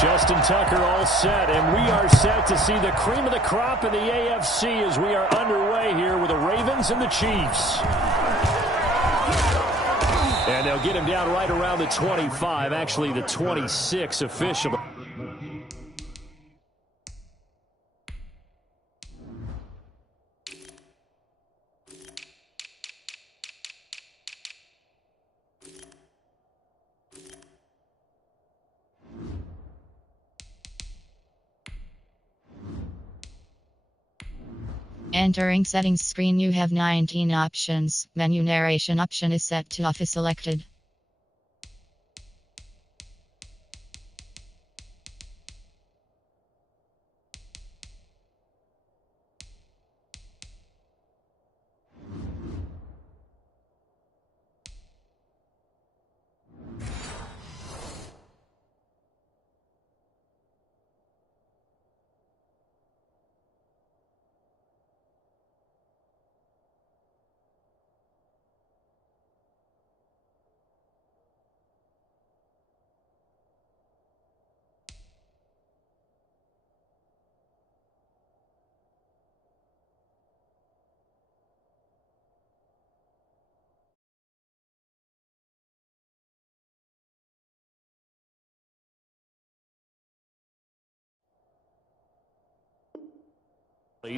Justin Tucker all set, and we are set to see the cream of the crop in the AFC as we are underway here with the Ravens and the Chiefs. And they'll get him down right around the 25, actually the 26 officially. Entering settings screen, you have 19 options. Menu narration option is set to off is selected.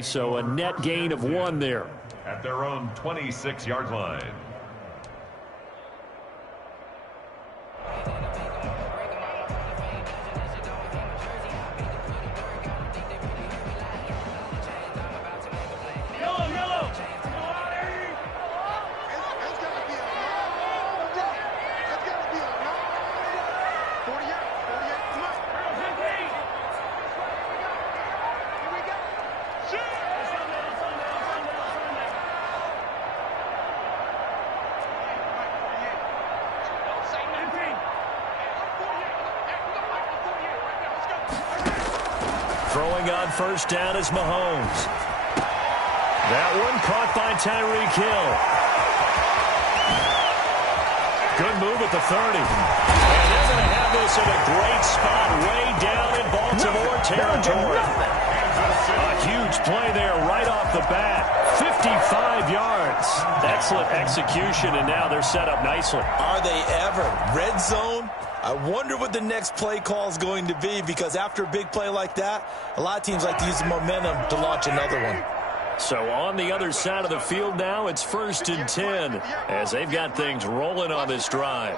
So a net gain of 1 there. At their own 26-yard line. Throwing on first down is Mahomes. That one caught by Tyreek Hill. Good move at the 30. And they're going to have this in a great spot way down in Baltimore territory. A huge play there right off the bat. 55 yards. Excellent execution, and now they're set up nicely. Are they ever? Red zone? I wonder what the next play call is going to be, because after a big play like that, a lot of teams like to use the momentum to launch another one. So on the other side of the field now, it's 1st and 10 as they've got things rolling on this drive.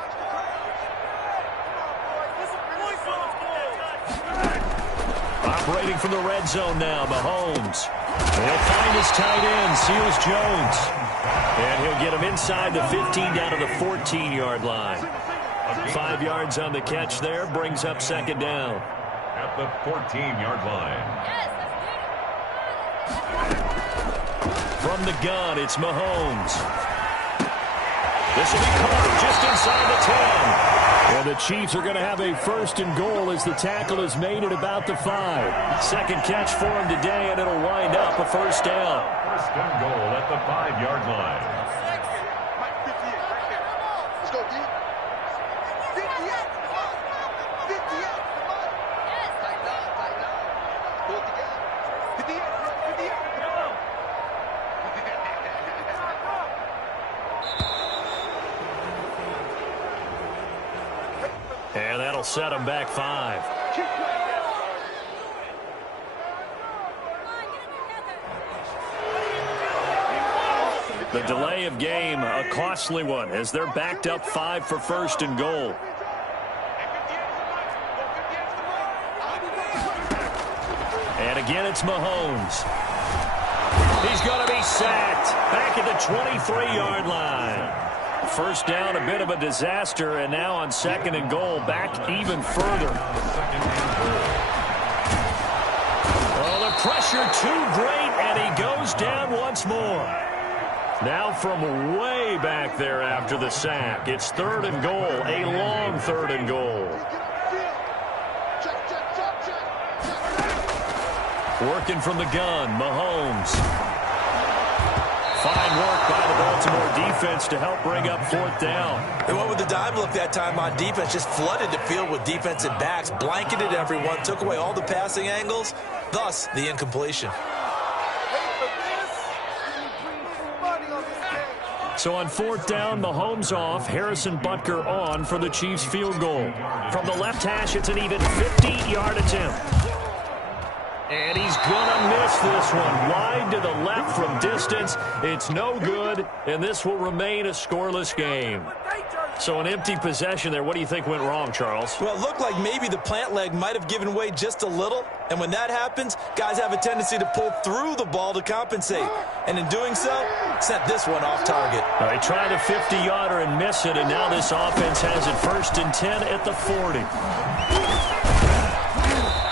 Operating from the red zone now, Mahomes. He'll find his tight end, Seals Jones. And he'll get him inside the 15 down to the 14-yard line. 5 yards on the catch there, brings up 2nd down. At the 14-yard line. From the gun, it's Mahomes. This will be caught just inside the 10. And the Chiefs are going to have a 1st and goal as the tackle is made at about the 5. Second catch for him today, and it'll wind up a 1st down. 1st and goal at the 5-yard line. And that'll set him back 5. The delay of game, a costly one, as they're backed up 5 for 1st and goal. And again, it's Mahomes. He's going to be sacked back at the 23-yard line. 1st down, a bit of a disaster, and now on 2nd and goal, back even further. Oh, the pressure too great, and he goes down once more. Now from way back there after the sack, it's 3rd and goal, a long 3rd and goal. Working from the gun, Mahomes. Fine work by the Baltimore defense to help bring up 4th down. They went with the dime look that time on defense, just flooded the field with defensive backs, blanketed everyone, took away all the passing angles, thus the incompletion. So on 4th down, Mahomes off, Harrison Butker on for the Chiefs field goal. From the left hash, it's an even 50-yard attempt. And he's gonna miss this one. Wide to the left from distance. It's no good, and this will remain a scoreless game. So an empty possession there. What do you think went wrong, Charles? Well, it looked like maybe the plant leg might have given way just a little. And when that happens, guys have a tendency to pull through the ball to compensate. And in doing so, sent this one off target. They tried a 50-yarder and miss it, and now this offense has it 1st and 10 at the 40.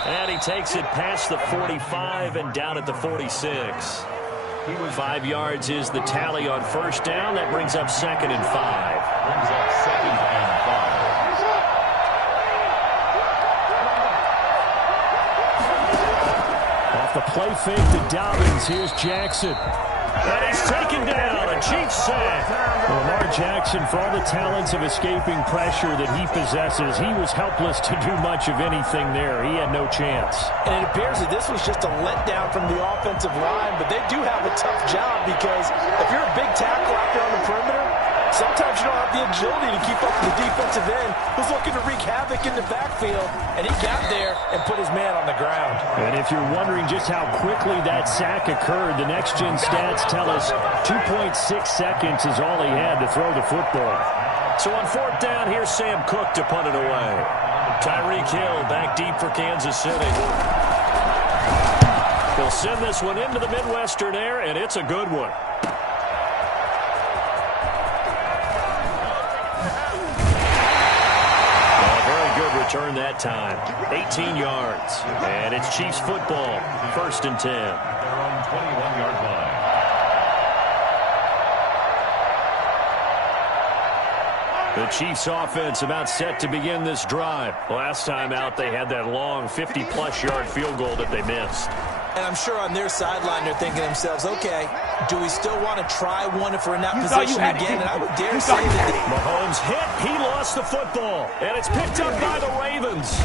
And he takes it past the 45 and down at the 46. 5 yards is the tally on 1st down. That brings up 2nd and 5. Brings up 2nd and 5. Off the play fake to Dobbins. Here's Jackson. And he's taken down. A Chiefs sack. Lamar Jackson, for all the talents of escaping pressure that he possesses, he was helpless to do much of anything there. He had no chance. And it appears that this was just a letdown from the offensive line, but they do have a tough job because if you're a big tackle out there on the perimeter, sometimes you don't have the agility to keep up with the defensive end who's looking to wreak havoc in the backfield, and he got there and put his man on the ground. And if you're wondering just how quickly that sack occurred, the next-gen stats tell us 2.6 seconds is all he had to throw the football. So on 4th down, here's Sam Cook to punt it away. Tyreek Hill back deep for Kansas City. He'll send this one into the Midwestern air, and it's a good one. Return that time. 18 yards. And it's Chiefs football. 1st and 10. They're on 21-yard line. The Chiefs offense about set to begin this drive. Last time out, they had that long 50-plus yard field goal that they missed. And I'm sure on their sideline they're thinking to themselves, okay, do we still want to try one if we're in that position again? And I would dare say that Mahomes hit. He lost the football. And it's picked up by the Ravens.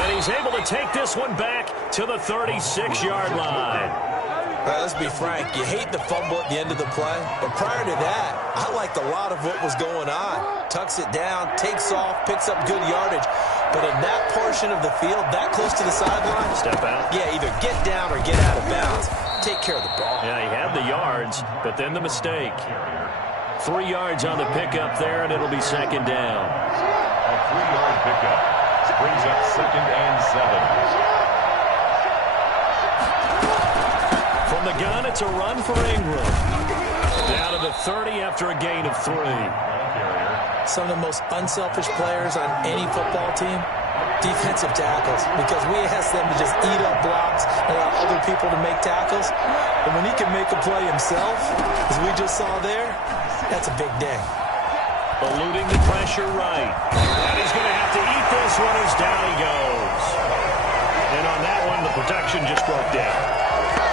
And he's able to take this one back to the 36-yard line. All right, let's be frank. You hate the fumble at the end of the play. But prior to that, I liked a lot of what was going on. Tucks it down, takes off, picks up good yardage. But in that portion of the field, that close to the sideline, step out. Yeah, either get down or get out of bounds. Take care of the ball. Yeah, he had the yards, but then the mistake. 3 yards on the pickup there, and it'll be 2nd down. A 3-yard pickup brings up 2nd and 7. From the gun, it's a run for Ingram. Down to the 30 after a gain of 3. Some of the most unselfish players on any football team, defensive tackles, because we ask them to just eat up blocks and allow other people to make tackles. And when he can make a play himself, as we just saw there, that's a big day. Eluding the pressure right. And he's going to have to eat this one as down he goes. And on that one, the protection just broke down.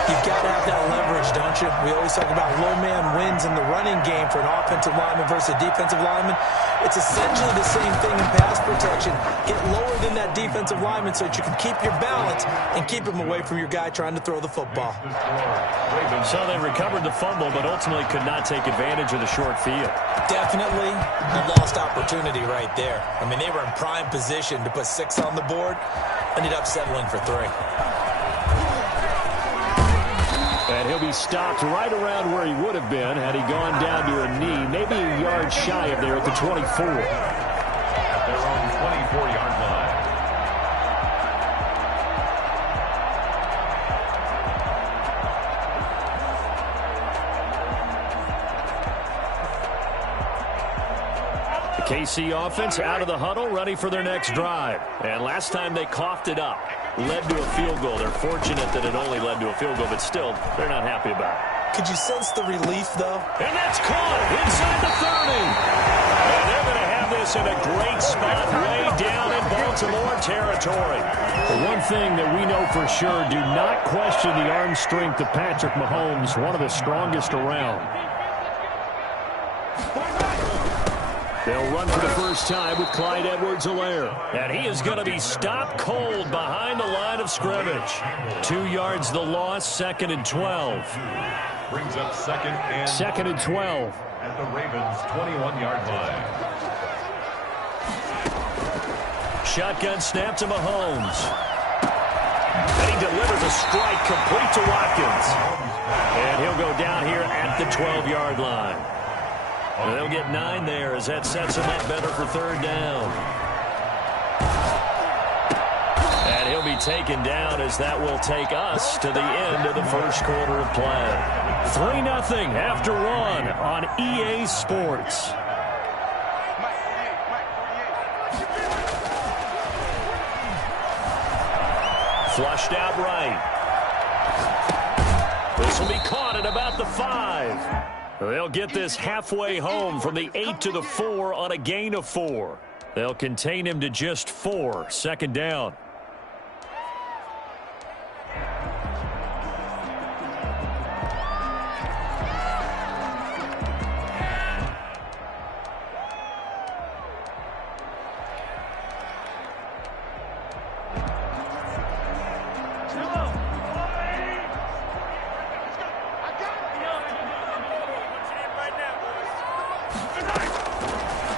You've got to have that leverage, don't you? We always talk about low man wins in the running game for an offensive lineman versus a defensive lineman. It's essentially the same thing in pass protection. Get lower than that defensive lineman so that you can keep your balance and keep him away from your guy trying to throw the football. So they recovered the fumble, but ultimately could not take advantage of the short field. Definitely a lost opportunity right there. I mean, they were in prime position to put 6 on the board. Ended up settling for 3. And he'll be stopped right around where he would have been had he gone down to a knee, maybe a yard shy of there at the 24. At their own 24-yard line. The KC offense out of the huddle, ready for their next drive. And last time they coughed it up. Led to a field goal. They're fortunate that it only led to a field goal, but still, they're not happy about it. Could you sense the relief, though? And that's caught inside the 30. And they're going to have this in a great spot way down in Baltimore. Baltimore territory. The one thing that we know for sure, do not question the arm strength of Patrick Mahomes, one of the strongest around. They'll run for the first time with Clyde Edwards-Helaire. And he is going to be stopped cold behind the line of scrimmage. 2 yards the loss, 2nd and 12. Brings up second and 12. At the Ravens' 21-yard line. Shotgun snap to Mahomes. And he delivers a strike complete to Watkins. And he'll go down here at the 12-yard line. And they'll get 9 there as that sets him up better for 3rd down. And he'll be taken down as that will take us to the end of the first quarter of play. 3-0 after 1 on EA Sports. Flushed out right. This will be caught at about the 5. They'll get this halfway home from the 8 to the 4 on a gain of 4. They'll contain him to just 4. 2nd down.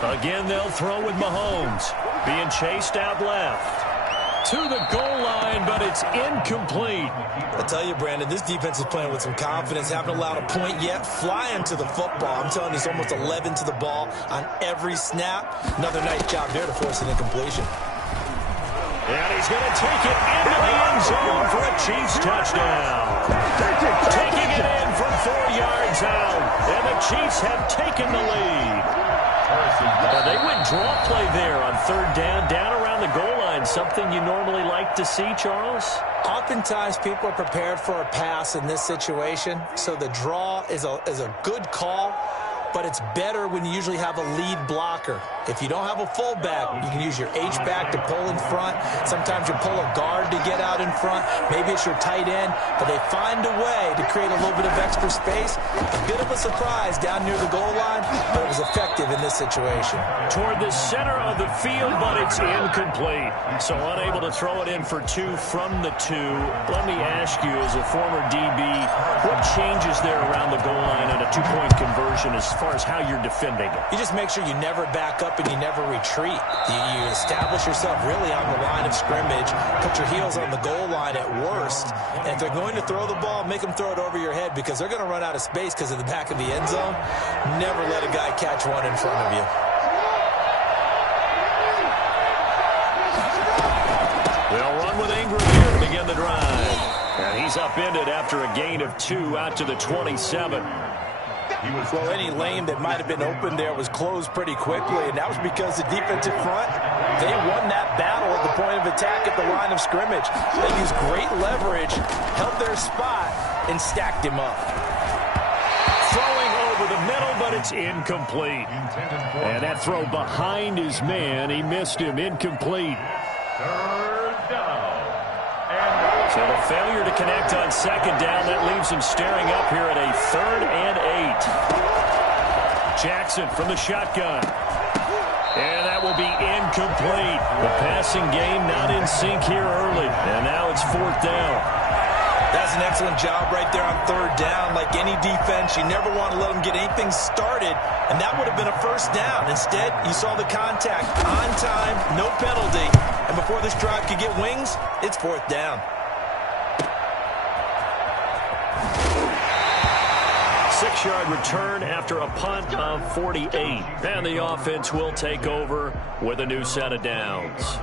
Again, they'll throw with Mahomes. Being chased out left. To the goal line, but it's incomplete. I tell you, Brandon, this defense is playing with some confidence. Haven't allowed a point yet. Flying to the football. I'm telling you, it's almost 11 to the ball on every snap. Another nice job there to force an incompletion. And he's going to take it into the end zone for a Chiefs touchdown. Taking it in from 4 yards out. And the Chiefs have taken the lead. They went draw play there on 3rd down around the goal line. Something you normally like to see, Charles? Oftentimes, people are prepared for a pass in this situation, so the draw is a good call, but it's better when you usually have a lead blocker. If you don't have a fullback, you can use your H-back to pull in front. Sometimes you pull a guard to get out in front. Maybe it's your tight end, but they find a way to create a little bit of extra space. A bit of a surprise down near the goal line, but it was effective in this situation. Toward the center of the field, but it's incomplete. So unable to throw it in for 2 from the 2. Let me ask you, as a former DB, what changes there around the goal line on a 2-point conversion as far as how you're defending it? You just make sure you never back up and you never retreat. You establish yourself really on the line of scrimmage, put your heels on the goal line at worst, and if they're going to throw the ball, make them throw it over your head because they're going to run out of space because of the back of the end zone. Never let a guy catch one in front of you. They'll run with Ingram here to begin the drive. And he's upended after a gain of 2 out to the 27. Well, any lane that might have been open there was closed pretty quickly, and that was because the defensive front, they won that battle at the point of attack at the line of scrimmage. They used great leverage, held their spot, and stacked him up. Throwing over the middle, but it's incomplete. And that throw behind his man, he missed him, incomplete. 3rd down. So the failure to connect on 2nd down, that leaves him staring up here at a 3rd and 8. Jackson from the shotgun. And that will be incomplete. The passing game not in sync here early. And now it's 4th down. That's an excellent job right there on 3rd down. Like any defense, you never want to let them get anything started, and that would have been a 1st down. Instead, you saw the contact on time, no penalty, and before this drive could get wings, it's 4th down. 6-yard return after a punt of 48. And the offense will take over with a new set of downs.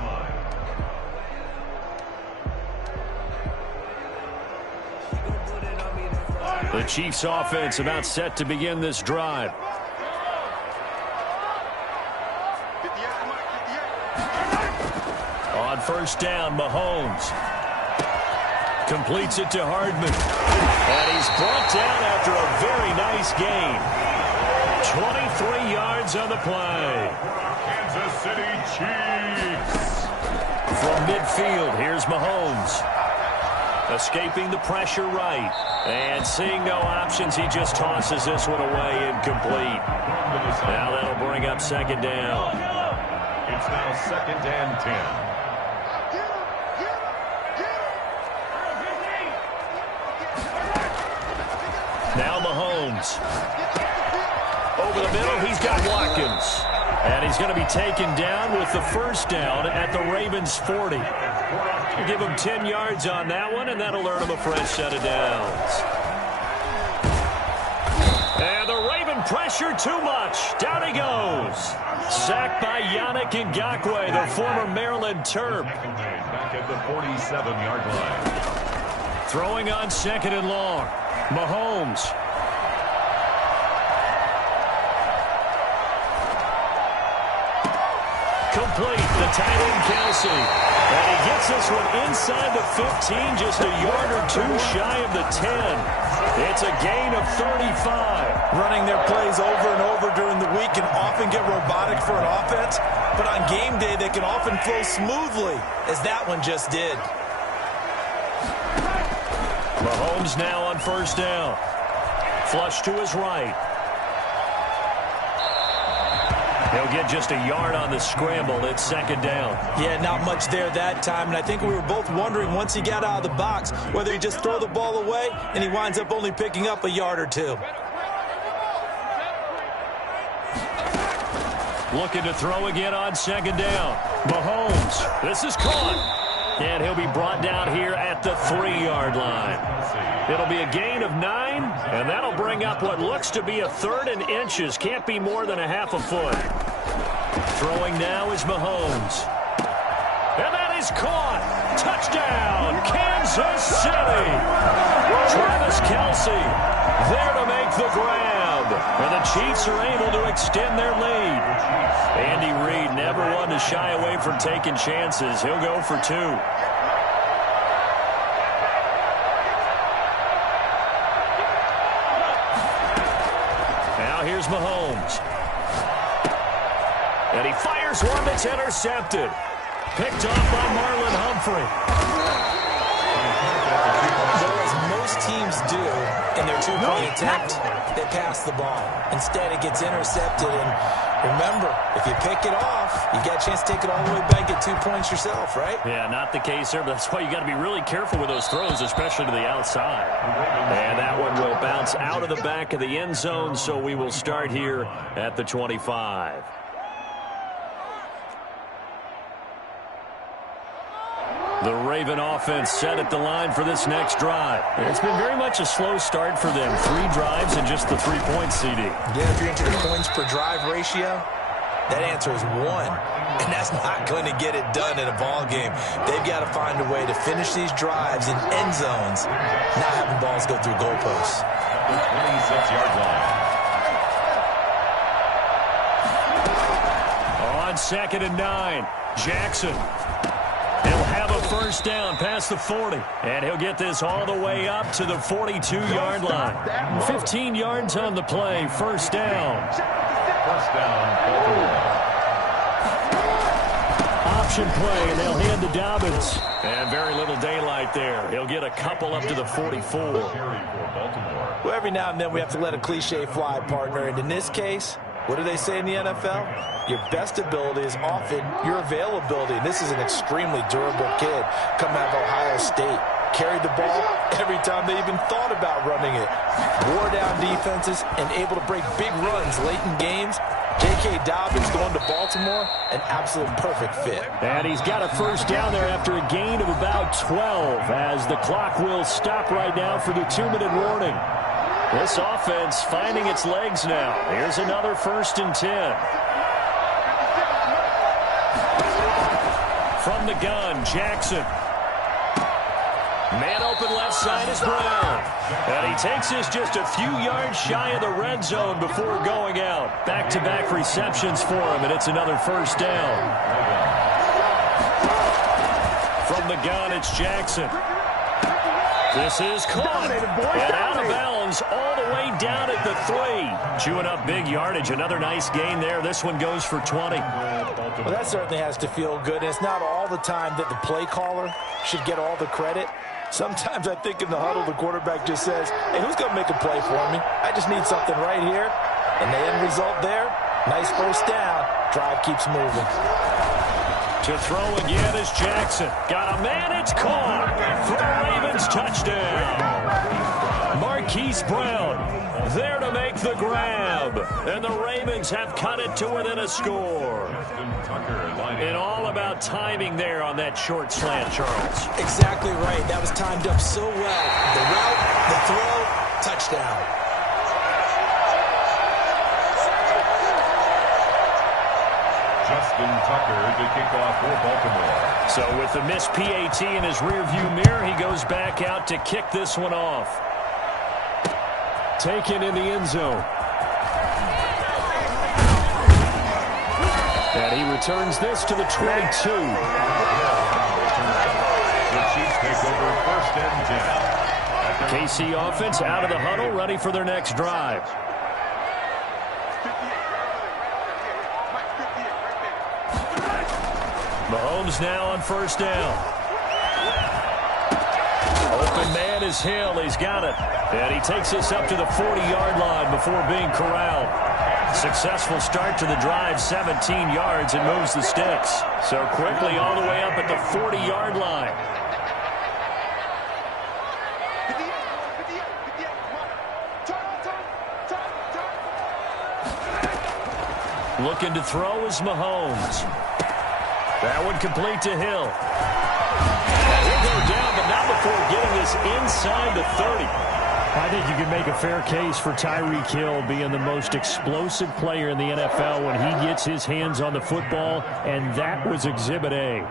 The Chiefs offense about set to begin this drive. On 1st down, Mahomes completes it to Hardman. And he's brought down after a very nice gain. 23 yards on the play. Kansas City Chiefs. From midfield, here's Mahomes. Escaping the pressure right. And seeing no options, he just tosses this one away incomplete. Now that'll bring up second down. It's now 2nd and 10. Now Mahomes. Over the middle, he's got Watkins. And he's going to be taken down with the first down at the Ravens' 40. You give him 10 yards on that one, and that'll earn him a fresh set of downs. And the Raven pressure too much. Down he goes. Sacked by Yannick Ngakoue, the former Maryland Terp. Back at the 47-yard line. Throwing on 2nd and long. Mahomes. Complete. The tight end, Kelsey. And he gets this one inside the 15, just a yard or two shy of the 10. It's a gain of 35. Running their plays over and over during the week can often get robotic for an offense, but on game day they can often flow smoothly, as that one just did. Mahomes now on first down. Flush to his right. He'll get just a yard on the scramble. It's second down. Yeah, not much there that time, and I think we were both wondering once he got out of the box whether he just throw the ball away and he winds up only picking up a yard or two. Looking to throw again on second down. Mahomes. This is caught. And he'll be brought down here at the 3-yard line. It'll be a gain of 9, and that'll bring up what looks to be a 3rd and inches. Can't be more than a half a foot. Throwing now is Mahomes. And that is caught. Touchdown, Kansas City. Travis Kelce there to make the grab. And the Chiefs are able to extend their lead. Andy Reid never one to shy away from taking chances. He'll go for 2. Now here's Mahomes. And he fires one that's intercepted. Picked off by Marlon Humphrey. As most teams do in their two-point attempt, they pass the ball. Instead, it gets intercepted. And remember, if you pick it off, you got a chance to take it all the way back, get 2 points yourself, right? Yeah, not the case there, but that's why you got to be really careful with those throws, especially to the outside. And that one will bounce out of the back of the end zone, so we will start here at the 25. The Raven offense set at the line for this next drive. It's been very much a slow start for them. 3 drives and just the 3-point CD. Yeah, if you're into the points per drive ratio, that answer is 1. And that's not going to get it done in a ball game. They've got to find a way to finish these drives in end zones, not having balls go through goalposts. 26-yard line. On 2nd and 9, Jackson. He'll have a first down past the 40. And he'll get this all the way up to the 42-yard line. 15 yards on the play. First down. First down, Baltimore. Option play, and they'll hand to Dobbins. And very little daylight there. He'll get a couple up to the 44. Well, every now and then we have to let a cliche fly, partner. And in this case, what do they say in the NFL? Your best ability is often your availability. And this is an extremely durable kid coming out of Ohio State. Carried the ball every time they even thought about running it. Wore down defenses and able to break big runs late in games. J.K. Dobbins going to Baltimore, an absolute perfect fit. And he's got a first down there after a gain of about 12 as the clock will stop right now for the 2-minute warning. This offense finding its legs now. Here's another 1st and 10. From the gun, Jackson. Man open left side is Brown. And he takes this just a few yards shy of the red zone before going out. Back-to-back receptions for him, and it's another first down. From the gun, it's Jackson. This is caught and out of bounds all the way down at the 3. Chewing up big yardage. Another nice gain there. This one goes for 20. Well, that certainly has to feel good. And it's not all the time that the play caller should get all the credit. Sometimes I think in the huddle, the quarterback just says, hey, who's going to make a play for me? I just need something right here. And the end result there, nice first down. Drive keeps moving. To throw again is Jackson. Got a man, it's caught for the Ravens touchdown. Marquise Brown there to make the grab. And the Ravens have cut it to within a score. And all about timing there on that short slant, Charles. Exactly right. That was timed up so well. The route, the throw, touchdown. Justin Tucker to kick off for Baltimore. So with the missed PAT in his rearview mirror, he goes back out to kick this one off. Taken in the end zone. And he returns this to the 22. The Chiefs take over first and 10. KC offense out of the huddle, ready for their next drive. Mahomes now on first down. Open man is Hill. He's got it. And he takes us up to the 40-yard line before being corralled. Successful start to the drive, 17 yards, and moves the sticks. So quickly all the way up at the 40-yard line. Looking to throw is Mahomes. That one complete to Hill. He'll go down, but not before getting this inside the 30. I think you can make a fair case for Tyreek Hill being the most explosive player in the NFL when he gets his hands on the football, and that was Exhibit A.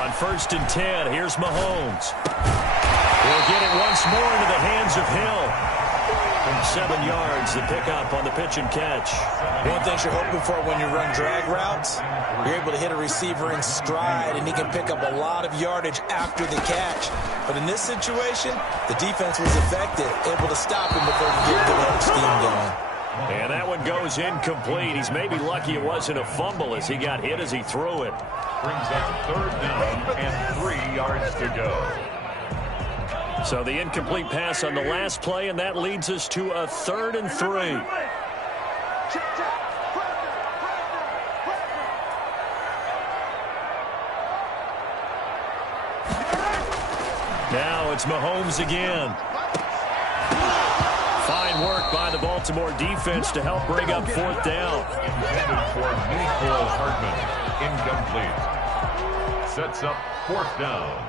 On first and 10, here's Mahomes. He'll get it once more into the hands of Hill. 7 yards, the pickup on the pitch and catch. One thing you're hoping for when you run drag routes, you're able to hit a receiver in stride, and he can pick up a lot of yardage after the catch. But in this situation, the defense was effective, able to stop him before he could get a good head of steam going. And that one goes incomplete. He's maybe lucky it wasn't a fumble as he got hit as he threw it. Brings up third down and 3 yards to go. So the incomplete pass on the last play, and that leads us to a 3rd and 3. Now it's Mahomes again. Fine work by the Baltimore defense to help bring up 4th down. Intended for Nicole Hartman. Incomplete. Sets up 4th down.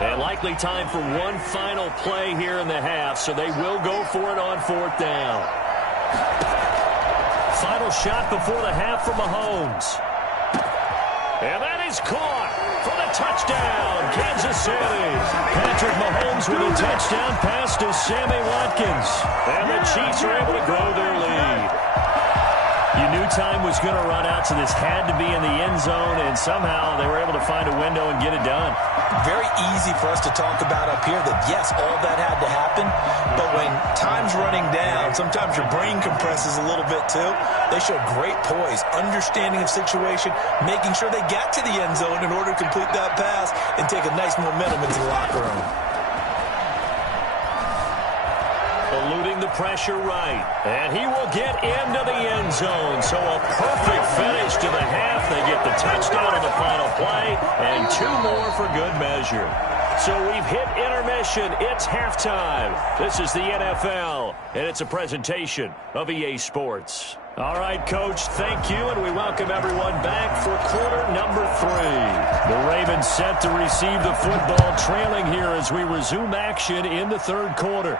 And likely time for one final play here in the half, so they will go for it on 4th down. Final shot before the half for Mahomes. And that is caught for the touchdown, Kansas City. Patrick Mahomes with a touchdown pass to Sammy Watkins. And the Chiefs are able to grow their lead. You knew time was going to run out, so this had to be in the end zone, and somehow they were able to find a window and get it done. Very easy for us to talk about up here that, yes, all that had to happen, but when time's running down, sometimes your brain compresses a little bit too. They showed great poise, understanding of situation, making sure they got to the end zone in order to complete that pass and take a nice momentum into the locker room. Eluding the pressure right. And he will get into the end zone. So a perfect finish to the half. They get the touchdown on the final play. And 2 more for good measure. So we've hit intermission. It's halftime. This is the NFL. And it's a presentation of EA Sports. All right, Coach, thank you. And we welcome everyone back for quarter number 3. The Ravens set to receive the football, trailing here as we resume action in the 3rd quarter.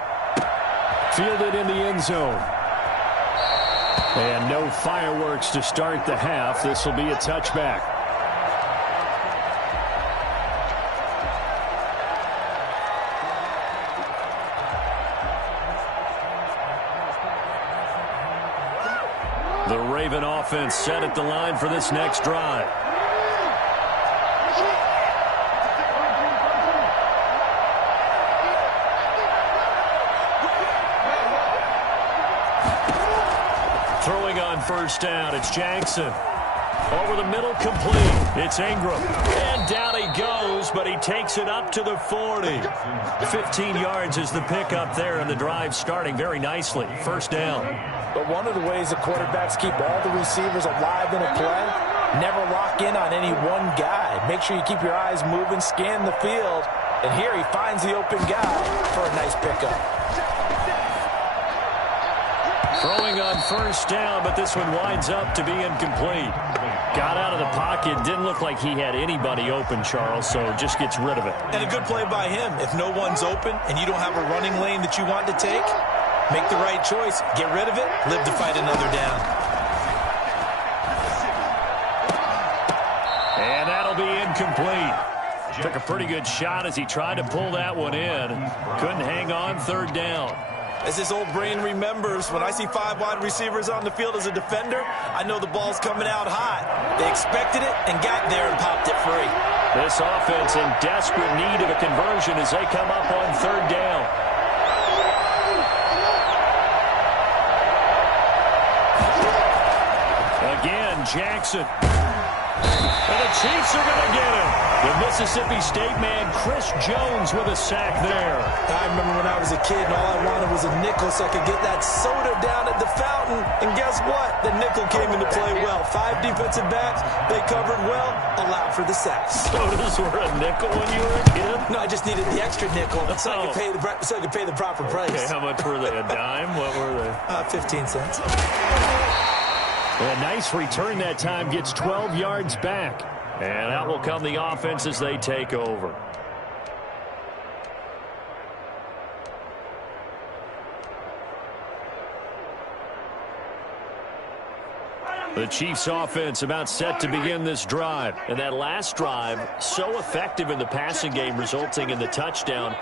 Fielded in the end zone. And no fireworks to start the half. This will be a touchback. The Raven offense set at the line for this next drive. Throwing on first down, it's Jackson. Over the middle, complete. It's Ingram. And down he goes, but he takes it up to the 40. 15 yards is the pickup there, and the drive starting very nicely. First down. But one of the ways the quarterbacks keep all the receivers alive in a play, never lock in on any one guy. Make sure you keep your eyes moving, scan the field. And here he finds the open guy for a nice pickup. Throwing on first down, but this one winds up to be incomplete. Got out of the pocket. Didn't look like he had anybody open, Charles, so just gets rid of it. And a good play by him. If no one's open and you don't have a running lane that you want to take, make the right choice. Get rid of it. Live to fight another down. And that'll be incomplete. Took a pretty good shot as he tried to pull that one in. Couldn't hang on. Third down. As his old brain remembers, when I see 5 wide receivers on the field as a defender, I know the ball's coming out hot. They expected it and got there and popped it free. This offense in desperate need of a conversion as they come up on third down. Again, Jackson. And the Chiefs are going to get him. The Mississippi State man, Chris Jones, with a sack there. I remember when I was a kid and all I wanted was a nickel so I could get that soda down at the fountain. And guess what? The nickel came into play well. 5 defensive backs, they covered well, allowed for the sacks. Sodas were a nickel when you were a kid? No, I just needed the extra nickel so I could pay the proper price. Okay, how much were they? A dime? What were they? 15 cents. A nice return that time, gets 12 yards back. And out will come the offense as they take over. The Chiefs offense about set to begin this drive. And that last drive, so effective in the passing game, resulting in the touchdown.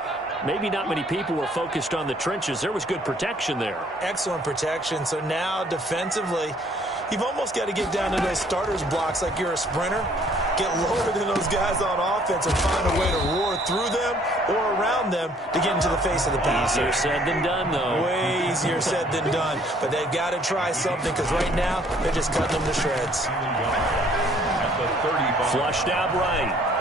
Maybe not many people were focused on the trenches. There was good protection there. Excellent protection. So now defensively, you've almost got to get down to those starters blocks like you're a sprinter. Get lower than those guys on offense and find a way to roar through them or around them to get into the face of the passer. Easier said than done, though. Way easier said than done. But they've got to try something because right now they're just cutting them to shreds. Flushed out right.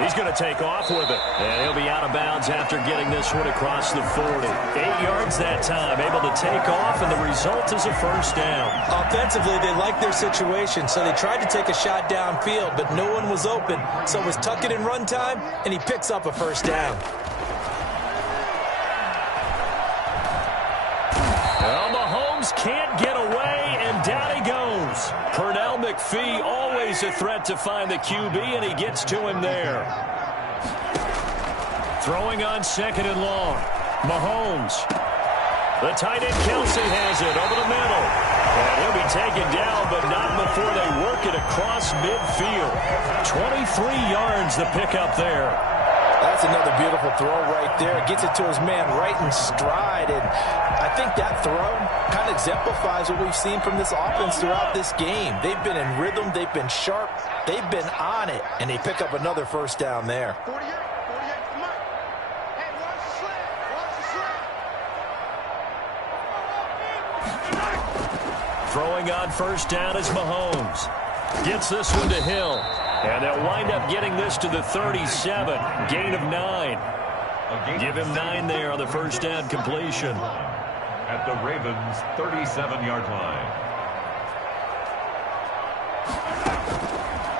He's going to take off with it. And he'll be out of bounds after getting this one across the 40. 8 yards that time, able to take off, and the result is a first down. Offensively, they liked their situation, so they tried to take a shot downfield, but no one was open. So it was tuck it in run time, and he picks up a first down. Well, Mahomes can't get away, and down he goes. Pernell McPhee, always a threat to find the QB, and he gets to him there. Throwing on second and long. Mahomes. The tight end Kelsey has it over the middle. And he'll be taken down, but not before they work it across midfield. 23 yards the pickup there. That's another beautiful throw right there. Gets it to his man right in stride. And I think that throw kind of exemplifies what we've seen from this offense throughout this game. They've been in rhythm. They've been sharp. They've been on it. And they pick up another first down there. Throwing on first down is Mahomes. Gets this one to Hill. And they'll wind up getting this to the 37. Gain of 9. Give him 9 there on the first down completion. At the Ravens' 37-yard line.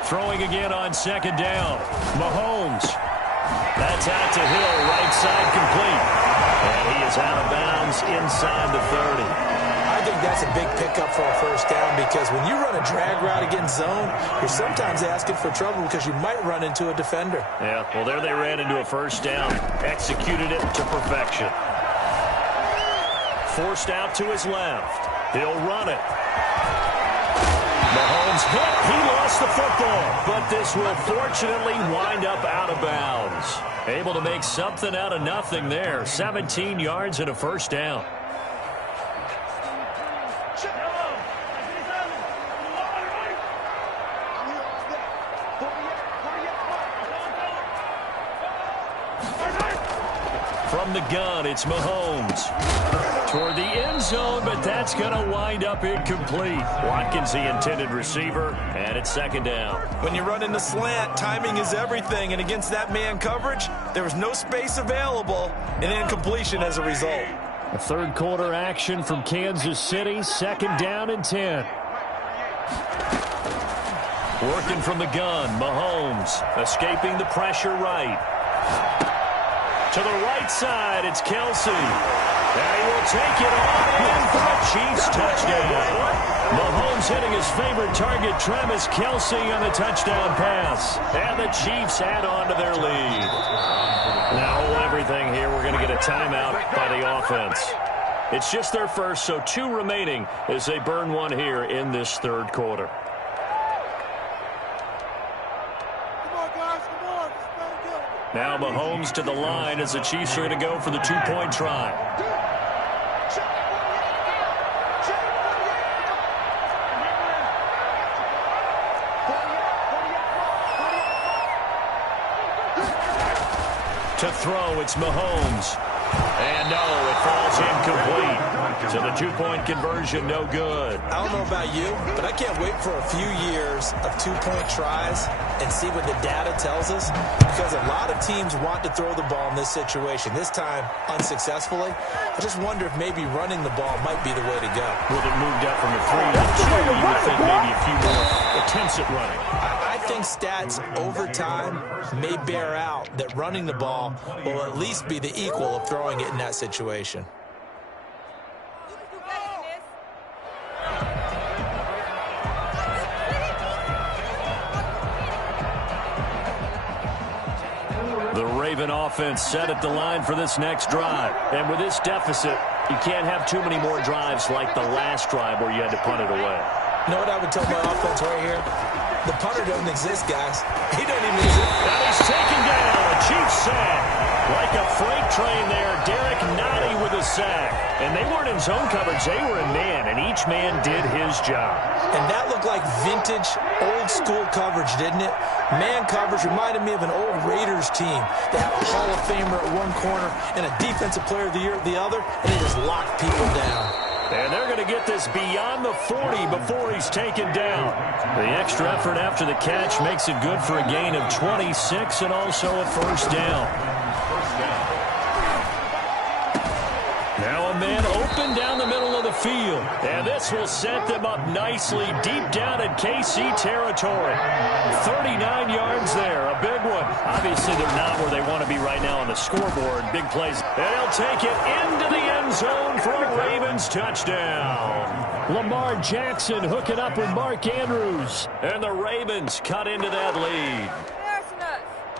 Throwing again on second down. Mahomes. That's out to Hill, right side complete. And he is out of bounds inside the 30. I think that's a big pickup for a first down because when you run a drag route against zone, you're sometimes asking for trouble because you might run into a defender. Yeah, well, there they ran into a first down. Executed it to perfection. Forced out to his left. He'll run it. Mahomes hit. He lost the football. But this will fortunately wind up out of bounds. Able to make something out of nothing there. 17 yards and a first down. From the gun, it's Mahomes. Toward the end zone, but that's going to wind up incomplete. Watkins, the intended receiver, and it's second down. When you run in the slant, timing is everything, and against that man coverage, there was no space available, and incompletion as a result. A third quarter action from Kansas City, second down and 10. Working from the gun, Mahomes escaping the pressure right. To the right side, it's Kelsey. And he will take it all in for a Chiefs touchdown. Mahomes hitting his favorite target, Travis Kelsey, on the touchdown pass. And the Chiefs add on to their lead. Now, everything here, we're going to get a timeout by the offense. It's just their first, so 2 remaining as they burn one here in this third quarter. Now Mahomes to the line as the Chiefs are going to go for the 2-point try. To throw, it's Mahomes. And no, it falls incomplete. So the 2-point conversion, no good. I don't know about you, but I can't wait for a few years of 2-point tries and see what the data tells us, because a lot of teams want to throw the ball in this situation. This time, unsuccessfully. I just wonder if maybe running the ball might be the way to go. With it moved up from a 3 to 2, you would think maybe a few more attempts at running. I think stats over time may bear out that running the ball will at least be the equal of throwing it in that situation. The Raven offense set at the line for this next drive. And with this deficit, you can't have too many more drives like the last drive where you had to punt it away. You know what I would tell my offense right here? The punter doesn't exist, guys. He doesn't even exist. And he's taken down. A Chiefs sack. Like a freight train there, Derek Nottie with a sack. And they weren't in zone coverage. They were in man, and each man did his job. And that looked like vintage, old-school coverage, didn't it? Man coverage reminded me of an old Raiders team. They had a Hall of Famer at one corner and a Defensive Player of the Year at the other, and they just locked people down. And they're going to get this beyond the 40 before he's taken down. The extra effort after the catch makes it good for a gain of 26 and also a first down. Now a man open down the middle of the field. And this will set them up nicely deep down in KC territory. 39 yards there, a big one. Obviously, they're not where they want to be right now on the scoreboard. Big plays. And he'll take it into the end zone for a Ravens touchdown. Lamar Jackson hooking up with Mark Andrews. And the Ravens cut into that lead.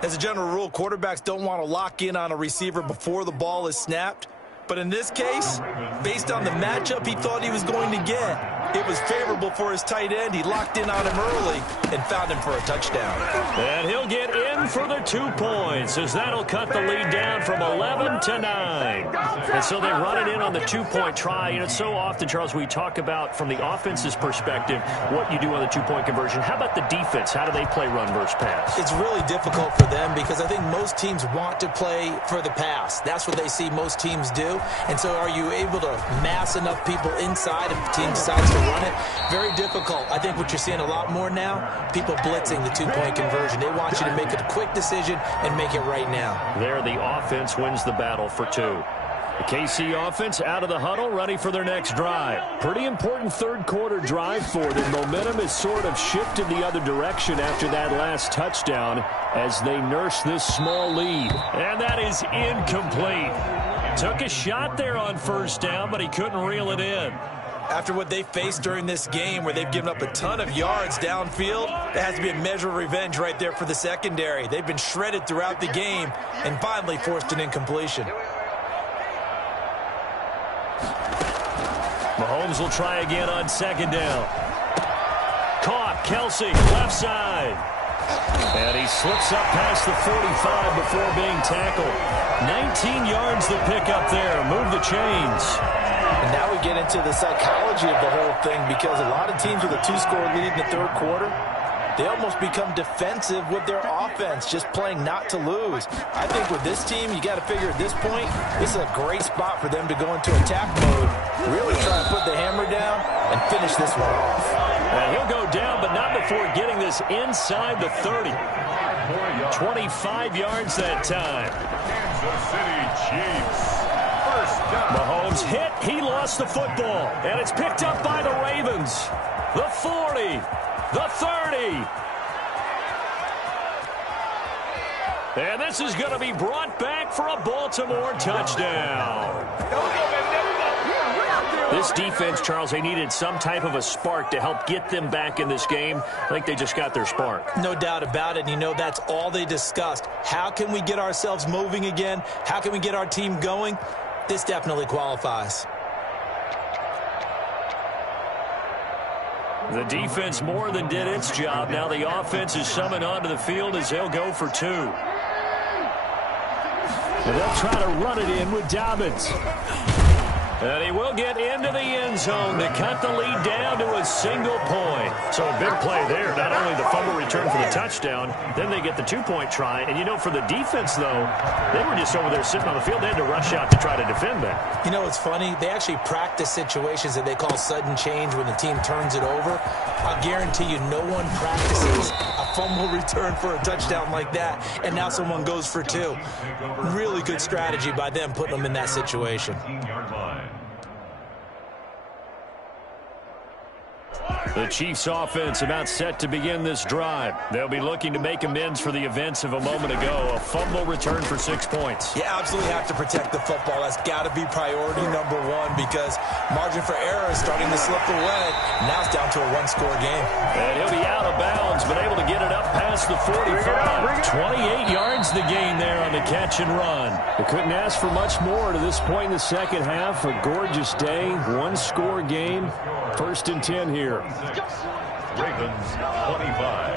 As a general rule, quarterbacks don't want to lock in on a receiver before the ball is snapped. But in this case, based on the matchup he thought he was going to get, it was favorable for his tight end. He locked in on him early and found him for a touchdown. And he'll get in for the 2 points, as that'll cut the lead down from 11 to 9. And so they run it in on the 2-point try. You know, so often, Charles, we talk about from the offense's perspective what you do on the 2-point conversion. How about the defense? How do they play run versus pass? It's really difficult for them because I think most teams want to play for the pass. That's what they see most teams do. And so are you able to mass enough people inside if the team decides to run it? Very difficult. I think what you're seeing a lot more now, people blitzing the 2-point conversion. They want you to make a quick decision and make it right now. There, the offense wins the battle for 2. The KC offense out of the huddle, ready for their next drive. Pretty important third quarter drive for them. Momentum has sort of shifted the other direction after that last touchdown as they nurse this small lead. And that is incomplete. Took a shot there on first down, but he couldn't reel it in. After what they faced during this game where they've given up a ton of yards downfield, that has to be a measure of revenge right there for the secondary. They've been shredded throughout the game and finally forced an incompletion. Mahomes will try again on second down. Caught, Kelsey, left side. And he slips up past the 45 before being tackled. 19 yards the pick up there. Move the chains. And now we get into the psychology of the whole thing, because a lot of teams with a 2-score lead in the third quarter, they almost become defensive with their offense, just playing not to lose. I think with this team, you got to figure at this point, this is a great spot for them to go into attack mode, really try and put the hammer down and finish this one off. And he'll go down, but not before getting this inside the 30. 25 yards that time. Kansas City Chiefs. First down. Mahomes hit. He lost the football. And it's picked up by the Ravens. The 40. The 30. And this is going to be brought back for a Baltimore touchdown. This defense, Charles, they needed some type of a spark to help get them back in this game. I think they just got their spark. No doubt about it. You know, that's all they discussed. How can we get ourselves moving again? How can we get our team going? This definitely qualifies. The defense more than did its job. Now the offense is summoned onto the field as they'll go for two. And they'll try to run it in with Dobbins. And he will get into the end zone to cut the lead down to a single point. So a big play there. Not only the fumble return for the touchdown, then they get the two-point try. And, you know, for the defense, though, they were just over there sitting on the field. They had to rush out to try to defend that. You know, it's funny. They actually practice situations that they call sudden change when the team turns it over. I'll guarantee you no one practices a fumble return for a touchdown like that, and now someone goes for two. Really good strategy by them putting them in that situation. The Chiefs offense about set to begin this drive. They'll be looking to make amends for the events of a moment ago. A fumble return for 6 points. You absolutely have to protect the football. That's got to be priority number one because margin for error is starting to slip away. Now it's down to a one-score game. And he'll be out of bounds, but able to get it up past the 45. 28 yards the gain there on the catch and run. They couldn't ask for much more to this point in the second half. A gorgeous day, one-score game. 1st and 10 here. Ravens 25.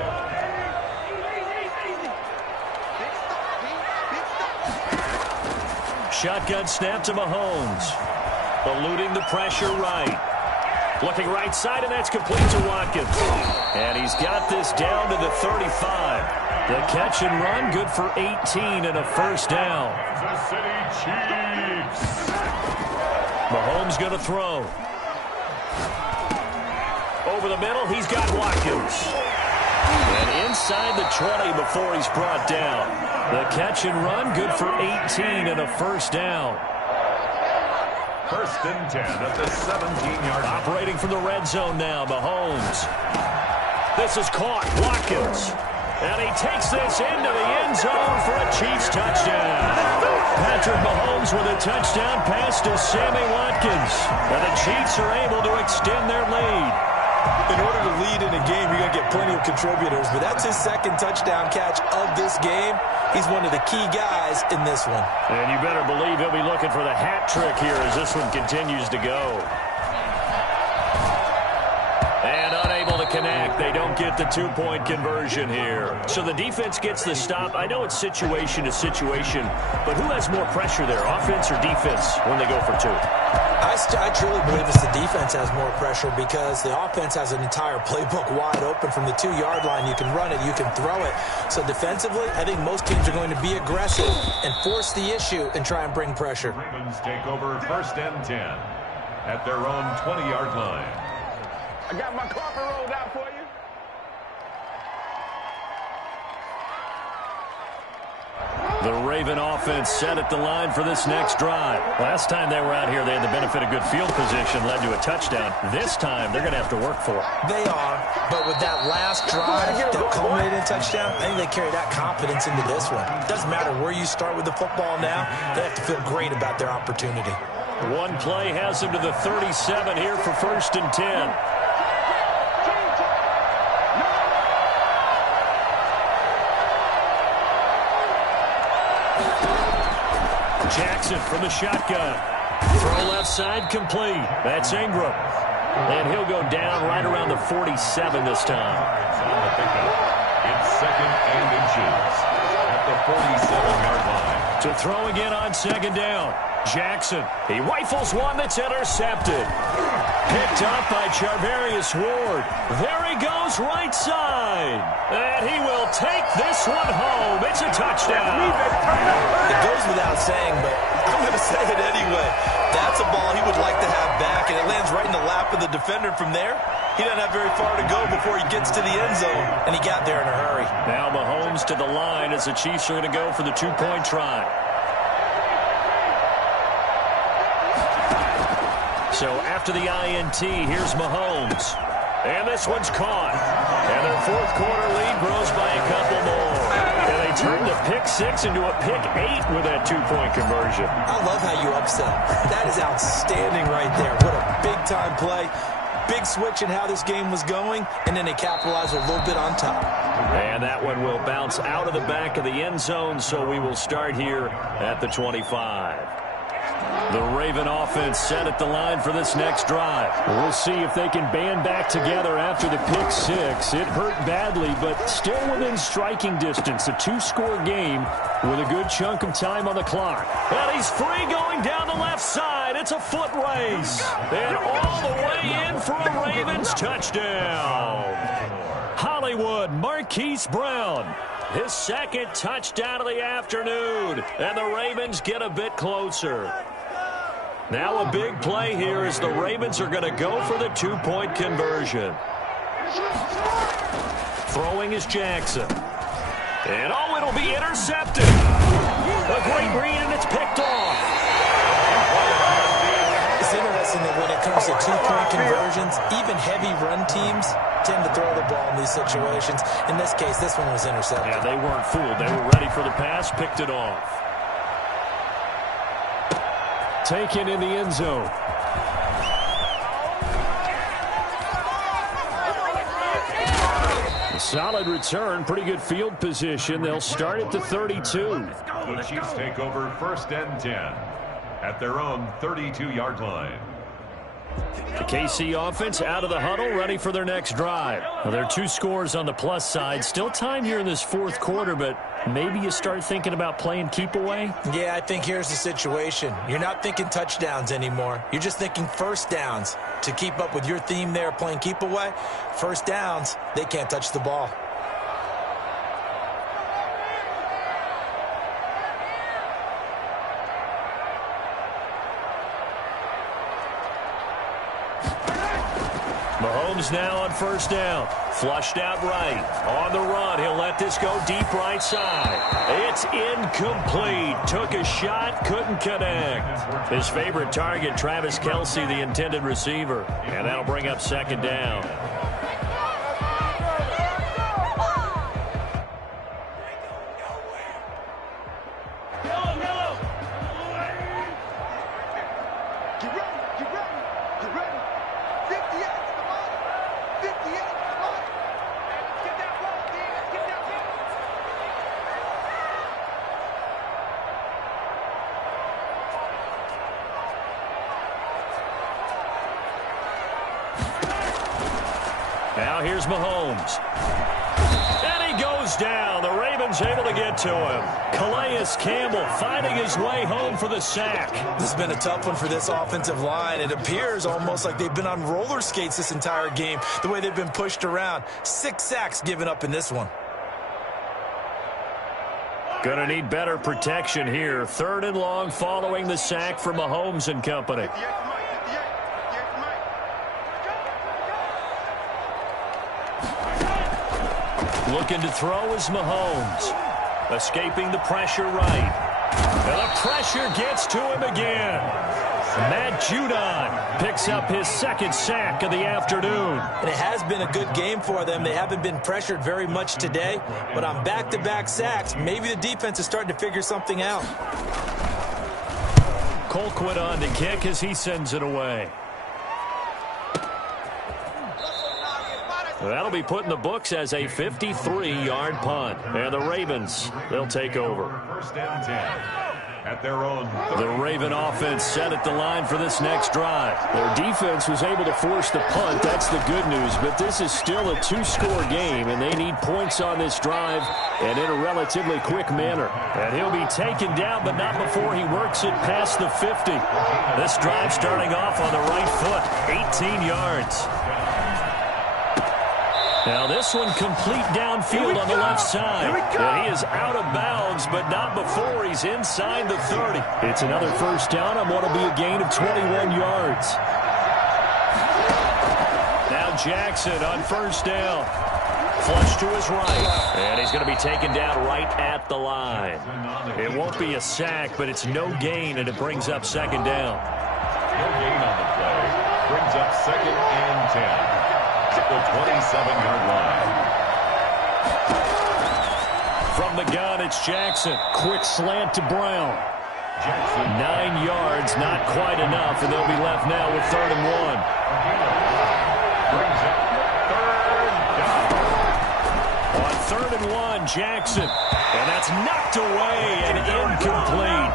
Shotgun snap to Mahomes. Eluding the pressure right. Looking right side, and that's complete to Watkins. And he's got this down to the 35. The catch and run, good for 18 and a first down. Kansas City Chiefs. Mahomes going to throw. Over the middle, he's got Watkins. And inside the 20 before he's brought down. The catch and run, good for 18 and a first down. 1st and 10 at the 17-yard line. Operating from the red zone now, Mahomes. This is caught, Watkins. And he takes this into the end zone for a Chiefs touchdown. Patrick Mahomes with a touchdown pass to Sammy Watkins. And the Chiefs are able to extend their lead. In order to lead in a game, you're going to get plenty of contributors, but that's his second touchdown catch of this game. He's one of the key guys in this one. And you better believe he'll be looking for the hat trick here as this one continues to go. And unable to connect. They don't get the two-point conversion here. So the defense gets the stop. I know it's situation to situation, but who has more pressure there, offense or defense, when they go for two? I truly believe it's the defense has more pressure because the offense has an entire playbook wide open from the 2-yard line. You can run it, you can throw it. So defensively, I think most teams are going to be aggressive and force the issue and try and bring pressure. Ravens take over 1st and 10 at their own 20-yard line. I got my carpet rolled out for you. The Raven offense set at the line for this next drive. Last time they were out here, they had the benefit of good field position, led to a touchdown. This time, they're going to have to work for it. They are, but with that last drive that culminated in touchdown, I think they carry that confidence into this one. It doesn't matter where you start with the football now. They have to feel great about their opportunity. One play has them to the 37 here for 1st and 10. Jackson from the shotgun. Throw left side complete. That's Ingram. And he'll go down right around the 47 this time. It's 2nd and inches at the 47-yard line. To throw again on second down. Jackson. He rifles one that's intercepted. Picked up by Charvarius Ward. There he goes right side. And he will take this one home. It's a touchdown. It goes without saying, but I'm going to say it anyway. That's a ball he would like to have back, and it lands right in the lap of the defender. From there, he doesn't have very far to go before he gets to the end zone, and he got there in a hurry. Now Mahomes to the line as the Chiefs are going to go for the two-point try. So after the INT, here's Mahomes. And this one's caught. And their fourth quarter lead grows by a couple more. And they turn the pick 6 into a pick 8 with that two-point conversion. I love how you upsell. That is outstanding right there. What a big-time play. Big switch in how this game was going, and then they capitalized a little bit on top. And that one will bounce out of the back of the end zone, so we will start here at the 25. The Raven offense set at the line for this next drive. We'll see if they can band back together after the pick 6. It hurt badly, but still within striking distance. A two-score game with a good chunk of time on the clock. And he's free going down the left side. It's a foot race. And all the way in for a Ravens touchdown. Hollywood Marquise Brown. His second touchdown of the afternoon. And the Ravens get a bit closer. Now a big play here as the Ravens are going to go for the two-point conversion. Throwing is Jackson. And oh, it'll be intercepted. A great read, and it's picked off. It's interesting that when it comes to two-point conversions, even heavy run teams tend to throw the ball in these situations. In this case, this one was intercepted. Yeah, they weren't fooled. They were ready for the pass, picked it off. Taken in the end zone. A solid return, pretty good field position. They'll start at the 32. The Chiefs take over 1st and 10 at their own 32-yard line. The KC offense out of the huddle, ready for their next drive. Well, there are 2 scores on the plus side. Still time here in this fourth quarter, but maybe you start thinking about playing keep away? Yeah, I think here's the situation. You're not thinking touchdowns anymore. You're just thinking first downs. To keep up with your theme there, playing keep away, first downs, they can't touch the ball. Mahomes now on first down. Flushed out right. On the run, he'll let this go deep right side. It's incomplete. Took a shot, couldn't connect. His favorite target, Travis Kelce, the intended receiver. And that'll bring up second down. Now here's Mahomes. And he goes down. The Ravens able to get to him. Calais Campbell finding his way home for the sack. This has been a tough one for this offensive line. It appears almost like they've been on roller skates this entire game, the way they've been pushed around. 6 sacks given up in this one. Gonna need better protection here. 3rd and long following the sack from Mahomes and company. Looking to throw is Mahomes. Escaping the pressure right. And the pressure gets to him again. Matt Judon picks up his second sack of the afternoon. And it has been a good game for them. They haven't been pressured very much today. But on back-to-back sacks, maybe the defense is starting to figure something out. Colquitt on to kick as he sends it away. That'll be put in the books as a 53-yard punt. And the Ravens, they'll take over. 1st and 10 at their own. The Raven offense set at the line for this next drive. Their defense was able to force the punt. That's the good news. But this is still a two-score game, and they need points on this drive and in a relatively quick manner. And he'll be taken down, but not before he works it past the 50. This drive starting off on the right foot, 18 yards. Now this one complete downfield on the left side. And he is out of bounds, but not before he's inside the 30. It's another first down on what will be a gain of 21 yards. Now Jackson on first down. Flush to his right. And he's going to be taken down right at the line. It won't be a sack, but it's no gain, and it brings up second down. No gain on the play. Brings up 2nd and 10. At the 27-yard line. From the gun, it's Jackson. Quick slant to Brown. Jackson. 9 yards, not quite enough, and they'll be left now with 3rd and 1. Brings up 3rd down. On 3rd and 1, Jackson. And that's knocked away and incomplete.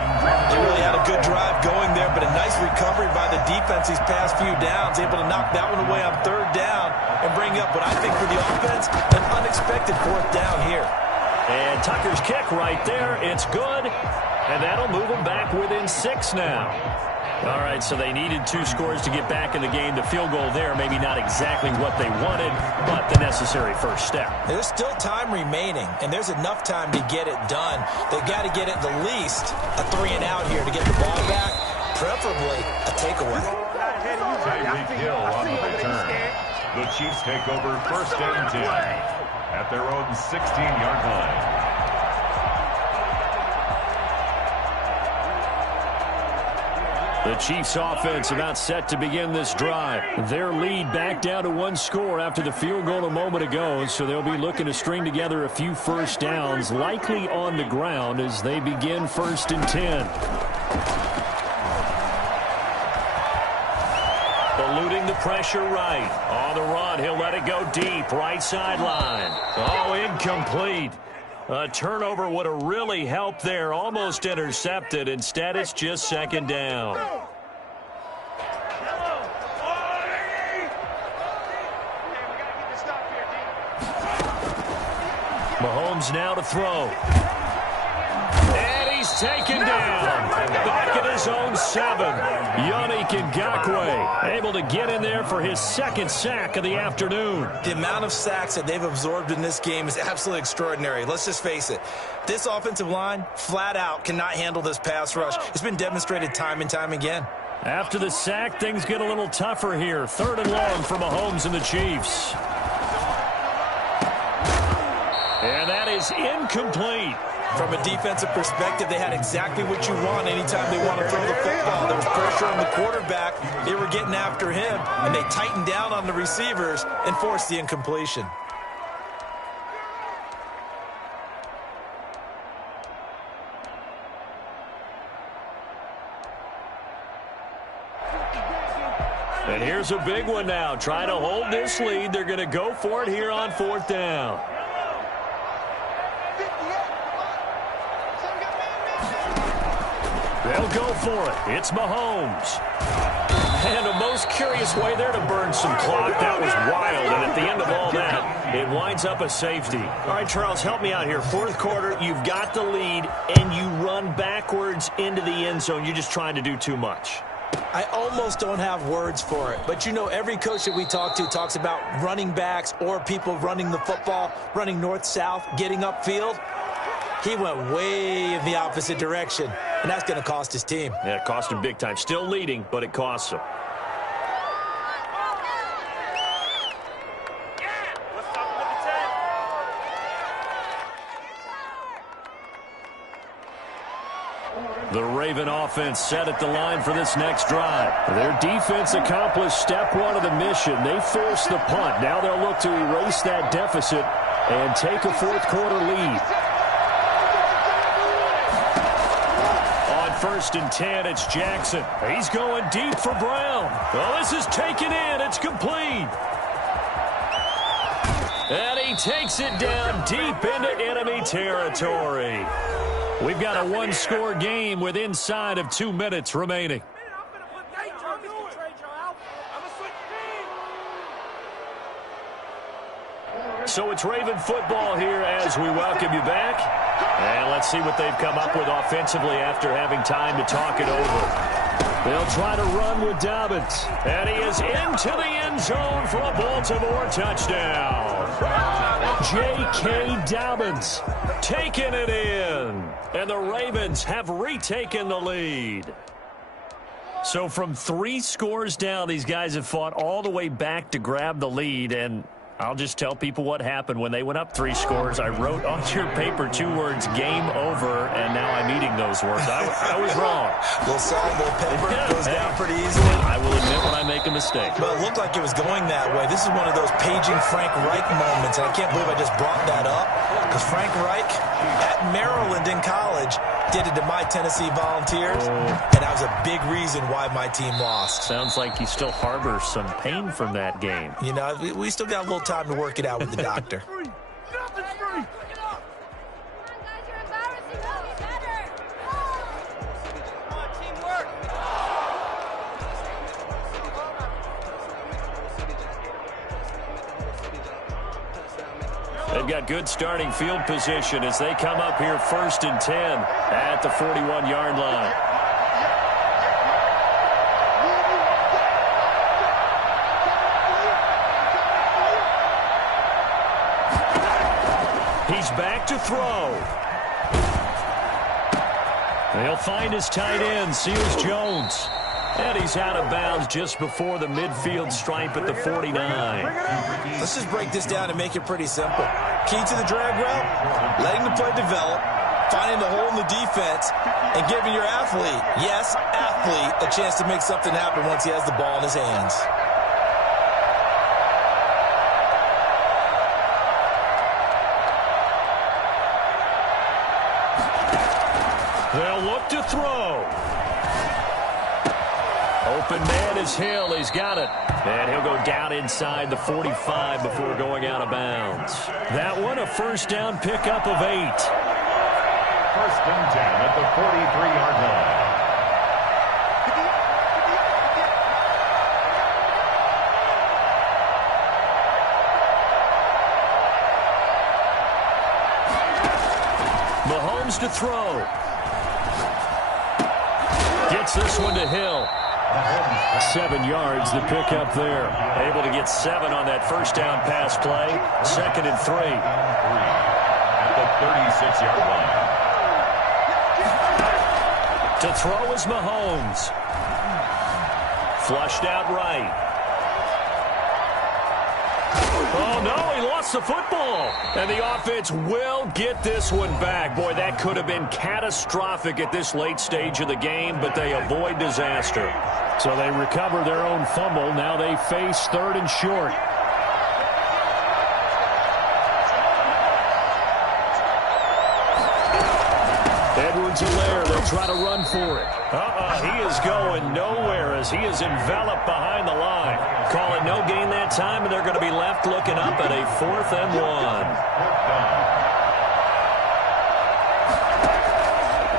They really had a good drive going there, but a nice recovery by the defense these past few downs, able to knock that one away on 3rd down and bring up what I think for the offense, an unexpected 4th down here. And Tucker's kick right there. It's good, and that'll move them back within 6 now. All right, so they needed 2 scores to get back in the game. The field goal there, maybe not exactly what they wanted, but the necessary first step. There's still time remaining, and there's enough time to get it done. They've got to get at the least a 3-and-out here to get the ball back, preferably a takeaway. Tyreek Hill on the return. The Chiefs take over 1st and 10 at their own 16-yard line. The Chiefs offense about set to begin this drive. Their lead back down to 1 score after the field goal a moment ago, so they'll be looking to string together a few first downs, likely on the ground as they begin 1st and 10. Eluding the pressure right. On the run, he'll let it go deep, right sideline. Oh, incomplete. A turnover would have really helped there, almost intercepted. Instead, it's just 2nd down. Mahomes now to throw. And he's taken down. Back at his own 7. Yannick Ngakoue able to get in there for his 2nd sack of the afternoon. The amount of sacks that they've absorbed in this game is absolutely extraordinary. Let's just face it. This offensive line, flat out, cannot handle this pass rush. It's been demonstrated time and time again. After the sack, things get a little tougher here. 3rd and long for Mahomes and the Chiefs. And that is incomplete. From a defensive perspective, they had exactly what you want anytime they want to throw the football. There was pressure on the quarterback. They were getting after him, and they tightened down on the receivers and forced the incompletion. And here's a big one now. Trying to hold this lead. They're going to go for it here on 4th down. They'll go for it. It's Mahomes. And a most curious way there to burn some clock. That was wild. And at the end of all that, it winds up a safety. All right, Charles, help me out here. 4th quarter, you've got the lead, and you run backwards into the end zone. You're just trying to do too much. I almost don't have words for it. But, you know, every coach that we talk to talks about running backs or people running the football, running north-south, getting upfield. He went way in the opposite direction, and that's going to cost his team. Yeah, it cost him big time. Still leading, but it costs him. The Raven offense set at the line for this next drive. Their defense accomplished step 1 of the mission. They forced the punt. Now they'll look to erase that deficit and take a 4th quarter lead. On 1st and 10, it's Jackson. He's going deep for Brown. Well, this is taken in. It's complete. And he takes it down deep into enemy territory. We've got a one-score game with inside of 2 minutes remaining. So it's Raven football here as we welcome you back. And let's see what they've come up with offensively after having time to talk it over. They'll try to run with Dobbins. And he is into the end zone for a Baltimore touchdown. J.K. Dobbins taking it in. And the Ravens have retaken the lead. So from 3 scores down, these guys have fought all the way back to grab the lead. And I'll just tell people what happened when they went up 3 scores. I wrote on your paper 2 words, game over, and now I'm eating those words. I was wrong. A little salt, a little pepper, goes down pretty easily. I will admit when I make a mistake. But it looked like it was going that way. This is one of those paging Frank Reich moments, and I can't believe I just brought that up, because Frank Reich at Maryland in college did it to my Tennessee Volunteers, and that was a big reason why my team lost. Sounds like you still harbor some pain from that game. You know, we still got a little time to work it out with the doctor. They've got good starting field position as they come up here 1st and 10 at the 41-yard line. He's back to throw. They'll find his tight end, Seals Jones. And he's out of bounds just before the midfield stripe at the 49. Let's just break this down and make it pretty simple. Key to the drag route, letting the play develop, finding the hole in the defense, and giving your athlete, yes, athlete, a chance to make something happen once he has the ball in his hands. They'll look to throw. Open man is Hill. He's got it. And he'll go down inside the 45 before going out of bounds. That one, a first down pickup of 8. 1st and 10 at the 43-yard line. Mahomes to throw. Gets this one to Hill. 7 yards the pickup there. Able to get 7 on that first down pass play. 2nd and 3. At the 36-yard line. To throw is Mahomes. Flushed out right. Oh, no, he lost the football. And the offense will get this one back. Boy, that could have been catastrophic at this late stage of the game, but they avoid disaster. So they recover their own fumble. Now they face 3rd and short. Edwards-Helaire, they'll try to run for it. He is going nowhere as he is enveloped behind the line. Call it no gain that time, and they're going to be left looking up at a 4th and 1.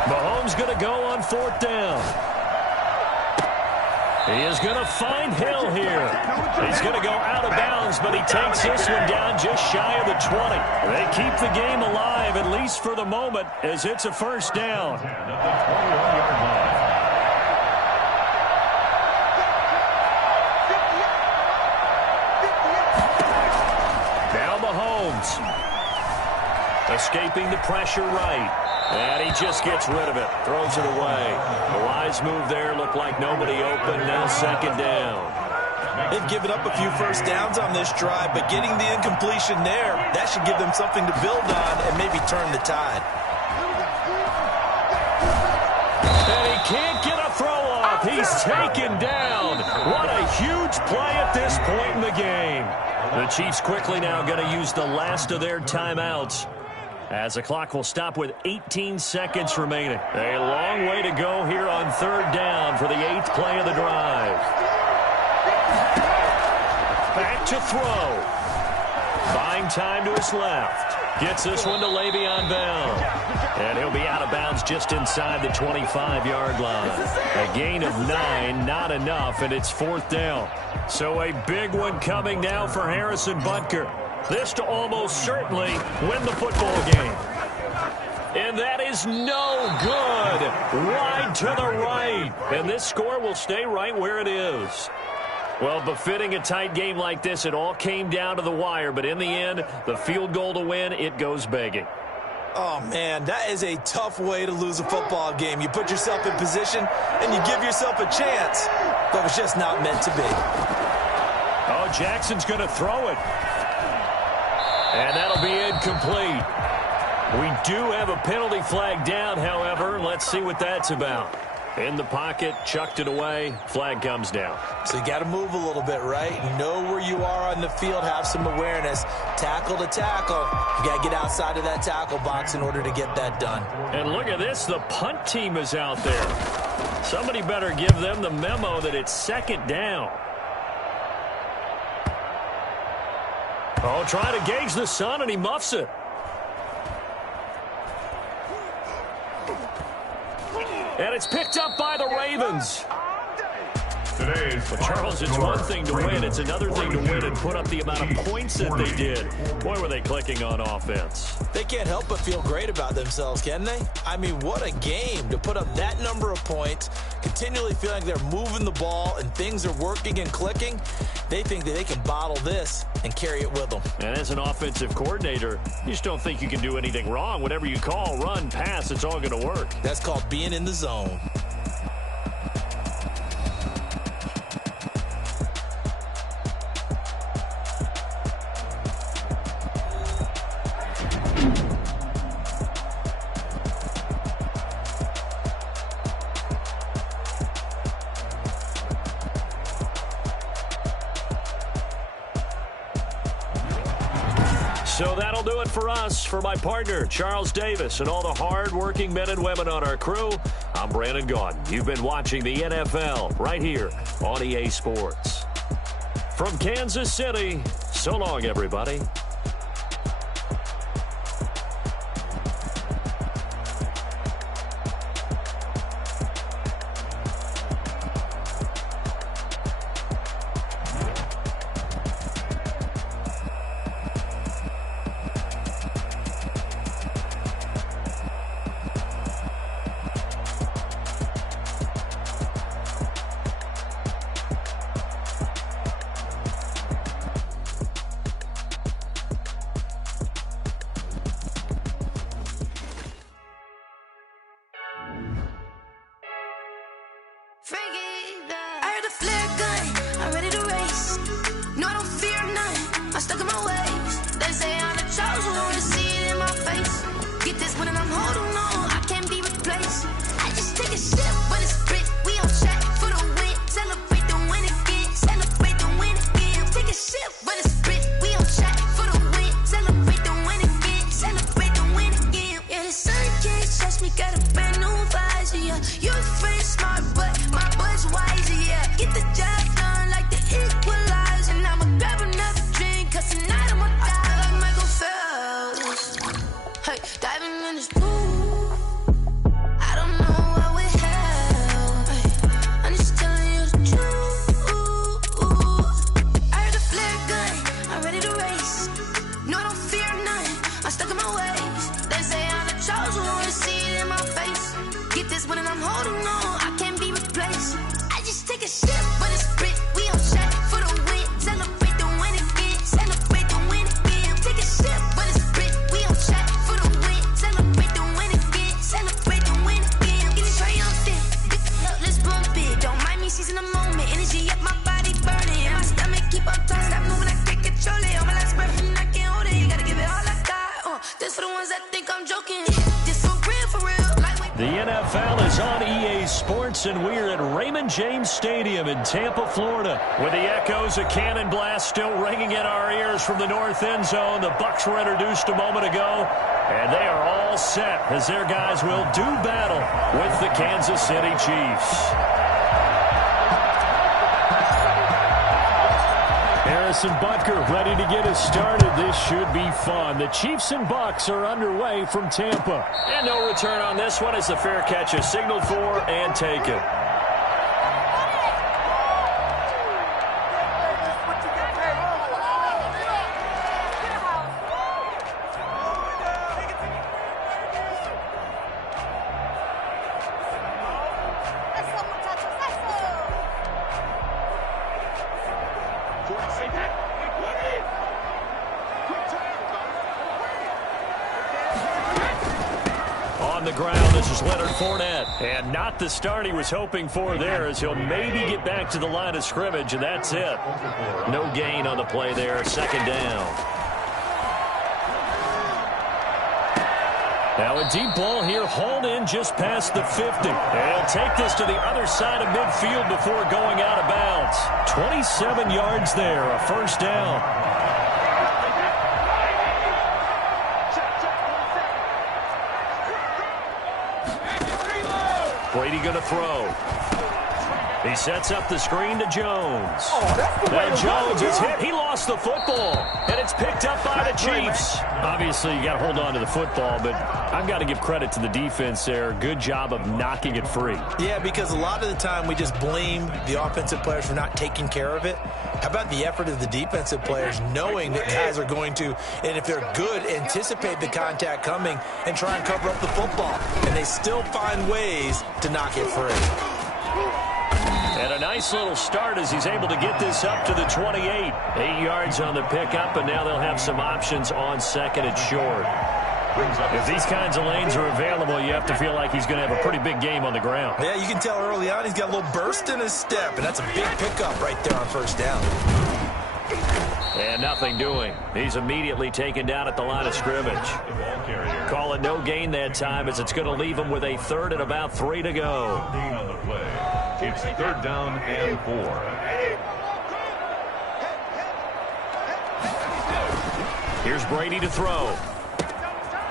Mahomes going to go on 4th down. He is going to find Hill here. He's going to go out of bounds, but he takes this one down just shy of the 20. They keep the game alive, at least for the moment, as it's a first down. Now Mahomes. Escaping the pressure right. And he just gets rid of it. Throws it away. A wise move there. Looked like nobody open. Now 2nd down. They've given up a few first downs on this drive, but getting the incompletion there, that should give them something to build on and maybe turn the tide. And he can't get a throw off. He's taken down. What a huge play at this point in the game. The Chiefs quickly now going to use the last of their timeouts, as the clock will stop with 18 seconds remaining. A long way to go here on 3rd down for the 8th play of the drive. Back to throw. Buying time to his left. Gets this one to Le'Veon Bell. And he'll be out of bounds just inside the 25-yard line. A gain of 9, not enough, and it's 4th down. So a big one coming now for Harrison Butker. This to almost certainly win the football game. And that is no good. Wide to the right. And this score will stay right where it is. Well, befitting a tight game like this, it all came down to the wire. But in the end, the field goal to win, it goes begging. Oh, man, that is a tough way to lose a football game. You put yourself in position, and you give yourself a chance. But it's just not meant to be. Oh, Jackson's going to throw it. And that'll be incomplete. We do have a penalty flag down, however. Let's see what that's about. In the pocket, chucked it away, flag comes down. So you got to move a little bit, right? Know where you are on the field, have some awareness. Tackle to tackle. You got to get outside of that tackle box in order to get that done. And look at this, the punt team is out there. Somebody better give them the memo that it's 2nd down. Oh, trying to gauge the sun, and he muffs it. And it's picked up by the Ravens. Well, Charles, it's one thing to win. It's another thing to win and put up the amount of points that they did. Boy, were they clicking on offense. They can't help but feel great about themselves, can they? I mean, what a game to put up that number of points, continually feeling like they're moving the ball and things are working and clicking. They think that they can bottle this and carry it with them. And as an offensive coordinator, you just don't think you can do anything wrong. Whatever you call, run, pass, it's all going to work. That's called being in the zone. So that'll do it for us. For my partner, Charles Davis, and all the hard-working men and women on our crew, I'm Brandon Gaudin. You've been watching the NFL right here on EA Sports. From Kansas City, so long, everybody. And we're at Raymond James Stadium in Tampa, Florida, with the echoes of cannon blast still ringing in our ears from the north end zone. The Bucs were introduced a moment ago, and they are all set as their guys will do battle with the Kansas City Chiefs. Here Harrison Butker ready to get us started. This should be fun. The Chiefs and Bucks are underway from Tampa. And no return on this one as the fair catch is signaled for and taken. On the ground, this is Leonard Fournette. And not the start he was hoping for there, as he'll maybe get back to the line of scrimmage, and that's it. No gain on the play there, second down. Now a deep ball here, hauled in just past the 50. And he'll take this to the other side of midfield before going out of bounds. 27 yards there, a first down. Brady going to throw. He sets up the screen to Jones. Now Jones is hit. He lost the football. And it's picked up by the Chiefs. Obviously, you got to hold on to the football, but I've got to give credit to the defense there. Good job of knocking it free. Yeah, because a lot of the time we just blame the offensive players for not taking care of it. How about the effort of the defensive players knowing that guys are going to, and if they're good, anticipate the contact coming and try and cover up the football. And they still find ways to knock it free. And a nice little start as he's able to get this up to the 28. 8 yards on the pickup, and now they'll have some options on second and short. If these kinds of lanes are available, you have to feel like he's going to have a pretty big game on the ground. Yeah, you can tell early on he's got a little burst in his step, and that's a big pickup right there on first down. And nothing doing. He's immediately taken down at the line of scrimmage. Calling no gain that time as it's going to leave him with a third and about 3 to go. It's third down and 4. Here's Brady to throw.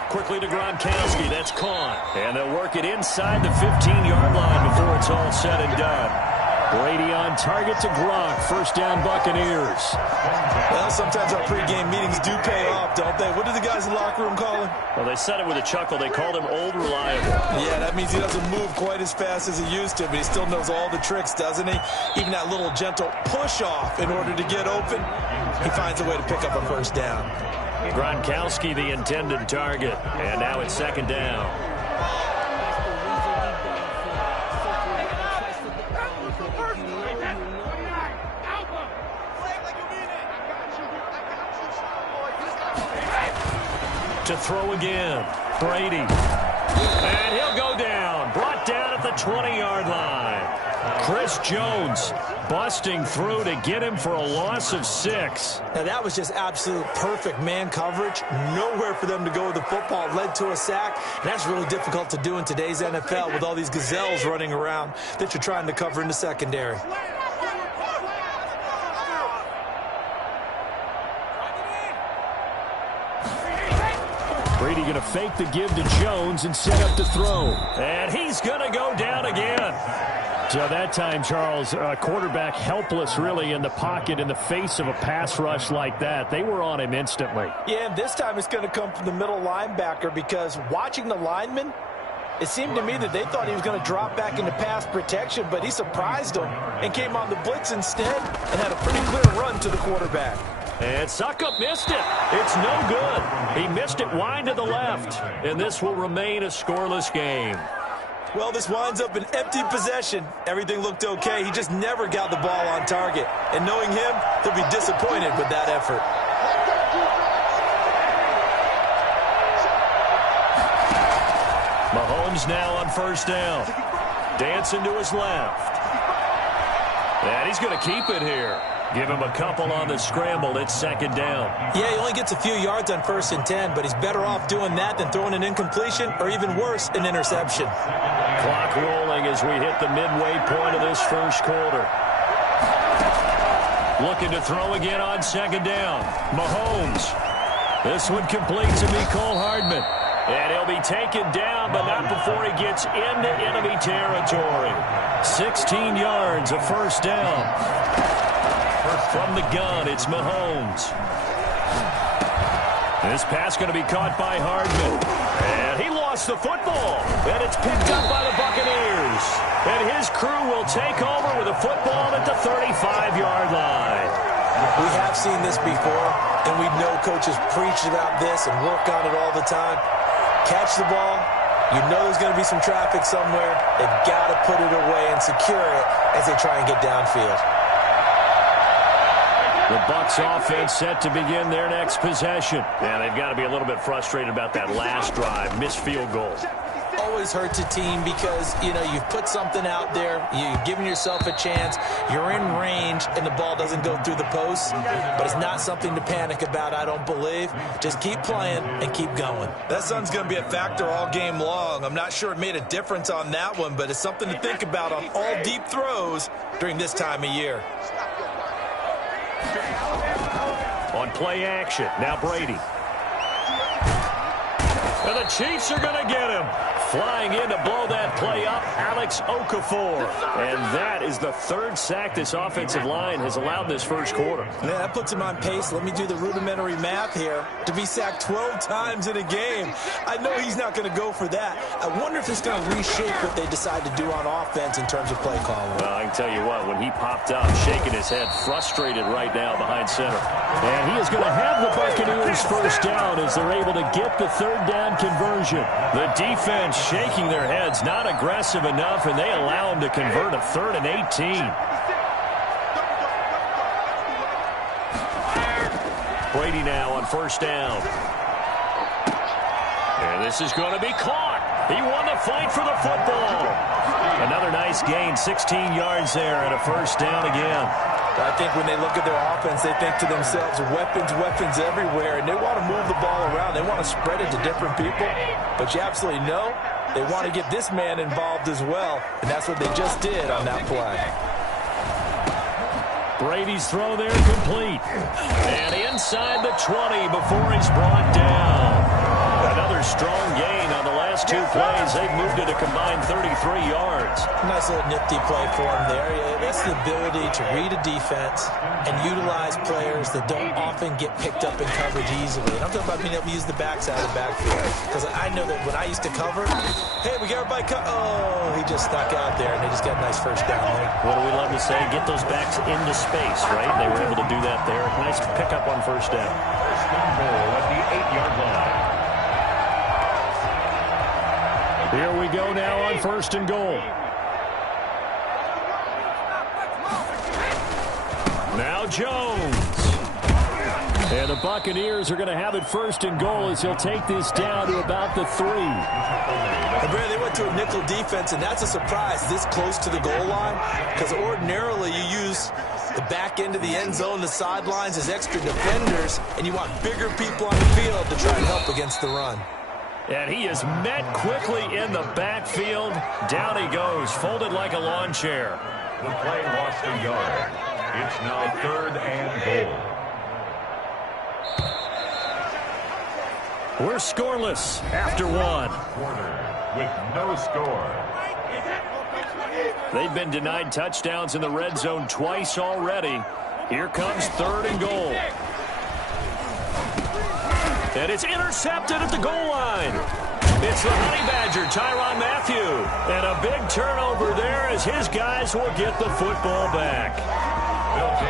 Quickly to Gronkowski. That's caught. And they'll work it inside the 15-yard line before it's all said and done. Brady on target to Gronk. First down, Buccaneers. Well, sometimes our pregame meetings do pay off, don't they? What do the guys in the locker room call him? Well, they said it with a chuckle. They called him Old Reliable. Yeah, that means he doesn't move quite as fast as he used to, but he still knows all the tricks, doesn't he? Even that little gentle push-off in order to get open, he finds a way to pick up a first down. Gronkowski, the intended target. And now it's second down. To throw again, Brady. And he'll go down. Brought down at the 20-yard line. Chris Jones busting through to get him for a loss of 6. Now, that was just absolute perfect man coverage. Nowhere for them to go with the football. Led to a sack. And that's really difficult to do in today's NFL with all these gazelles running around that you're trying to cover in the secondary. Brady going to fake the give to Jones and set up the throw. And he's going to go down again. So that time, Charles, quarterback helpless really in the pocket in the face of a pass rush like that. They were on him instantly. Yeah, and this time it's going to come from the middle linebacker because watching the lineman, it seemed to me that they thought he was going to drop back into pass protection, but he surprised them and came on the blitz instead and had a pretty clear run to the quarterback. And Suckup missed it. It's no good. He missed it wide to the left. And this will remain a scoreless game. Well, this winds up an empty possession. Everything looked okay. He just never got the ball on target. And knowing him, he'll be disappointed with that effort. Mahomes now on first down. Dancing to his left. And he's going to keep it here. Give him a couple on the scramble. It's second down. Yeah, he only gets a few yards on 1st and 10, but he's better off doing that than throwing an incompletion or even worse, an interception. Clock rolling as we hit the midway point of this first quarter. Looking to throw again on second down. Mahomes. This one complete to Mecole Hardman. And he'll be taken down, but not before he gets into enemy territory. 16 yards, a first down. First From the gun, it's Mahomes. This pass going to be caught by Hardman. And he lost the football. And it's picked up by the Buccaneers. And his crew will take over with a football at the 35-yard line. We have seen this before, and we know coaches preach about this and work on it all the time. Catch the ball. You know there's going to be some traffic somewhere. They've got to put it away and secure it as they try and get downfield. The Bucs offense set to begin their next possession. Yeah, they've got to be a little bit frustrated about that last drive, missed field goal. Always hurts a team because, you know, you've put something out there, you've given yourself a chance, you're in range, and the ball doesn't go through the posts. But it's not something to panic about, I don't believe. Just keep playing and keep going. That sun's going to be a factor all game long. I'm not sure it made a difference on that one, but it's something to think about on all deep throws during this time of year. On play action, now Brady. And the Chiefs are going to get him. Flying in to blow that play up, Alex Okafor. And that is the third sack this offensive line has allowed this first quarter. Yeah, that puts him on pace. Let me do the rudimentary math here. To be sacked 12 times in a game, I know he's not going to go for that. I wonder if it's going to reshape what they decide to do on offense in terms of play calling. Well, I can tell you what, when he popped up, shaking his head, frustrated right now behind center. And he is going to have the Buccaneers first down as they're able to get the third down conversion. The defense shaking their heads, not aggressive enough, and they allow him to convert a 3rd and 18. Brady now on first down. And this is going to be caught. He won the fight for the football. Another nice gain, 16 yards there and a first down again. I think when they look at their offense, they think to themselves, weapons everywhere, and they want to move the ball around. They want to spread it to different people, but you absolutely know they want to get this man involved as well, and that's what they just did on that play. Brady's throw there complete. And inside the 20 before he's brought down. Another strong gain on the last two plays. They've moved it a combined 33 yards. Nice little nifty play for him there. That's the ability to read a defense and utilize players that don't often get picked up in coverage easily. And I'm talking about being able to use the backside of the backfield. Because I know that when I used to cover, hey, we got everybody oh, he just snuck out there, and they just got a nice first down there. What do we love to say? Get those backs into space, right? They were able to do that there. Nice pickup on first down. First and goal at the 8-yard line. Here we go now on first and goal. Now Jones. And the Buccaneers are going to have it first and goal as he'll take this down to about the 3. And Brad, they went to a nickel defense, and that's a surprise this close to the goal line, because ordinarily you use the back end of the end zone, the sidelines as extra defenders, and you want bigger people on the field to try and help against the run. And he is met quickly in the backfield. Down he goes, folded like a lawn chair. The play lost a yard. It's now 3rd and goal. We're scoreless after one. Quarter with no score. They've been denied touchdowns in the red zone twice already. Here comes 3rd and goal. And it's intercepted at the goal line. It's the Honey Badger, Tyrann Mathieu. And a big turnover there as his guys will get the football back.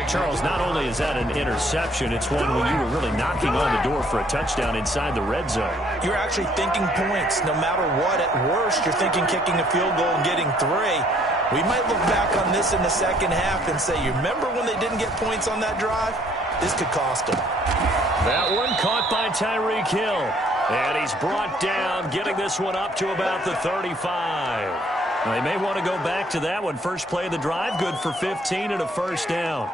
Charles, not only is that an interception, it's one when you were really knocking on the door for a touchdown inside the red zone. You're actually thinking points no matter what. At worst, you're thinking kicking a field goal and getting 3. We might look back on this in the second half and say, you remember when they didn't get points on that drive? This could cost them. That one caught by Tyreek Hill. And he's brought down, getting this one up to about the 35. They may want to go back to that one. First play of the drive, good for 15 and a first down.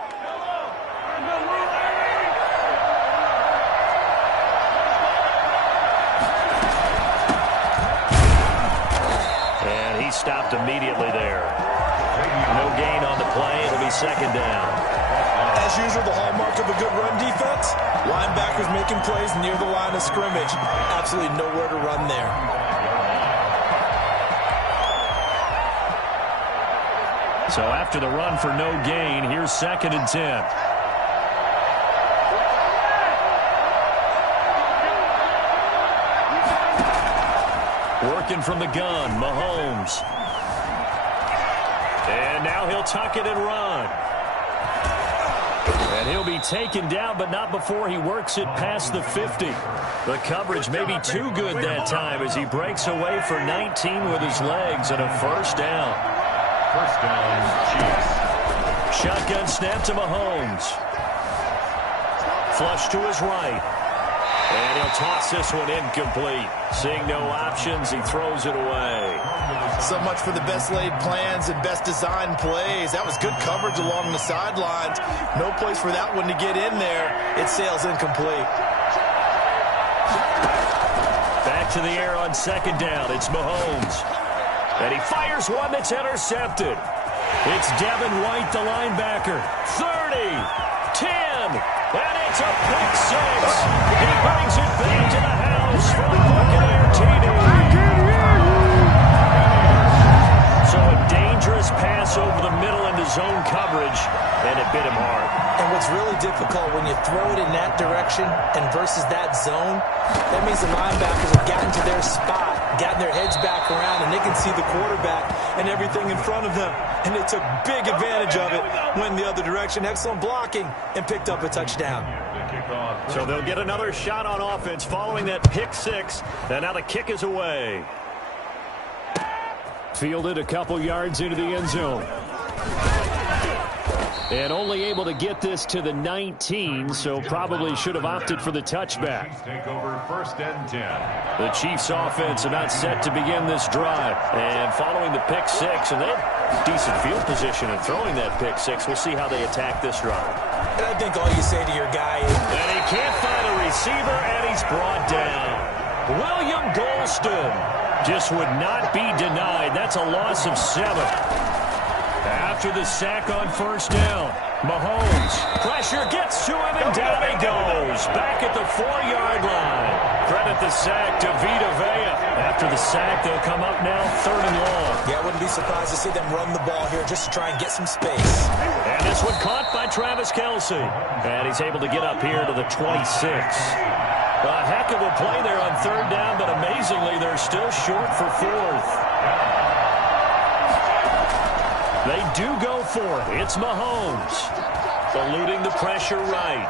And he stopped immediately there. No gain on the play. It'll be second down. As usual, the hallmark of a good run defense, linebackers making plays near the line of scrimmage. Absolutely nowhere to run there. So after the run for no gain, here's 2nd and 10. Working from the gun, Mahomes. And now he'll tuck it and run. And he'll be taken down, but not before he works it past the 50. The coverage may be too good that time as he breaks away for 19 with his legs and a first down. First down, Chiefs. Shotgun snap to Mahomes. Flush to his right. And he'll toss this one incomplete. Seeing no options, he throws it away. So much for the best laid plans and best designed plays. That was good coverage along the sidelines. No place for that one to get in there. It sails incomplete. Back to the air on second down. It's Mahomes. And he fires one that's intercepted. It's Devin White, the linebacker. 30, 10, and it's a pick six. He brings it back to the house for the Buccaneer TD. So a dangerous pass over the middle into zone coverage, and it bit him hard. And what's really difficult when you throw it in that direction and versus that zone, that means the linebackers have gotten to their spot, gotten their heads back around, and they can see the quarterback and everything in front of them. And they took big advantage of it, went the other direction, excellent blocking, and picked up a touchdown. So they'll get another shot on offense following that pick six, and now the kick is away. Fielded a couple yards into the end zone. And only able to get this to the 19, so probably should have opted for the touchback. Take over first and 10. The Chiefs offense about set to begin this drive. And following the pick six, and they have decent field position in throwing that pick six. We'll see how they attack this drive. And I think all you say to your guy is... And he can't find a receiver, and he's brought down. William Golston just would not be denied. That's a loss of 7. After the sack on first down, Mahomes, pressure gets to him, and down he goes. Back at the 4-yard line. Credit the sack to Vita Vea. After the sack, they'll come up now 3rd and long. Yeah, I wouldn't be surprised to see them run the ball here just to try and get some space. And this one caught by Travis Kelce. And he's able to get up here to the 26. A heck of a play there on 3rd down, but amazingly, they're still short for 4th. They do go for it. It's Mahomes. Eluding the pressure right.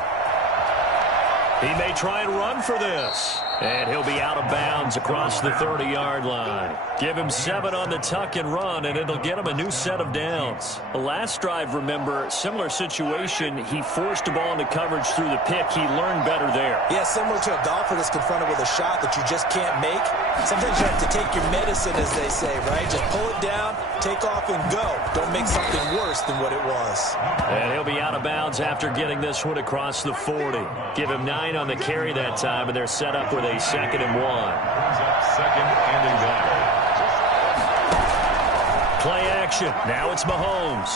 He may try and run for this. And he'll be out of bounds across the 30-yard line. Give him 7 on the tuck and run, and it'll get him a new set of downs. The last drive, remember, similar situation. He forced the ball into coverage through the pick. He learned better there. Yeah, similar to a golfer that's confronted with a shot that you just can't make. Sometimes you have to take your medicine, as they say, right? Just pull it down, take off, and go. Don't make something worse than what it was. And he'll be out of bounds after getting this one across the 40. Give him 9 on the carry that time, and they're set up with a 2nd and 1. Brings up 2nd and 11. Play action. Now it's Mahomes.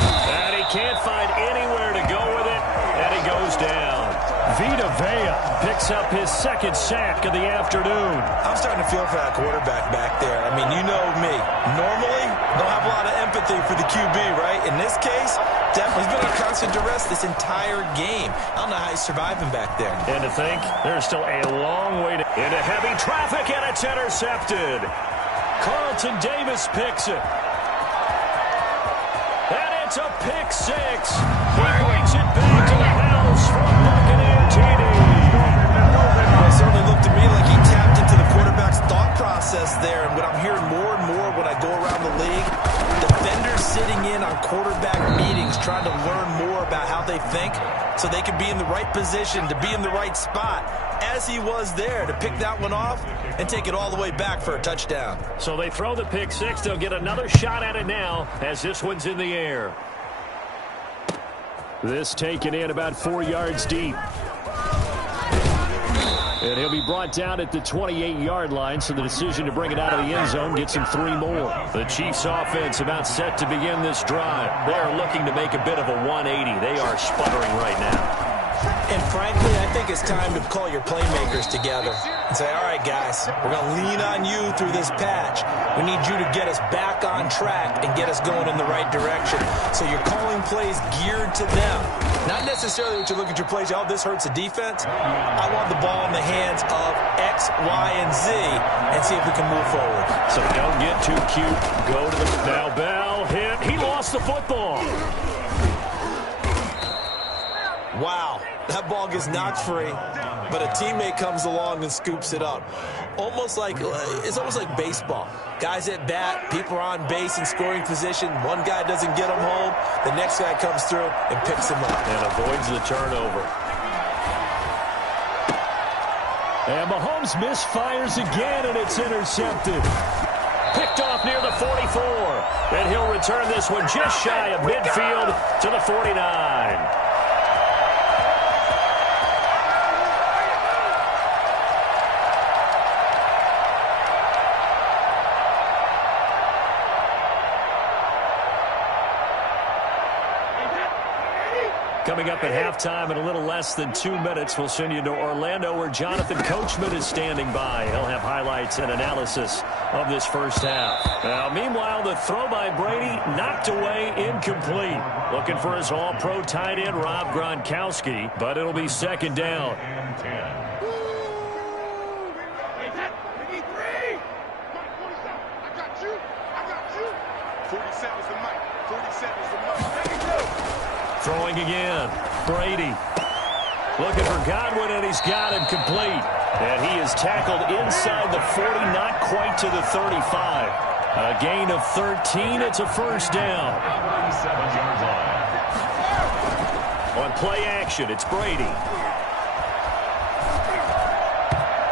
And he can't find anywhere to go with it, and he goes down. Vita Vea picks up his 2nd sack of the afternoon. I'm starting to feel for that quarterback back there. I mean, you know me. Normally, don't have a lot of empathy for the QB, right? In this case, definitely he's been under constant duress this entire game. I don't know how he's surviving back there. And to think, there's still a long way into heavy traffic, and it's intercepted. Carlton Davis picks it. And it's a pick six. He brings it back to the house from Buccaneer TD. Well, it certainly looked to me like he tapped into the quarterback's thought process there. And what I'm hearing more and more when I go around the league, defenders sitting in on quarterback meetings trying to learn more about how they think so they can be in the right position, to be in the right spot, as he was there, to pick that one off and take it all the way back for a touchdown. So they throw the pick six. They'll get another shot at it now as this one's in the air. This taken in about 4 yards deep. And he'll be brought down at the 28-yard line, so the decision to bring it out of the end zone gets him 3 more. The Chiefs offense about set to begin this drive. They're looking to make a bit of a 180. They are sputtering right now. And frankly, I think it's time to call your playmakers together and say, all right, guys, we're going to lean on you through this patch. We need you to get us back on track and get us going in the right direction. So you're calling plays geared to them. Not necessarily what you look at your plays, oh, this hurts the defense. I want the ball in the hands of X, Y, and Z and see if we can move forward. So don't get too cute. Go to the now. Bell hit. He lost the football. Wow, that ball gets knocked free, but a teammate comes along and scoops it up. It's almost like baseball. Guys at bat, people are on base in scoring position. One guy doesn't get him home. The next guy comes through and picks him up. And avoids the turnover. And Mahomes misfires again, and it's intercepted. Picked off near the 44. And he'll return this one just shy of midfield to the 49. Coming up at halftime in a little less than 2 minutes, we'll send you to Orlando where Jonathan Coachman is standing by. He'll have highlights and analysis of this first half. Now, meanwhile, the throw by Brady knocked away, incomplete. Looking for his all-pro tight end, Rob Gronkowski, but it'll be second down. Throwing again. Brady looking for Godwin, and he's got him complete. And he is tackled inside the 40, not quite to the 35. A gain of 13. It's a first down. 37-yard line. On play action, it's Brady.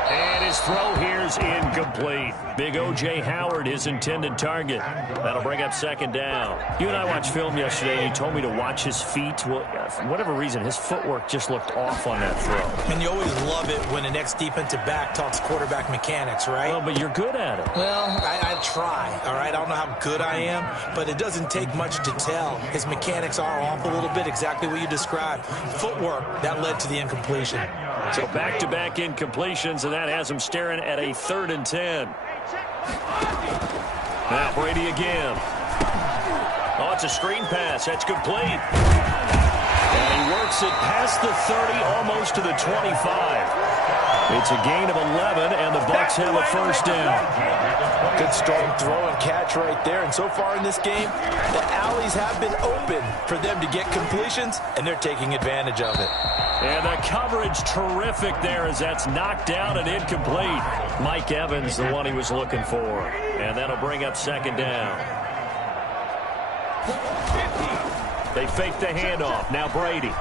And his throw here's incomplete. Big O.J. Howard, his intended target. That'll bring up second down. You and I watched film yesterday, and you told me to watch his feet. Well, for whatever reason, his footwork just looked off on that throw. And you always love it when an ex-defensive back talks quarterback mechanics, right? Well, but you're good at it. Well, I try, all right? I don't know how good I am, but it doesn't take much to tell. His mechanics are off a little bit, exactly what you described. Footwork, that led to the incompletion. So back-to-back incompletions, and that has him staring at a 3rd and 10. Now Brady again. Oh, it's a screen pass. That's complete. And he works it past the 30, almost to the 25. It's a gain of 11, and the Bucs have a first down. Good strong throw and catch right there. And so far in this game, the alleys have been open for them to get completions, and they're taking advantage of it. And the coverage terrific there as that's knocked down and incomplete. Mike Evans, the one he was looking for. And that'll bring up second down. They fake the handoff. Now Brady.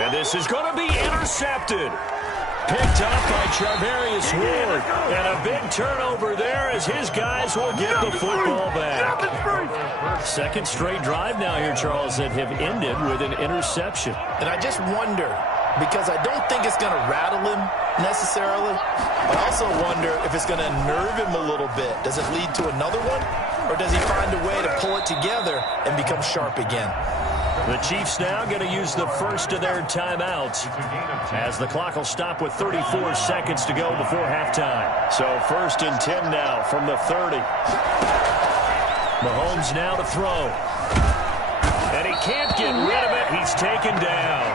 And this is going to be intercepted. Picked up by Charvarius Ward. And a big turnover there as his guys will get the football back. Second straight drive now here, Charles, that have ended with an interception. And I just wonder, because I don't think it's going to rattle him necessarily, but I also wonder if it's going to nerve him a little bit. Does it lead to another one? Or does he find a way to pull it together and become sharp again? The Chiefs now going to use the first of their timeouts as the clock will stop with 34 seconds to go before halftime. So 1st and 10 now from the 30. Mahomes now to throw. And he can't get rid of it. He's taken down.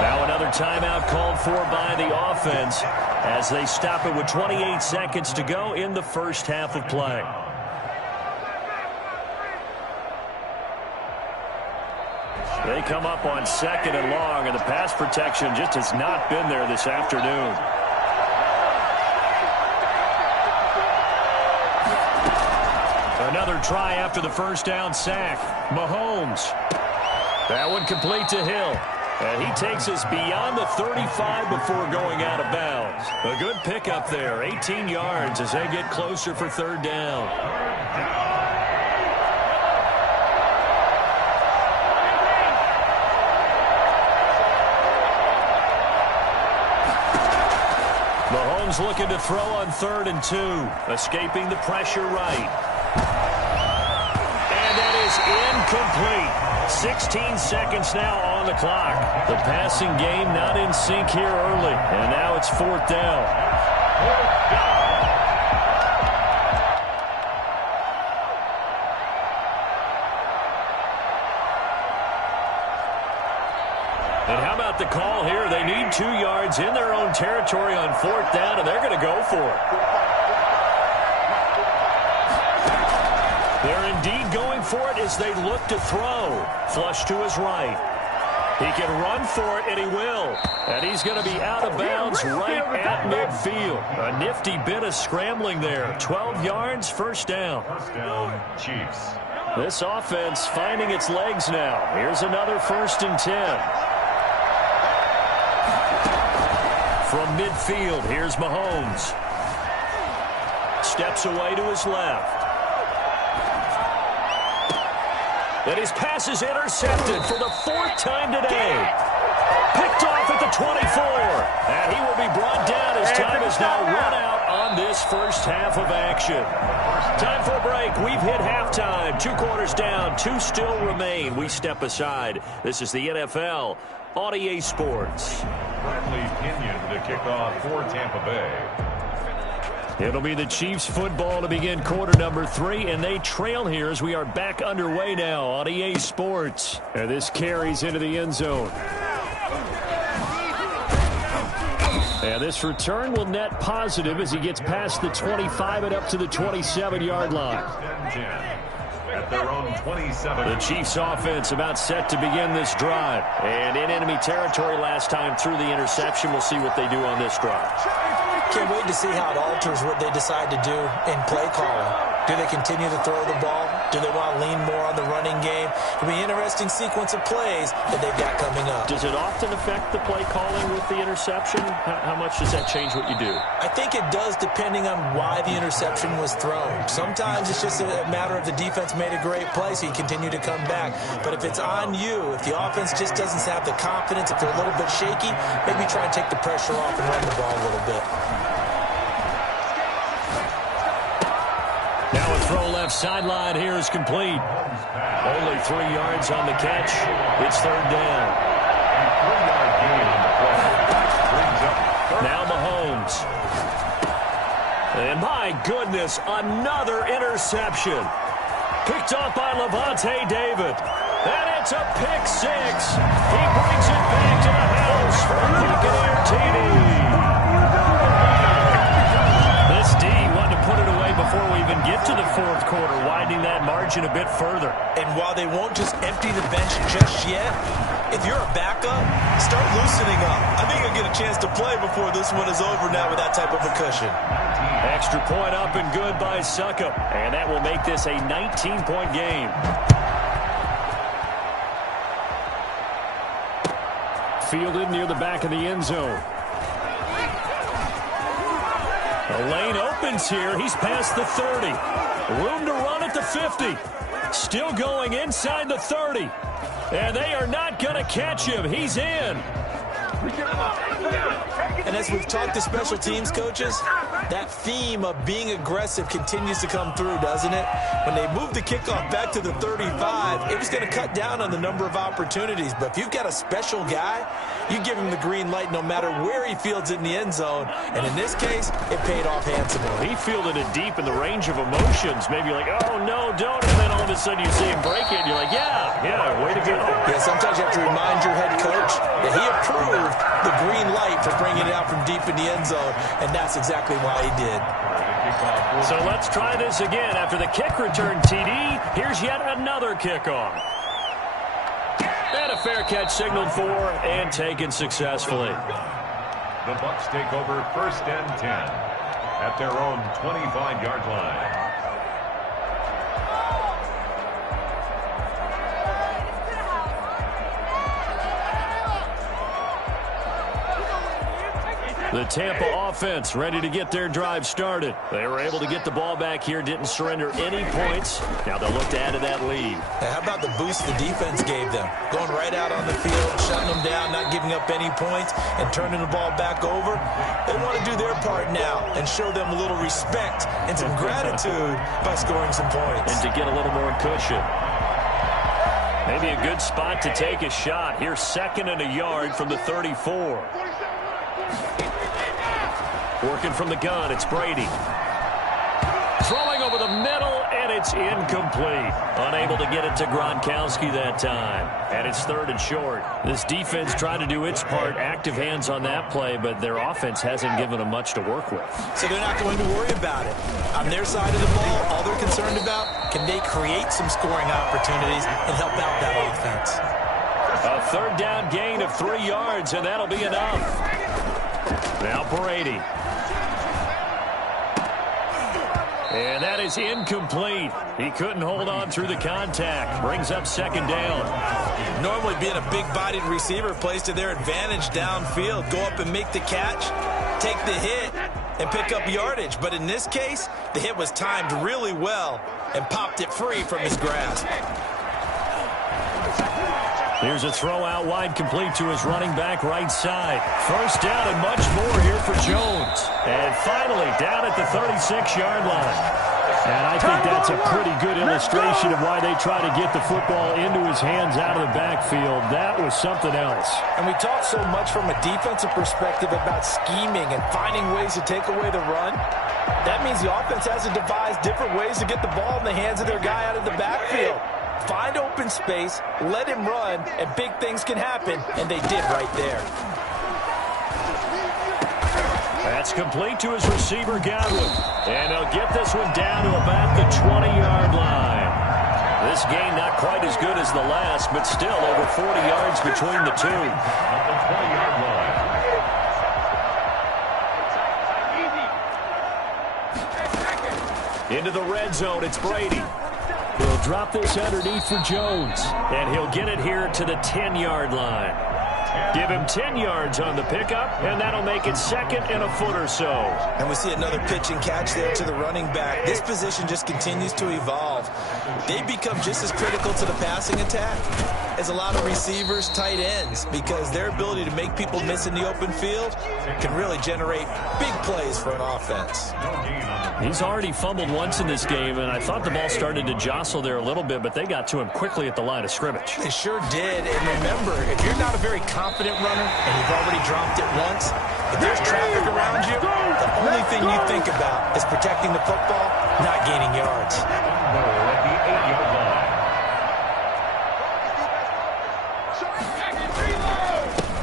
Now another timeout called for by the offense as they stop it with 28 seconds to go in the first half of play. They come up on 2nd and long, and the pass protection just has not been there this afternoon. Another try after the first down sack. Mahomes. That one complete to Hill. And he takes us beyond the 35 before going out of bounds. A good pickup there, 18 yards as they get closer for 3rd down. Mahomes looking to throw on 3rd and 2. Escaping the pressure right. And that is incomplete. 16 seconds now on the clock. The passing game not in sync here early. And now it's 4th down. And how about the call here? They need 2 yards in their own territory on 4th down, and they're going to go for it. They're indeed going for it as they look to throw. Flush to his right. He can run for it, and he will. And he's going to be out of bounds right at midfield. A nifty bit of scrambling there. 12 yards, 1st down. 1st down, Chiefs. This offense finding its legs now. Here's another 1st and 10. From midfield, here's Mahomes. Steps away to his left. And his pass is intercepted for the 4th time today. Picked off at the 24. And he will be brought down as time is now run out on this first half of action. Time for a break. We've hit halftime. 2 quarters down. 2 still remain. We step aside. This is the NFL on EA Sports. Bradley Pinion to kick off for Tampa Bay. It'll be the Chiefs football to begin quarter number 3, and they trail here as we are back underway now on EA Sports. And this carries into the end zone. And this return will net positive as he gets past the 25 and up to the 27-yard line. At their own 27. The Chiefs offense about set to begin this drive. And in enemy territory last time through the interception. We'll see what they do on this drive. Can't wait to see how it alters what they decide to do in play calling. Do they continue to throw the ball? Do they want to lean more on the running game? It'll be an interesting sequence of plays that they've got coming up. Does it often affect the play calling with the interception? How much does that change what you do? I think it does depending on why the interception was thrown. Sometimes it's just a matter of the defense made a great play, so you continue to come back. But if it's on you, if the offense just doesn't have the confidence, if they're a little bit shaky, maybe try and take the pressure off and run the ball a little bit. Now a throw left sideline here is complete. Only 3 yards on the catch. It's 3rd down. Now Mahomes. And my goodness, another interception. Picked off by Levante David. And it's a pick 6. He brings it back to the house for a Buccaneer TD. This D wanted to put it away before we even get to the 4th quarter, widening that margin a bit further. And while they won't just empty the bench just yet, if you're a backup, start loosening up. I think you'll get a chance to play before this one is over now with that type of a cushion. Extra point up and good by Suckup. And that will make this a 19-point game. Fielded near the back of the end zone. The lane opens here. He's past the 30. Room to run at the 50. Still going inside the 30. And they are not going to catch him. He's in. And as we've talked to special teams coaches, that theme of being aggressive continues to come through, doesn't it? When they moved the kickoff back to the 35, it was going to cut down on the number of opportunities. But if you've got a special guy, you give him the green light no matter where he fields it in the end zone. And in this case, it paid off handsomely. He fielded it deep in the range of emotions. Maybe like, oh, no, don't. And then all of a sudden you see him break it. And you're like, yeah, way to go. Yeah, sometimes you have to remind your head coach that he approved the green light for bringing it out from deep in the end zone. And that's exactly why he did. So let's try this again. After the kick return TD, here's yet another kickoff. And a fair catch signaled for and taken successfully. The Bucs take over 1st and 10 at their own 25-yard line. The Tampa offense ready to get their drive started. They were able to get the ball back here, didn't surrender any points. Now they'll look to add to that lead. Now, how about the boost the defense gave them? Going right out on the field, shutting them down, not giving up any points, and turning the ball back over. They want to do their part now and show them a little respect and some gratitude by scoring some points. And to get a little more cushion. Maybe a good spot to take a shot. Here's 2nd and a yard from the 34. Working from the gun, it's Brady. Throwing over the middle, and it's incomplete. Unable to get it to Gronkowski that time. And it's 3rd and short. This defense tried to do its part, active hands on that play, but their offense hasn't given them much to work with. So they're not going to worry about it. On their side of the ball, all they're concerned about, can they create some scoring opportunities and help out that offense? A 3rd down gain of 3 yards, and that'll be enough. Now Brady. And that is incomplete. He couldn't hold on through the contact. Brings up 2nd down. Normally being a big-bodied receiver plays to their advantage downfield. Go up and make the catch, take the hit, and pick up yardage. But in this case, the hit was timed really well and popped it free from his grasp. Here's a throw out wide, complete to his running back right side. 1st down and much more here for Jones. And finally down at the 36-yard line. And I think that's a pretty good illustration of why they try to get the football into his hands out of the backfield. That was something else. And we talk so much from a defensive perspective about scheming and finding ways to take away the run. That means the offense has to devise different ways to get the ball in the hands of their guy out of the backfield. Find open space, let him run, and big things can happen, and they did right there. That's complete to his receiver, Godwin. And they'll get this one down to about the 20-yard line. This game not quite as good as the last, but still over 40 yards between the two. At the 20-yard line. Into the red zone, it's Brady. He'll drop this underneath for Jones. And he'll get it here to the 10-yard line. Give him 10 yards on the pickup, and that'll make it 2nd and a foot or so. And we see another pitch and catch there to the running back. This position just continues to evolve. They become just as critical to the passing attack as a lot of receivers, tight ends, because their ability to make people miss in the open field can really generate big plays for an offense. He's already fumbled once in this game, and I thought the ball started to jostle there a little bit, but they got to him quickly at the line of scrimmage. They sure did. And remember, if you're not a very confident runner and you've already dropped it once, if there's traffic around you, the only thing you think about is protecting the football, not gaining yards. At the 8-yard line.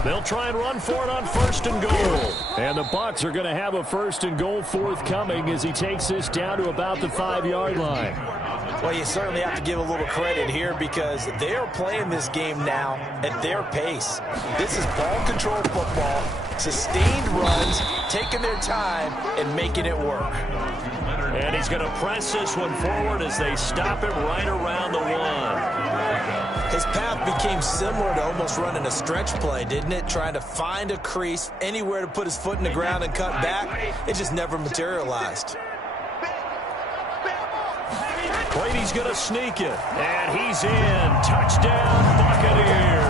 They'll try and run for it on 1st and goal. And the Bucs are going to have a 1st and goal forthcoming as he takes this down to about the 5-yard line. Well, you certainly have to give a little credit here because they are playing this game now at their pace. This is ball control football, sustained runs, taking their time, and making it work. And he's going to press this one forward as they stop it right around the 1. His path became similar to almost running a stretch play, didn't it? Trying to find a crease, anywhere to put his foot in the ground and cut back. It just never materialized. Brady's going to sneak it, and he's in. Touchdown, Buccaneers.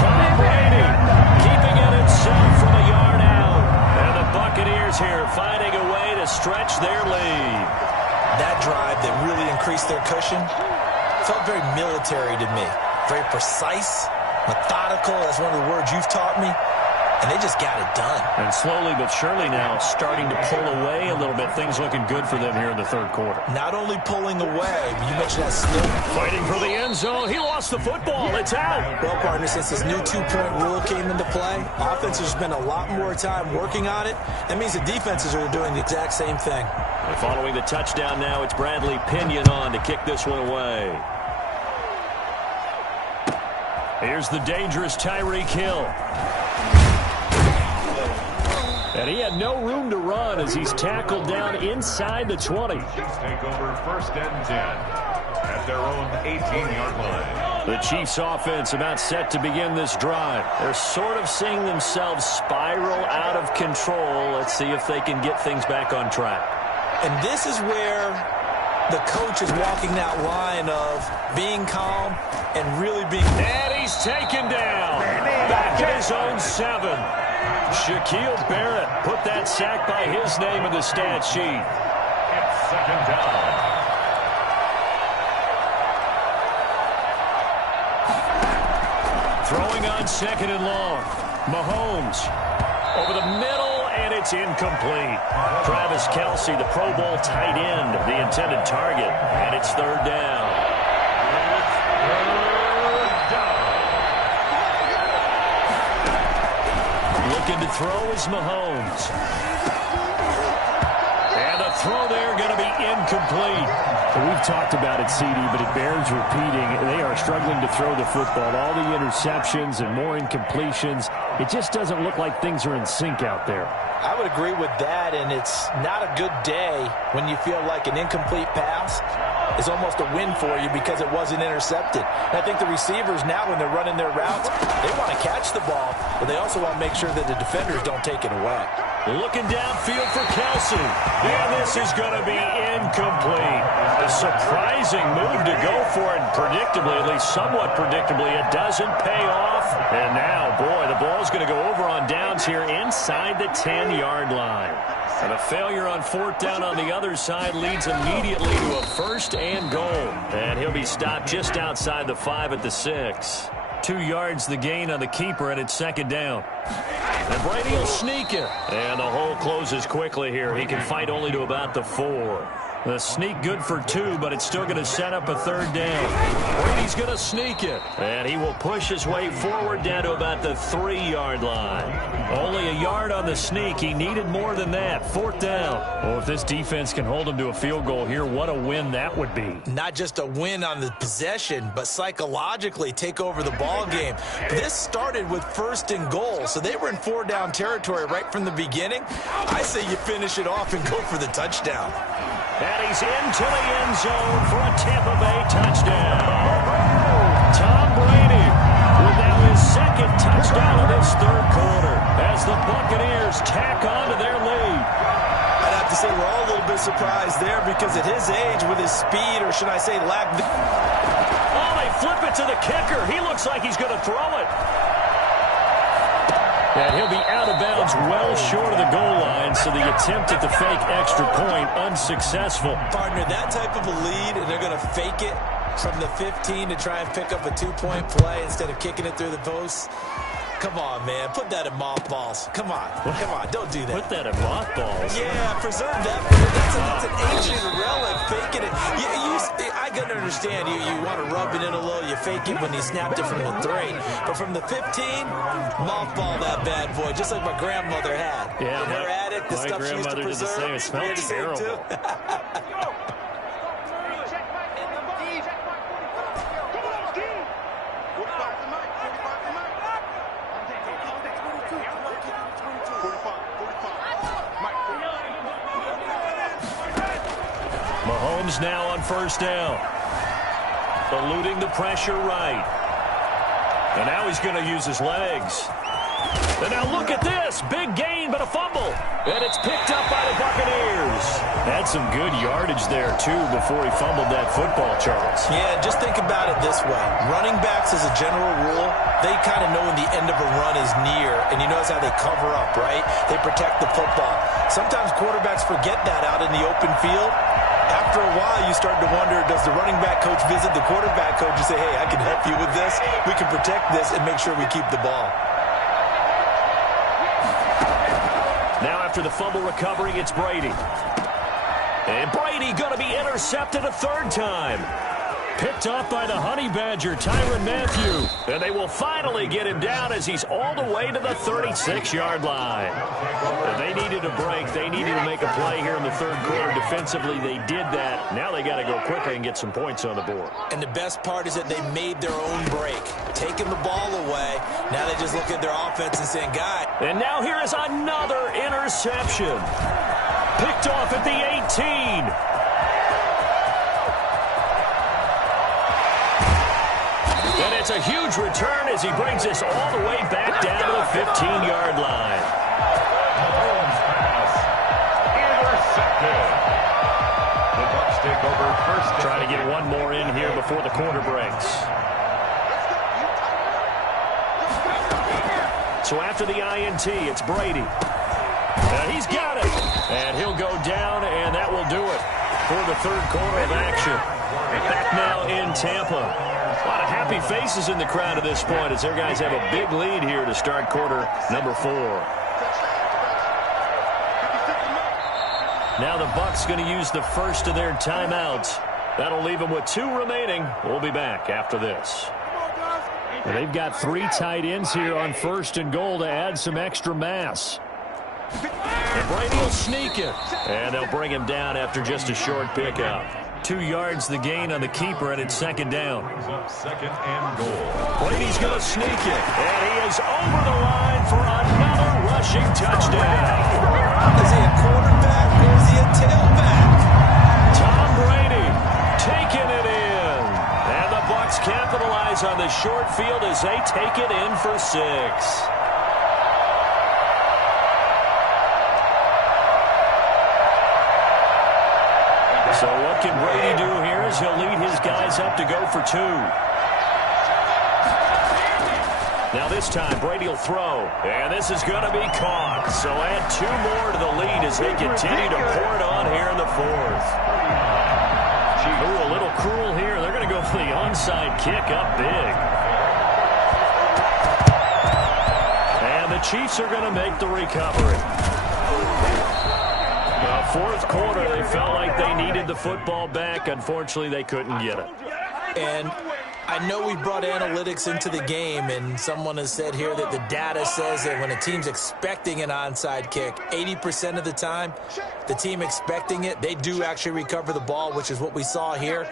Tom Brady keeping it himself from a yard out. And the Buccaneers here finding a way to stretch their lead. That drive that really increased their cushion felt very military to me. Very precise, methodical. That's one of the words you've taught me. And they just got it done. And slowly but surely now starting to pull away a little bit. Things looking good for them here in the 3rd quarter. Not only pulling away, you mentioned that slow. Fighting for the end zone. He lost the football. It's out. Well, partner, since this new 2-point rule came into play, offenses spend a lot more time working on it. That means the defenses are doing the exact same thing. And following the touchdown now, it's Bradley Pinion on to kick this one away. Here's the dangerous Tyreek Hill. And he had no room to run as he's tackled down inside the 20. Chiefs take over 1st and 10 at their own 18-yard line. The Chiefs offense about set to begin this drive. They're sort of seeing themselves spiral out of control. Let's see if they can get things back on track. And this is where the coach is walking that line of being calm and really being... And he's taken down. Back at his own 7. Shaquille Barrett put that sack by his name in the stat sheet. It's 2nd down. Throwing on 2nd and long. Mahomes over the middle, and it's incomplete. Travis Kelce, the Pro Bowl tight end, the intended target, and it's 3rd down. Looking to throw is Mahomes. And the throw there going to be incomplete. We've talked about it, CD, but it bears repeating. They are struggling to throw the football. All the interceptions and more incompletions. It just doesn't look like things are in sync out there. I would agree with that, and it's not a good day when you feel like an incomplete pass is almost a win for you because it wasn't intercepted. And I think the receivers now, when they're running their routes, they want to catch the ball, but they also want to make sure that the defenders don't take it away. Looking downfield for Kelce. And this is going to be incomplete. A surprising move to go for it. Predictably, at least somewhat predictably, it doesn't pay off. And now, boy, the ball's going to go over on downs here inside the 10-yard line. And a failure on 4th down on the other side leads immediately to a 1st and goal. And he'll be stopped just outside the 5 at the 6. 2 yards the gain on the keeper, and it's 2nd down. And Brady will sneak it. And the hole closes quickly here. He can fight only to about the 4. The sneak good for 2, but it's still going to set up a 3rd down. Brady's going to sneak it. And he will push his way forward down to about the 3-yard line. Only a yard on the sneak. He needed more than that. 4th down. Oh, if this defense can hold him to a field goal here, what a win that would be. Not just a win on the possession, but psychologically take over the ball game. This started with 1st and goal, so they were in 4-down territory right from the beginning. I say you finish it off and go for the touchdown. And he's into the end zone for a Tampa Bay touchdown. Tom Brady with now his 2nd touchdown of this 3rd quarter as the Buccaneers tack on to their lead. I'd have to say we're all a little bit surprised there because at his age, with his speed, or should I say lack of... Oh, they flip it to the kicker. He looks like he's going to throw it. And he'll be out of bounds well short of the goal line, so the attempt at the fake extra point unsuccessful. Partner, that type of a lead, and they're going to fake it from the 15 to try and pick up a 2-point play instead of kicking it through the post. Come on, man. Put that in mothballs. Come on. Come on. Don't do that. Put that in mothballs? Yeah, preserve that. That's an ancient relic. Faking it. I can understand. You want to rub it in a little. You fake it when you snapped it from the 3. But from the 15, mothball that bad boy, just like my grandmother had. Yeah, her attic, the stuff she used to preserve. It smelled terrible. Mahomes now on 1st down. Eluding the pressure right. And now he's going to use his legs. And now look at this. Big gain, but a fumble. And it's picked up by the Buccaneers. Had some good yardage there, too, before he fumbled that football, Charles. Yeah, just think about it this way. Running backs, as a general rule, they kind of know when the end of a run is near. And you notice how they cover up, right? They protect the football. Sometimes quarterbacks forget that out in the open field. After a while, you start to wonder, does the running back coach visit the quarterback coach and say, hey, I can help you with this. We can protect this and make sure we keep the ball. Now after the fumble recovery, it's Brady. And Brady going to be intercepted a 3rd time. Picked off by the Honey Badger, Tyrann Mathieu. And they will finally get him down as he's all the way to the 36-yard line. And they needed a break. They needed to make a play here in the 3rd quarter. Defensively, they did that. Now they got to go quickly and get some points on the board. And the best part is that they made their own break. Taking the ball away. Now they just look at their offense and saying, guy. And now here is another interception. Picked off at the 18. And it's a huge return as he brings us all the way back down to the 15-yard line. Mahomes pass. Intercepted. The Bucs take over 1st. Trying to get one more in here before the quarter breaks. So after the INT, it's Brady. And he's got it. And he'll go down, and that will do it for the 3rd quarter of action. Back now in Tampa. A lot of happy faces in the crowd at this point as their guys have a big lead here to start quarter number 4. Now the Bucs going to use the first of their timeouts. That'll leave them with 2 remaining. We'll be back after this. Well, they've got 3 tight ends here on first and goal to add some extra mass. And Brady will sneak it. And they'll bring him down after just a short pickup. 2 yards the gain on the keeper, and it's second down. Second and goal. Brady's going to sneak it. And he is over the line for another rushing touchdown. Is he a quarterback or is he a tailback? Tom Brady taking it in. And the Bucs capitalize on the short field as they take it in for 6. So what can Brady do here as he'll lead his guys up to go for 2. Now this time Brady will throw, and this is going to be caught. So add 2 more to the lead as they continue to pour it on here in the 4th. Ooh, a little cruel here. They're going to go for the onside kick up big. And the Chiefs are going to make the recovery. Fourth quarter, they felt like they needed the football back. Unfortunately, they couldn't get it. And I know we brought analytics into the game, and someone has said here that the data says that when a team's expecting an onside kick, 80% of the time, the team expecting it, they do actually recover the ball, which is what we saw here.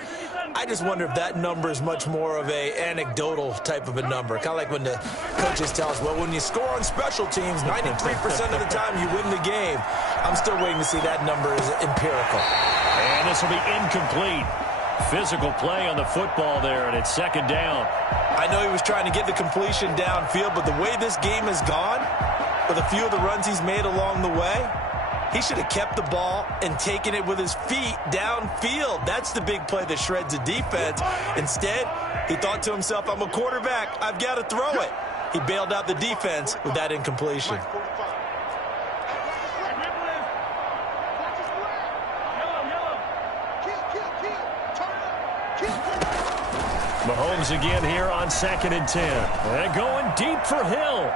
I just wonder if that number is much more of a anecdotal type of a number. Kind of like when the coaches tell us, well, when you score on special teams, 93% of the time you win the game. I'm still waiting to see that number is empirical. And this will be incomplete. Physical play on the football there, and it's second down. I know he was trying to get the completion downfield, but the way this game has gone, with a few of the runs he's made along the way, he should have kept the ball and taken it with his feet downfield. That's the big play that shreds the defense. Instead, he thought to himself, I'm a quarterback. I've got to throw it. He bailed out the defense with that incompletion. Mahomes again here on 2nd and 10. And going deep for Hill.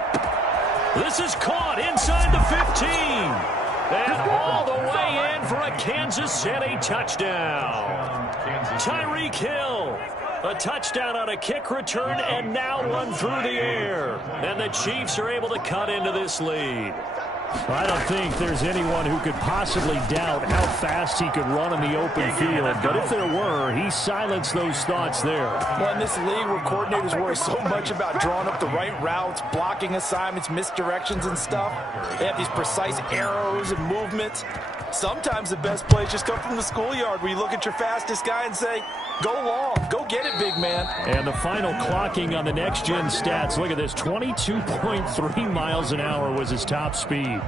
This is caught inside the 15. And all the way in for a Kansas City touchdown. Tyreek Hill. A touchdown on a kick return and now one through the air. And the Chiefs are able to cut into this lead. I don't think there's anyone who could possibly doubt how fast he could run in the open field. But if there were, he silenced those thoughts there. Well, in this league where coordinators worry so much about drawing up the right routes, blocking assignments, misdirections and stuff, they have these precise arrows and movements. Sometimes the best plays just come from the schoolyard where you look at your fastest guy and say, go long, go get it, big man. And the final clocking on the next-gen stats, look at this, 22.3 miles an hour was his top speed.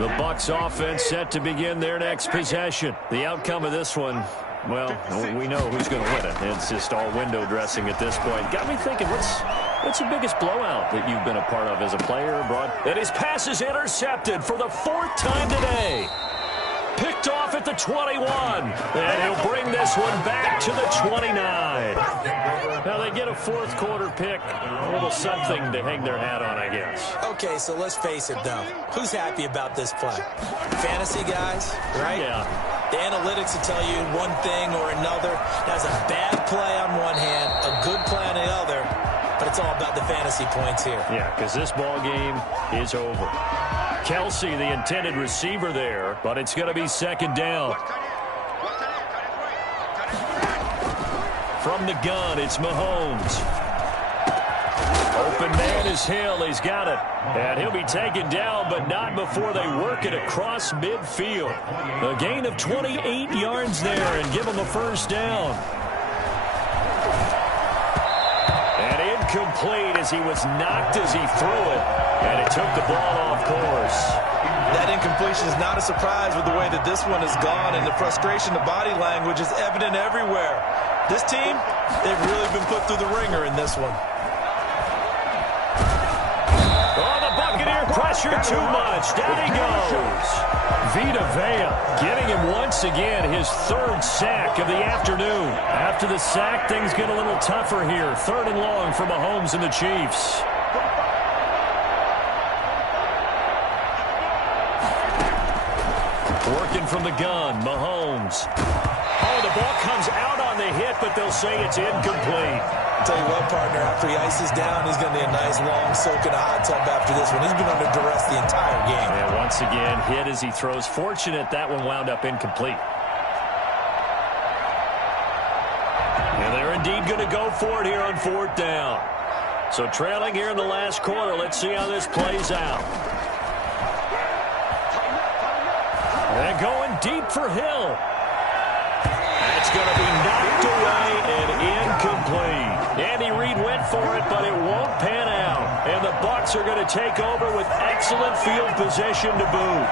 The Bucs offense set to begin their next possession. The outcome of this one, well, we know who's going to win it. It's just all window dressing at this point. Got me thinking, what's the biggest blowout that you've been a part of as a player abroad? And his pass is intercepted for the 4th time today. Picked off at the 21. And he'll bring this one back to the 29. Now they get a 4th quarter pick. A little something to hang their hat on, I guess. Okay, so let's face it, though. Who's happy about this play? Fantasy guys, right? Yeah. The analytics will tell you one thing or another. That's a bad play on one hand, a good play on the other, but it's all about the fantasy points here. Yeah, because this ball game is over. Kelsey, the intended receiver there, but it's going to be second down. From the gun, it's Mahomes. Open man is Hill. He's got it. And he'll be taken down, but not before they work it across midfield. A gain of 28 yards there and give him a first down. And incomplete as he was knocked as he threw it. And it took the ball off course. That incompletion is not a surprise with the way that this one has gone, and the frustration, the body language is evident everywhere. This team, they've really been put through the ringer in this one. Oh, the Buccaneer pressure too much. Down he goes. Vita Vea getting him once again, his third sack of the afternoon. After the sack, things get a little tougher here. 3rd and long for Mahomes and the Chiefs. Working from the gun, Mahomes. Oh, the ball comes out on the hit, but they'll say it's incomplete. I'll tell you what, partner, after he ices down, he's going to need a nice long soak in a hot tub after this one. He's been under duress the entire game. And once again, hit as he throws. Fortunate that one wound up incomplete. And they're indeed going to go for it here on 4th down. So trailing here in the last quarter. Let's see how this plays out. They're going deep for Hill. That's going to be knocked away and incomplete. Andy Reid went for it, but it won't pan out. And the Bucs are going to take over with excellent field position to boot.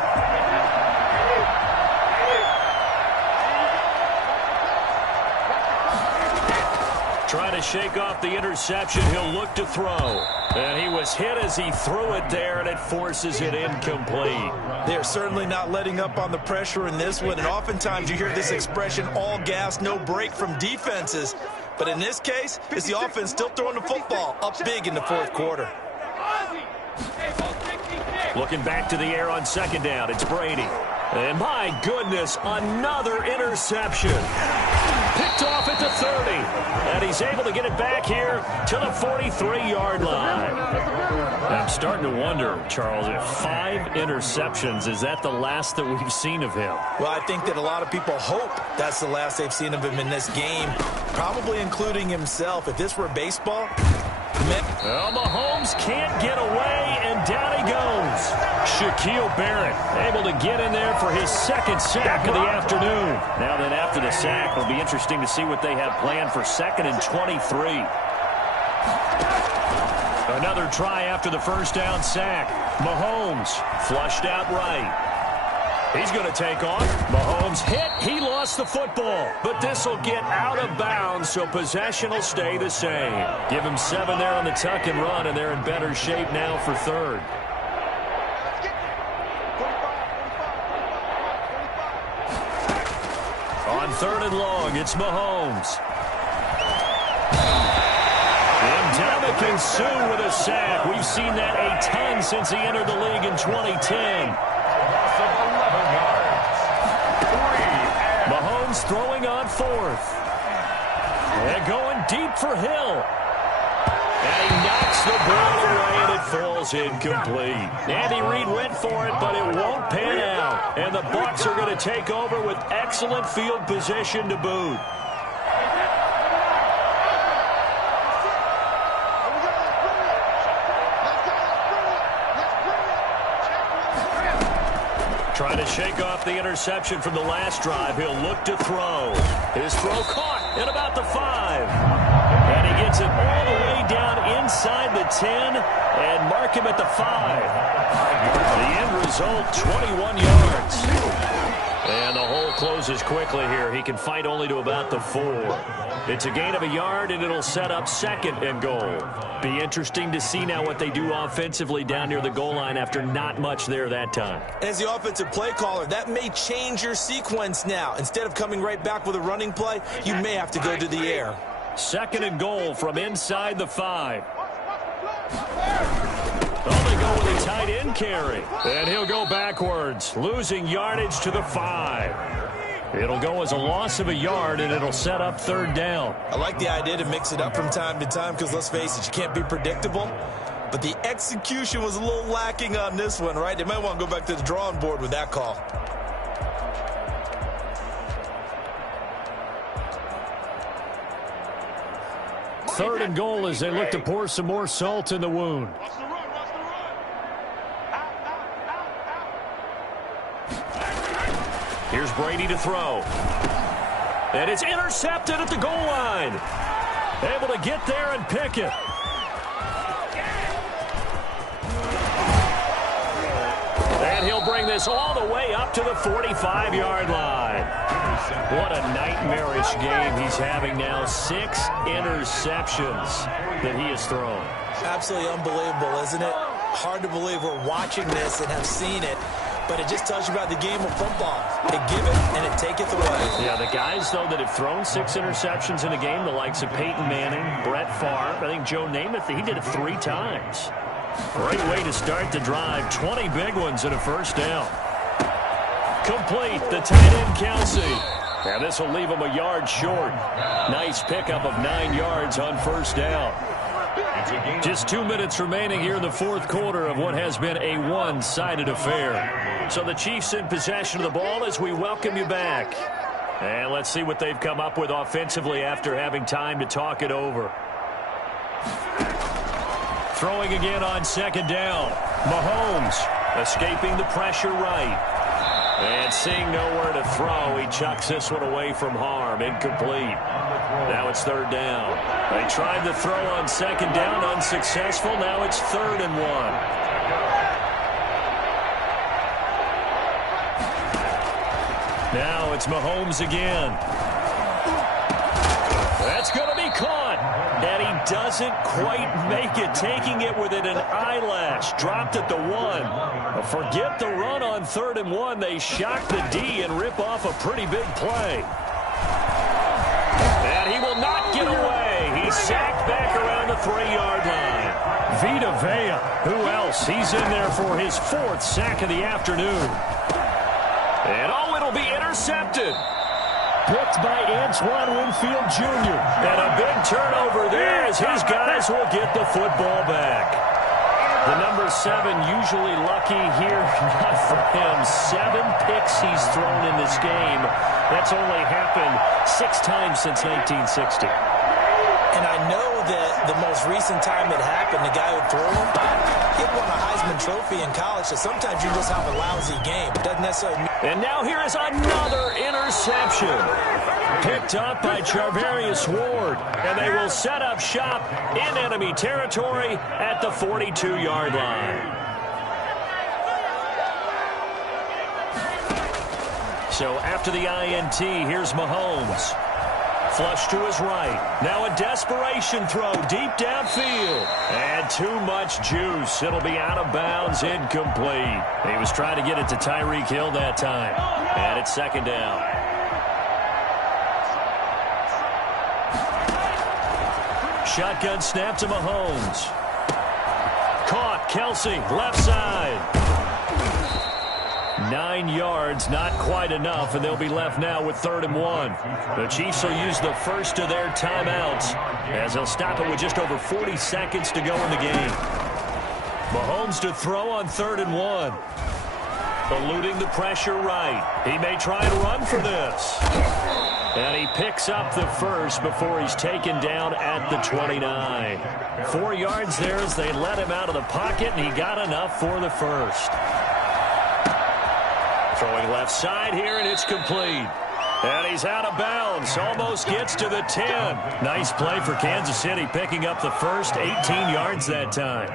Trying to shake off the interception. He'll look to throw. And he was hit as he threw it there, and it forces it incomplete. They're certainly not letting up on the pressure in this one, and oftentimes you hear this expression, all gas, no break from defenses. But in this case, it's the offense still throwing the football up big in the 4th quarter. Looking back to the air on 2nd down, it's Brady. And my goodness, another interception. Picked off at the 30. And he's able to get it back here to the 43-yard line. I'm starting to wonder, Charles, if 5 interceptions, is that the last that we've seen of him? Well, I think that a lot of people hope that's the last they've seen of him in this game, probably including himself. If this were baseball... Well, Mahomes can't get away, and down he goes. Shaquille Barrett able to get in there for his 2nd sack of the afternoon. Now then, after the sack, it'll be interesting to see what they have planned for 2nd and 23. Another try after the 1st down sack. Mahomes flushed out right. He's going to take off. Mahomes hit. He lost the football. But this will get out of bounds, so possession will stay the same. Give him 7 there on the tuck and run, and they're in better shape now for 3rd. On 3rd and long, it's Mahomes. And Dominican Sue with a sack. We've seen that a ton since he entered the league in 2010. Mahomes throwing on 4th. And going deep for Hill. And he knocks the ball away, and it falls incomplete. Andy Reid went for it, but it won't pan out. And the Bucs are going to take over with excellent field position to boot. Trying to shake off the interception from the last drive. He'll look to throw. His throw caught at about the 5. And he gets it all the way down inside the 10 and mark him at the 5. The end result, 21 yards. And the hole closes quickly here. He can fight only to about the 4. It's a gain of a yard, and it'll set up 2nd and goal. Be interesting to see now what they do offensively down near the goal line after not much there that time. As the offensive play caller, that may change your sequence now. Instead of coming right back with a running play, you may have to go to the air. 2nd and goal from inside the 5. Oh, they go with a tight end carry. And he'll go backwards, losing yardage to the 5. It'll go as a loss of a yard, and it'll set up 3rd down. I like the idea to mix it up from time to time because, let's face it, you can't be predictable. But the execution was a little lacking on this one, right? They might want to go back to the drawing board with that call. Third and goal as they look to pour some more salt in the wound. Here's Brady to throw. And it's intercepted at the goal line. Able to get there and pick it. And And he'll bring this all the way up to the 45-yard line. What a nightmarish game he's having now. 6 interceptions that he has thrown. Absolutely unbelievable, isn't it? Hard to believe we're watching this and have seen it, but it just tells you about the game of football. It give it and it taketh away. Yeah, the guys, though, that have thrown 6 interceptions in a game, the likes of Peyton Manning, Brett Favre, I think Joe Namath, he did it 3 times. Great way to start the drive. 20 big ones and a first down. Complete, the tight end Kelsey. And this will leave him a yard short. Nice pickup of 9 yards on first down. Just 2 minutes remaining here in the fourth quarter of what has been a one-sided affair. So the Chiefs in possession of the ball as we welcome you back. And let's see what they've come up with offensively after having time to talk it over. Throwing again on second down. Mahomes escaping the pressure right. And seeing nowhere to throw, he chucks this one away from harm. Incomplete. Now it's third down. They tried to throw on second down, unsuccessful. Now it's 3rd and 1. Now it's Mahomes again. That's going to be caught. And he doesn't quite make it. Taking it within an eyelash. Dropped at the 1. Forget the run on 3rd and 1. They shock the D and rip off a pretty big play. And he will not get away. He's sacked back around the 3-yard line. Vita Vea, who else? He's in there for his 4th sack of the afternoon. And oh, it'll be intercepted. Picked by Antoine Winfield Jr. And a big turnover there as his guys will get the football back. The number 7 usually lucky here. Not for him. 7 picks he's thrown in this game. That's only happened 6 times since 1960. And I know that the most recent time it happened, the guy who threw him, he won a Heisman Trophy in college, so sometimes you just have a lousy game. It doesn't necessarily mean. And now here is another interception. Picked up by Charvarius Ward. And they will set up shop in enemy territory at the 42-yard line. So after the INT, here's Mahomes. Flush to his right. Now a desperation throw deep downfield. And too much juice. It'll be out of bounds, incomplete. He was trying to get it to Tyreek Hill that time. And it's 2nd down. Shotgun snap to Mahomes. Caught, Kelsey, left side. 9 yards, not quite enough, and they'll be left now with 3rd and 1. The Chiefs will use the first of their timeouts as they'll stop it with just over 40 seconds to go in the game. Mahomes to throw on 3rd and 1. Eluding the pressure right. He may try and run for this. And he picks up the first before he's taken down at the 29. 4 yards there as they let him out of the pocket, and he got enough for the first. Throwing left side here, and it's complete. And he's out of bounds. Almost gets to the 10. Nice play for Kansas City, picking up the first. 18 yards that time.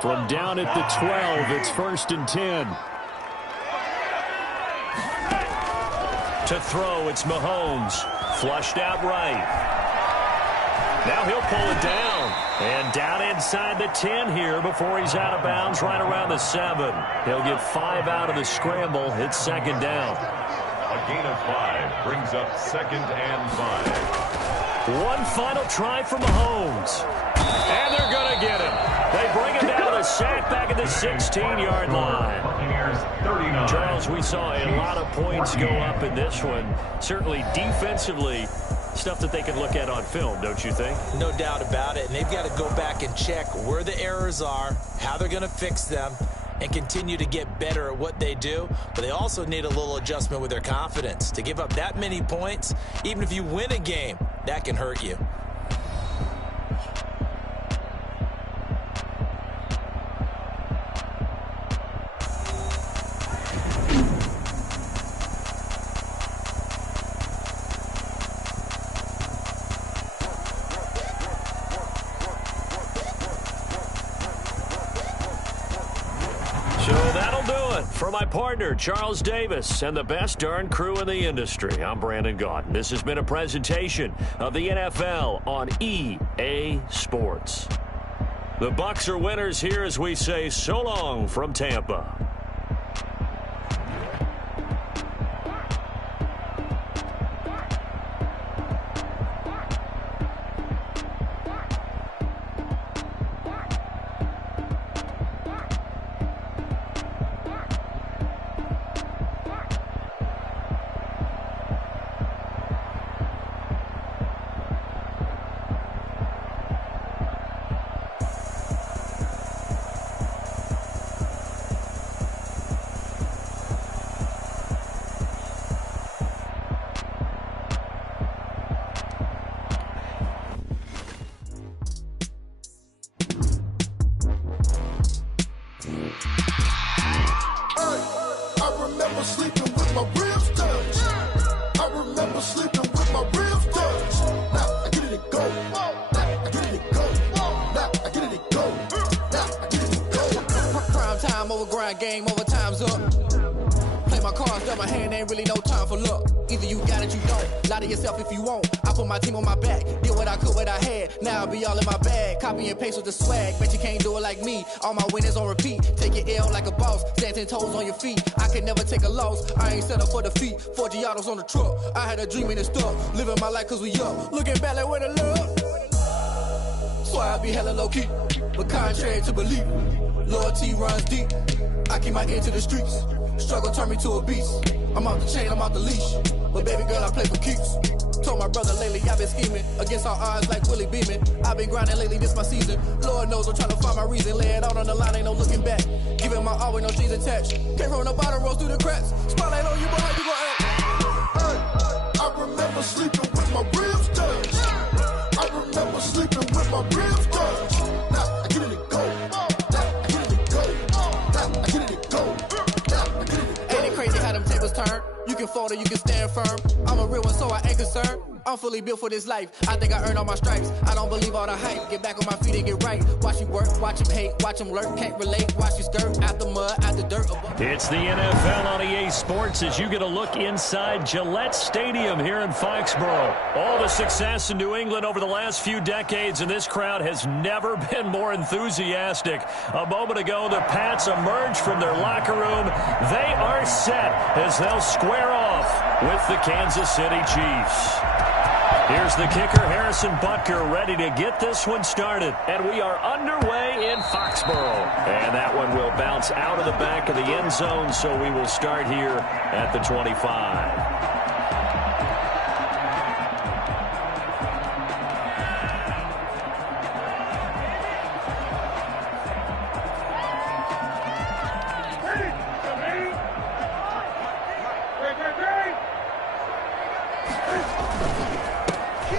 From down at the 12, it's 1st and 10. To throw, it's Mahomes. Flushed out right. Now he'll pull it down. And down inside the 10 here before he's out of bounds right around the 7. He'll get 5 out of the scramble. It's 2nd down. A gain of 5 brings up 2nd and 5. One final try for Mahomes. And they're going to get him. They bring him down with a sack back at the 16-yard line. Charles, we saw a lot of points go up in this one. Certainly defensively, stuff that they can look at on film, don't you think? No doubt about it. And they've got to go back and check where the errors are, how they're going to fix them, and continue to get better at what they do. But they also need a little adjustment with their confidence. To give up that many points, even if you win a game, that can hurt you. For my partner, Charles Davis, and the best darn crew in the industry, I'm Brandon Gaudin. This has been a presentation of the NFL on EA Sports. The Bucs are winners here as we say so long from Tampa. Game over, time's up. Play my cards, dealt my hand, ain't really no time for luck. Either you got it, you don't. Lie to yourself if you won't. I put my team on my back. Did what I could, what I had. Now I'll be all in my bag. Copy and paste with the swag. Bet you can't do it like me. All my winners on repeat. Take your L like a boss. Stand 10 toes on your feet. I could never take a loss. I ain't set up for defeat. 4 Giottos on the truck. I had a dream and it's stuck. Living my life cause we up. Looking back like where the love. So I be hella low key. But contrary to belief, loyalty runs deep. I keep my ear to the streets. Struggle turned me to a beast. I'm off the chain, I'm off the leash. But baby girl, I play for keeps. Told my brother lately I've been scheming. Against all odds like Willie Beeman. I've been grinding lately, this my season. Lord knows I'm trying to find my reason. Lay it out on the line, ain't no looking back. Giving my all with no strings attached. Came from the bottom, rose through the cracks. Spotlight on you, boy, how you gon' act? Hey, I remember sleeping with my ribs touched. I remember sleeping with my ribs touched. Now I get it and go. Turn. You can fold or you can stand firm. I'm a real one, so I ain't concerned. I'm fully built for this life. I think I earned all my stripes. I don't believe all the hype. Get back on my feet and get right. Watch you work, watch him hate, watch him lurk. Can't relate, watch you skirt. Out the mud, out the dirt. It's the NFL on EA Sports as you get a look inside Gillette Stadium here in Foxborough. All the success in New England over the last few decades, and this crowd has never been more enthusiastic. A moment ago, the Pats emerged from their locker room. They are set as they'll square off with the Kansas City Chiefs. Here's the kicker, Harrison Butker, ready to get this one started. And we are underway in Foxborough. And that one will bounce out of the back of the end zone, so we will start here at the 25.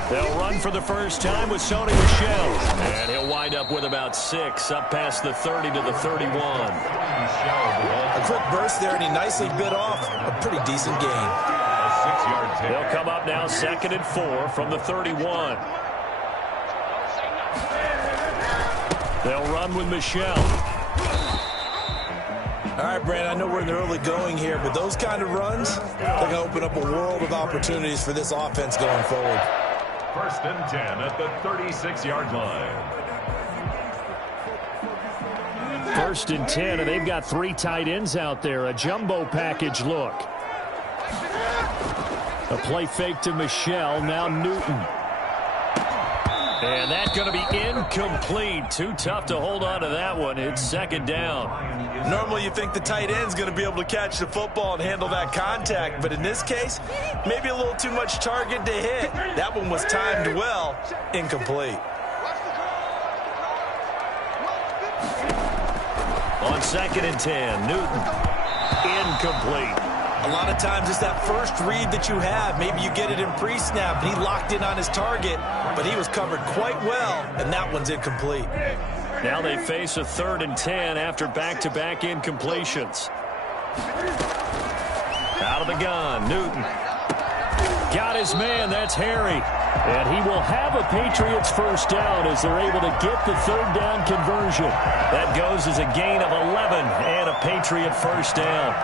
They'll run for the first time with Sony Michel. And he'll wind up with about 6, up past the 30 to the 31. A quick burst there, and he nicely bit off a pretty decent gain. They'll come up now 2nd and 4 from the 31. They'll run with Michel. All right, Brandon, I know we're in the early going here, but those kind of runs, they're going to open up a world of opportunities for this offense going forward. 1st and 10 at the 36-yard line. 1st and 10, and they've got 3 tight ends out there. A jumbo package look. A play fake to Michel, now Newton. And that's going to be incomplete. Too tough to hold on to that one. It's 2nd down. Normally you think the tight end's going to be able to catch the football and handle that contact, but in this case, maybe a little too much target to hit. That one was timed well, incomplete. On 2nd and 10, Newton, incomplete. A lot of times it's that first read that you have. Maybe you get it in pre-snap, and he locked in on his target, but he was covered quite well, and that one's incomplete. Now they face a 3rd and 10 after back-to-back incompletions. Out of the gun, Newton. got his man. That's Harry. And he will have a Patriots first down as they're able to get the third down conversion. That goes as a gain of 11 and a Patriot first down.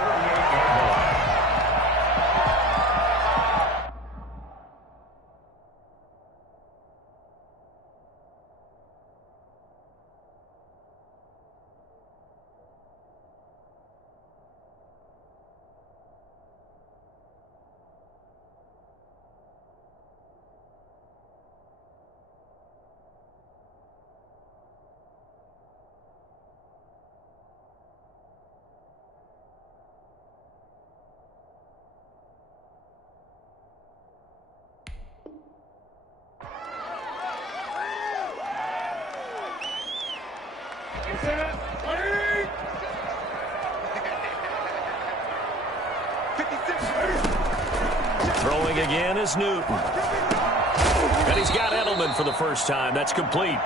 Throwing again is Newton. And he's got Edelman for the first time. That's complete.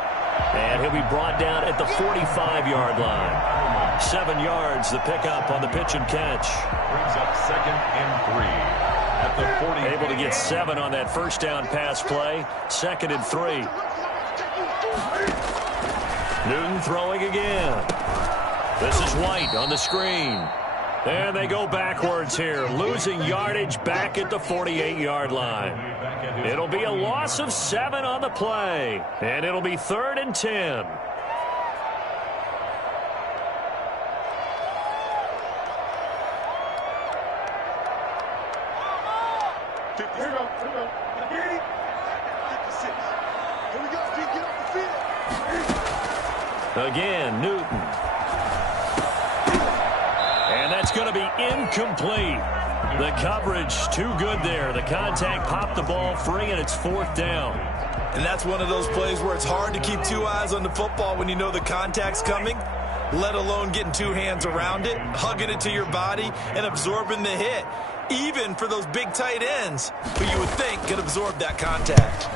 And he'll be brought down at the 45-yard line. 7 yards, the pickup on the pitch and catch. Brings up 2nd and 3 at the 40. Able to get 7 on that first down pass play. 2nd and 3. Newton throwing again. This is White on the screen. And they go backwards here, losing yardage back at the 48-yard line. It'll be a loss of 7 on the play, and it'll be 3rd and 10. Again, Newton. And that's going to be incomplete. The coverage too good there. The contact popped the ball free, and it's 4th down. And that's one of those plays where it's hard to keep 2 eyes on the football when you know the contact's coming, let alone getting 2 hands around it, hugging it to your body, and absorbing the hit. Even for those big tight ends who you would think could absorb that contact.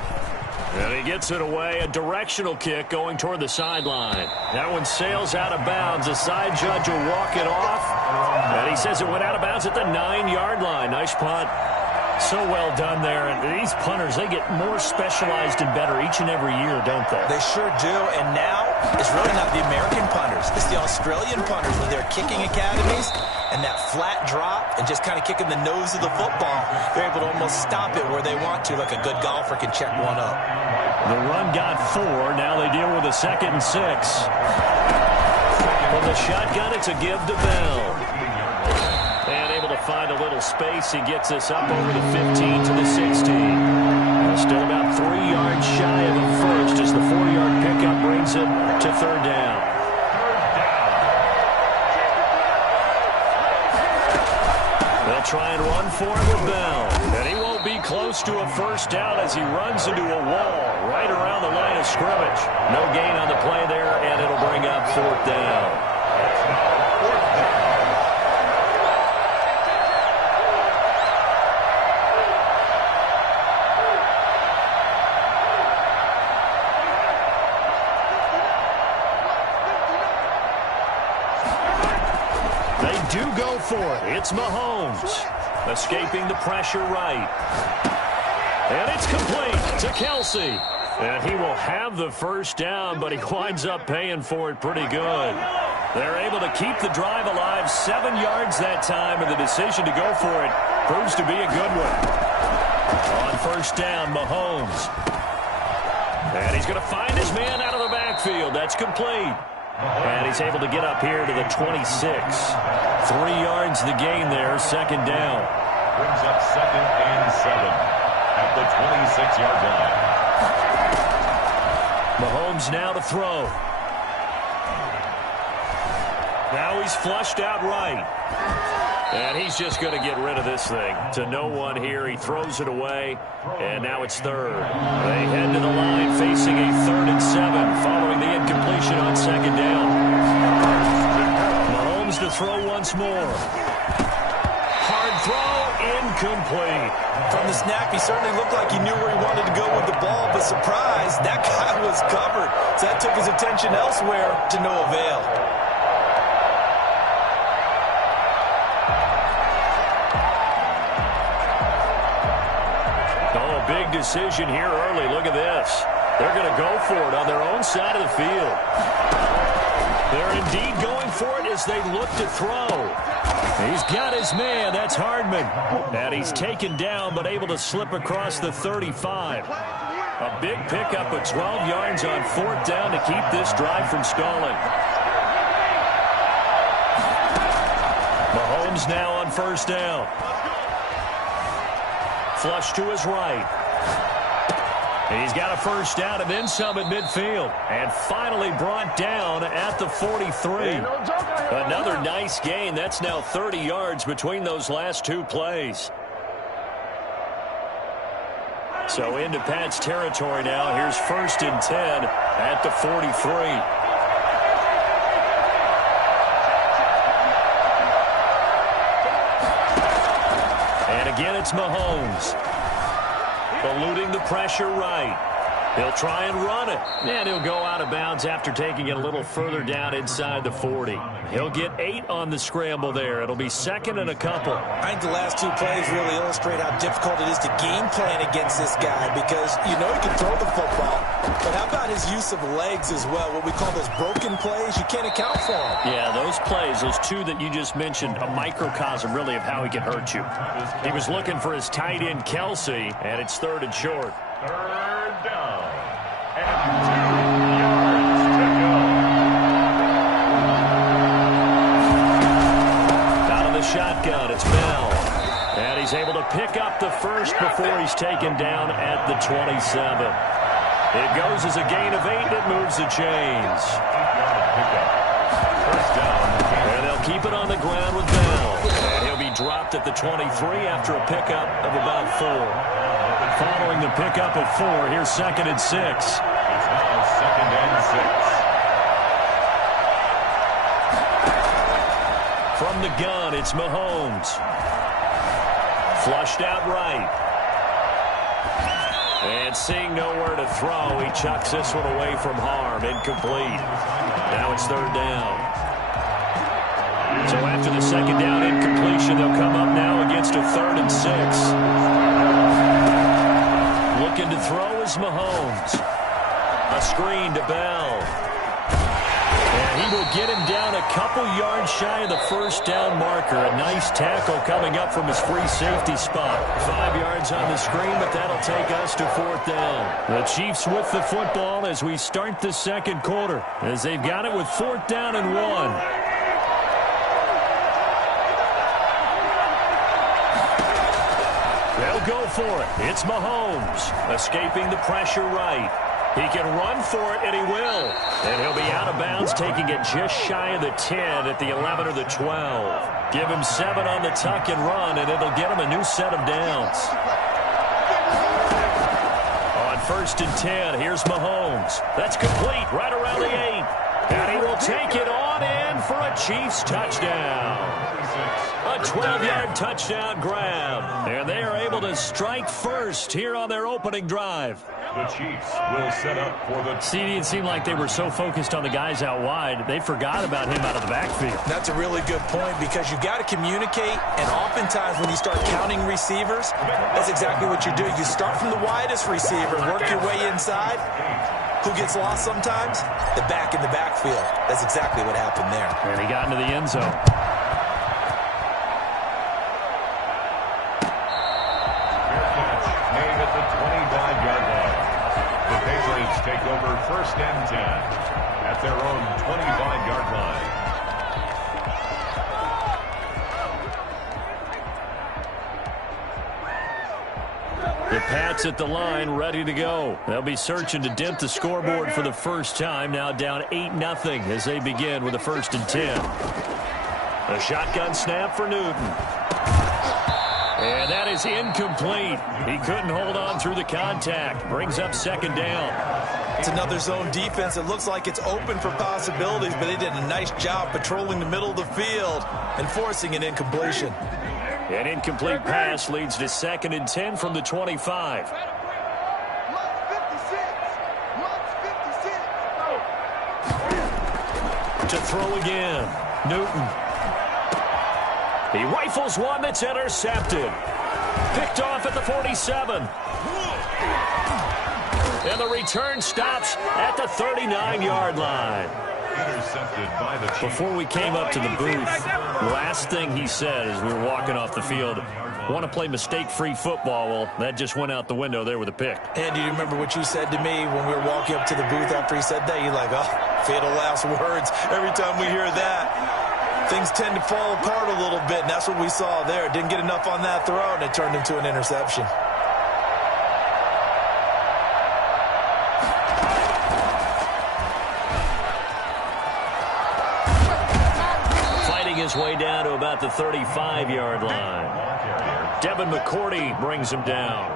And he gets it away, a directional kick going toward the sideline. That one sails out of bounds. The side judge will walk it off. And he says it went out of bounds at the 9-yard line. Nice punt. So well done there. And these punters, they get more specialized and better each and every year, don't they? They sure do. And now it's really not the American punters. It's the Australian punters with their kicking academies. And that flat drop and just kind of kicking the nose of the football, they're able to almost stop it where they want to, like a good golfer can check one up. The run got 4. Now they deal with a 2nd and 6. From the shotgun, it's a give to Bell. And able to find a little space. He gets this up over the 15 to the 16. Still about 3 yards shy of a first as the 4-yard pickup brings him to 3rd down. They'll try and run for it with Bell. And he won't be close to a first down as he runs into a wall right around the line of scrimmage. No gain on the play there, and it'll bring up 4th down. They do go for it. It's Mahomes. Escaping the pressure right. And it's complete to Kelsey. And he will have the first down, but he winds up paying for it pretty good. They're able to keep the drive alive. 7 yards that time, and the decision to go for it proves to be a good one. On first down, Mahomes. And he's going to find his man out of the backfield. That's complete. And he's able to get up here to the 26. 3 yards the gain there, 2nd down. Brings up 2nd and 7 at the 26-yard line. Mahomes now to throw. Now he's flushed out right. And he's just going to get rid of this thing. To no one here. He throws it away. And now it's 3rd. They head to the line facing a 3rd and 7 following the incompletion on 2nd down. Mahomes to throw once more. Hard throw, incomplete. From the snap, he certainly looked like he knew where he wanted to go with the ball, but surprise, that guy was covered. So that took his attention elsewhere to no avail. decision here early. Look at this. They're going to go for it on their own side of the field. They're indeed going for it as they look to throw. He's got his man. That's Hardman. And he's taken down but able to slip across the 35. A big pickup of 12 yards on 4th down to keep this drive from stalling. Mahomes now on 1st down. Flush to his right. He's got a 1st down and then some at midfield. And finally brought down at the 43. Another nice gain. That's now 30 yards between those last 2 plays. So into Pat's territory now. Here's 1st and 10 at the 43. And again, it's Mahomes. Eluding the pressure right. He'll try and run it. And he'll go out of bounds after taking it a little further down inside the 40. He'll get 8 on the scramble there. It'll be 2nd and a couple. I think the last 2 plays really illustrate how difficult it is to game plan against this guy because you know he can throw the football. But how about his use of legs as well? What we call those broken plays, you can't account for them. Yeah, those plays, those 2 that you just mentioned, a microcosm really of how he can hurt you. He was looking for his tight end, Kelsey, and it's 3rd and short. 3rd down. And 2 yards to go. Out of the shotgun, it's Bell. And he's able to pick up the 1st before he's taken down at the 27. It goes as a gain of 8. It moves the chains. 1st down. And they'll keep it on the ground with Bell. And he'll be dropped at the 23 after a pickup of about 4. Following the pickup of 4, here's 2nd and 6. It's now 2nd and 6. From the gun, it's Mahomes. Flushed out right. And seeing nowhere to throw, he chucks this one away from harm. Incomplete. Now it's 3rd down. So after the 2nd down incompletion, they'll come up now against a 3rd and 6. Looking to throw is Mahomes. A screen to Bell. And he will get him down a couple yards shy of the 1st down marker. A nice tackle coming up from his free safety spot. 5 yards on the screen, but that'll take us to 4th down. The Chiefs with the football as we start the 2nd quarter, as they've got it with 4th down and 1. They'll go for it. It's Mahomes, escaping the pressure right. He can run for it, and he will. And he'll be out of bounds, taking it just shy of the 10 at the 11 or the 12. Give him 7 on the tuck and run, and it'll get him a new set of downs. On 1st and 10, here's Mahomes. That's complete right around the 8. And he will take it on in for a Chiefs touchdown. A 12-yard touchdown grab. And they are able to strike first here on their opening drive. The Chiefs will set up for the... CD, it seemed like they were so focused on the guys out wide, they forgot about him out of the backfield. That's a really good point because you've got to communicate, and oftentimes when you start counting receivers, that's exactly what you do. You start from the widest receiver, work your way inside. Who gets lost sometimes? The back in the backfield. That's exactly what happened there. And he got into the end zone. Take over 1st and 10 at their own 25-yard line. The Pats at the line, ready to go. They'll be searching to dent the scoreboard for the first time. Now down 8-0 as they begin with a 1st and 10. A shotgun snap for Newton. And that is incomplete. He couldn't hold on through the contact. Brings up 2nd down. It's another zone defense. It looks like it's open for possibilities, but they did a nice job patrolling the middle of the field and forcing an incompletion. An incomplete pass leads to 2nd and 10 from the 25. To throw again. Newton. He rifles one that's intercepted. Picked off at the 47. And the return stops at the 39-yard line. Intercepted by the Chiefs. Before we came up to the booth, last thing he said as we were walking off the field, want to play mistake-free football. Well, that just went out the window there with a pick. And do you remember what you said to me when we were walking up to the booth after he said that? You're like, oh, fatal last words. Every time we hear that, things tend to fall apart a little bit, and that's what we saw there. Didn't get enough on that throw, and it turned into an interception. His way down to about the 35-yard line. Devin McCourty brings him down.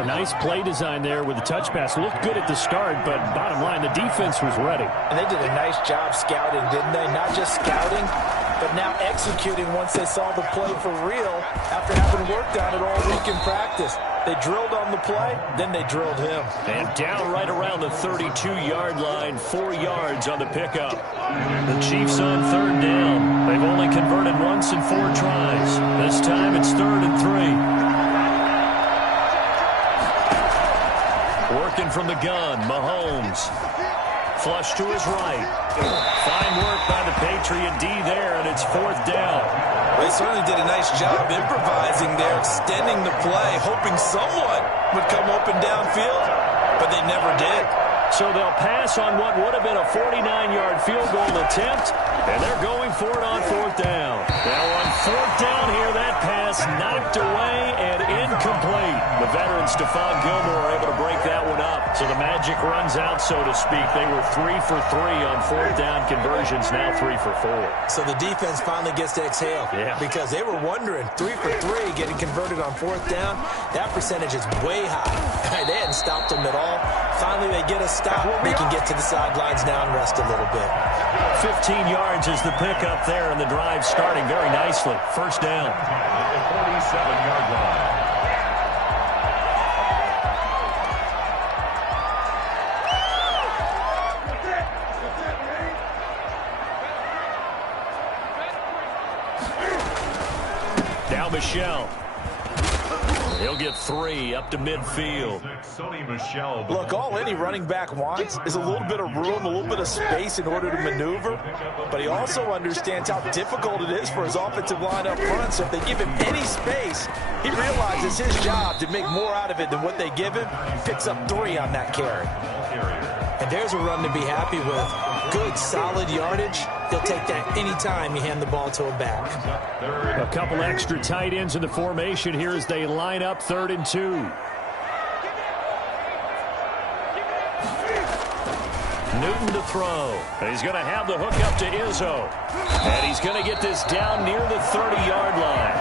A nice play design there with the touch pass. Looked good at the start, but bottom line, the defense was ready. And they did a nice job scouting, didn't they? Not just scouting, but now executing once they saw the play for real after having worked on it all week in practice. They drilled on the play, then they drilled him. And down right around the 32-yard line, 4 yards on the pickup. The Chiefs on third down. They've only converted once in 4 tries. This time it's 3rd and 3. Working from the gun, Mahomes. Flush to his right. Fine work by the Patriot D there, and it's 4th down. They certainly did a nice job improvising there, extending the play, hoping someone would come open downfield, but they never did. So they'll pass on what would have been a 49-yard field goal attempt, and they're going for it on 4th down. Now on 4th down here, that pass knocked away and incomplete. The veteran Stephon Gilmore able to break that one up. So the magic runs out, so to speak. They were 3 for 3 on 4th down conversions, now 3 for 4. So the defense finally gets to exhale. Yeah. Because they were wondering, 3 for 3 getting converted on 4th down. That percentage is way high. They hadn't stopped them at all. Finally, they get a stop. They can get to the sidelines now and rest a little bit. 15 yards is the pickup there, and the drive starting very nicely. 1st down. At the 47-yard line. Now Michelle. He'll get 3 up to midfield. Look, all any running back wants is a little bit of room, a little bit of space in order to maneuver. But he also understands how difficult it is for his offensive line up front. So if they give him any space, he realizes his job to make more out of it than what they give him. Picks up 3 on that carry. And there's a run to be happy with. Good, solid yardage. They'll take that anytime you hand the ball to a back. A couple extra tight ends in the formation here as they line up 3rd and 2. Newton to throw. And he's going to have the hook up to Izzo. And he's going to get this down near the 30-yard line.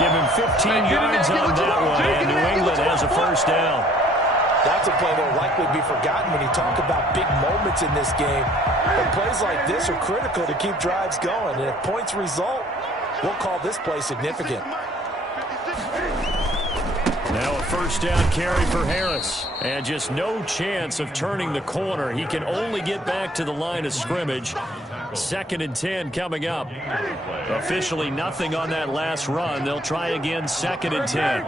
Give him 15 yards on that one, and New England has a 1st down. That's a play that will likely be forgotten when you talk about big moments in this game. But plays like this are critical to keep drives going. And if points result, we'll call this play significant. Now a 1st down carry for Harris. And just no chance of turning the corner. He can only get back to the line of scrimmage. 2nd and 10 coming up. Officially nothing on that last run. They'll try again 2nd and 10.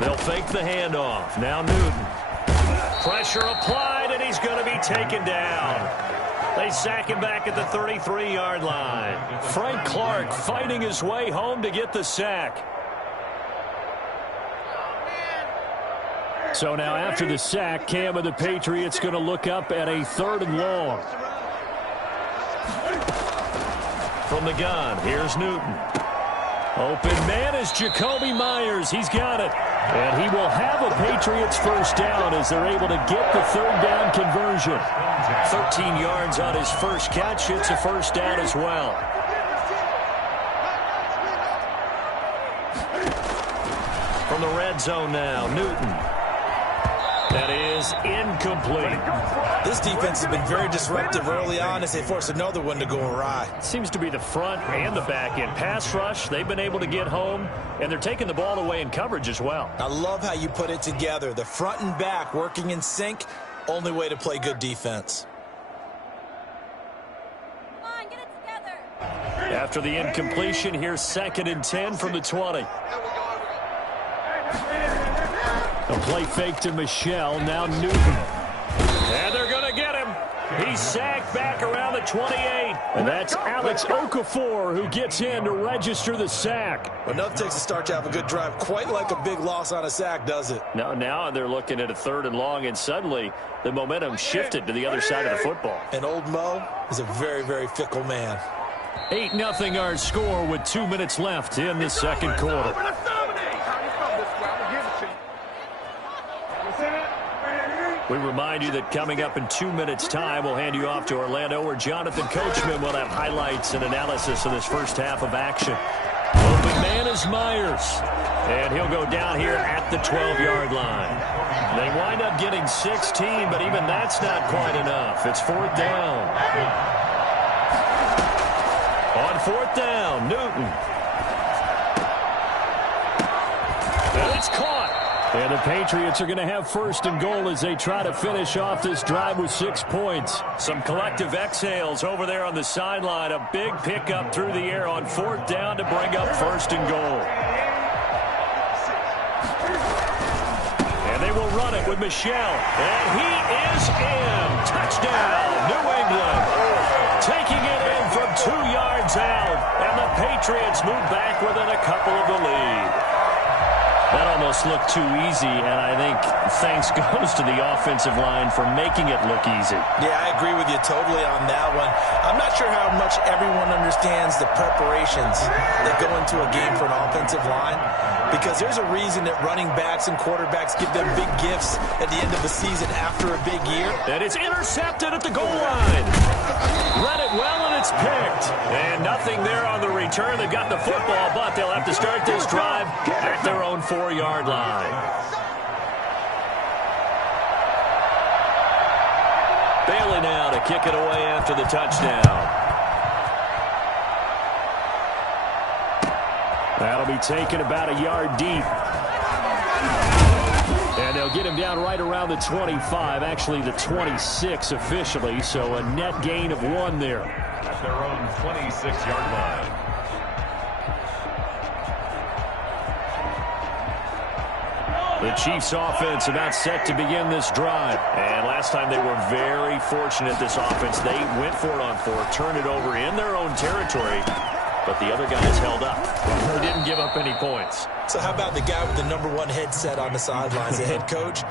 They'll fake the handoff. Now Newton. Pressure applied, and he's going to be taken down. They sack him back at the 33-yard line. Frank Clark fighting his way home to get the sack. So now after the sack, Cam of the Patriots going to look up at a 3rd and long. From the gun, here's Newton. Open man is Jacoby Myers. He's got it. And he will have a Patriots 1st down as they're able to get the 3rd down conversion. 13 yards on his first catch. It's a 1st down as well. From the red zone now, Newton. That is incomplete. This defense has been very disruptive early on as they force another one to go awry. Seems to be the front and the back end. Pass rush, they've been able to get home, and they're taking the ball away in coverage as well. I love how you put it together. The front and back working in sync, only way to play good defense. Come on, get it together. After the incompletion, here's 2nd and 10 from the 20. A play fake to Michelle. Now Newton. And they're going to get him. He's sacked back around the 28. And that's Alex Okafor who gets in to register the sack. Enough takes a start to have a good drive. Quite like a big loss on a sack, does it? Now they're looking at a 3rd and long, and suddenly the momentum shifted to the other side of the football. And old Mo is a very, very fickle man. 8-0 our score with 2 minutes left in the second quarter. We remind you that coming up in 2 minutes' time, we'll hand you off to Orlando, where Jonathan Coachman will have highlights and analysis of this first half of action. Open man is Myers, and he'll go down here at the 12-yard line. They wind up getting 16, but even that's not quite enough. It's 4th down. On 4th down, Newton. And it's caught. And the Patriots are going to have 1st and goal as they try to finish off this drive with 6 points. Some collective exhales over there on the sideline. A big pickup through the air on 4th down to bring up 1st and goal. And they will run it with Michelle. And he is in. Touchdown, New England. Taking it in from 2 yards out. And the Patriots move back within a couple of the lead. That almost looked too easy, and I think thanks goes to the offensive line for making it look easy. Yeah, I agree with you totally on that one. I'm not sure how much everyone understands the preparations that go into a game for an offensive line, because there's a reason that running backs and quarterbacks give them big gifts at the end of the season after a big year. And it's intercepted at the goal line. Read it well, and it's picked. And nothing there on the return. They've got the football, but they'll have to start this drive at their own 4-yard line. Bailey now to kick it away after the touchdown. That'll be taken about a yard deep. And they'll get him down right around the 25, actually the 26 officially, so a net gain of 1 there. At their own 26-yard line. The Chiefs offense about set to begin this drive. And last time they were very fortunate, this offense. They went for it on 4th, turned it over in their own territory, but the other guys held up. They didn't give up any points. So how about the guy with the #1 headset on the sidelines, the head coach?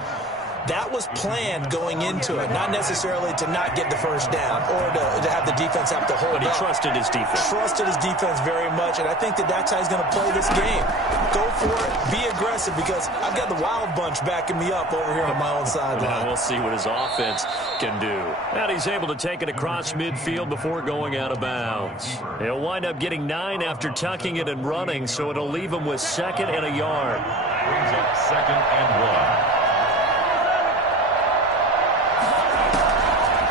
That was planned going into it, not necessarily to not get the first down or to have the defense have to hold up. But he trusted his defense. Trusted his defense very much, and I think that's how he's going to play this game. Go for it, be aggressive, because I've got the wild bunch backing me up over here on my own sideline. Now we'll see what his offense can do. And he's able to take it across midfield before going out of bounds. He'll wind up getting 9 after tucking it and running, so it'll leave him with 2nd and a yard. Brings up 2nd and 1.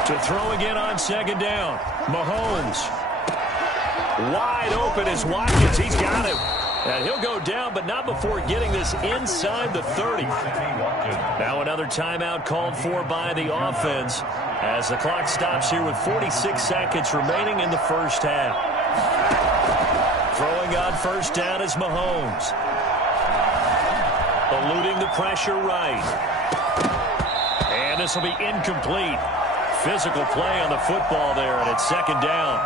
To throw again on 2nd down. Mahomes. Wide open is Watkins. He's got him. And he'll go down, but not before getting this inside the 30. Now another timeout called for by the offense as the clock stops here with 46 seconds remaining in the first half. Throwing on 1st down is Mahomes. Eluding the pressure right. And this will be incomplete. Physical play on the football there, and it's 2nd down.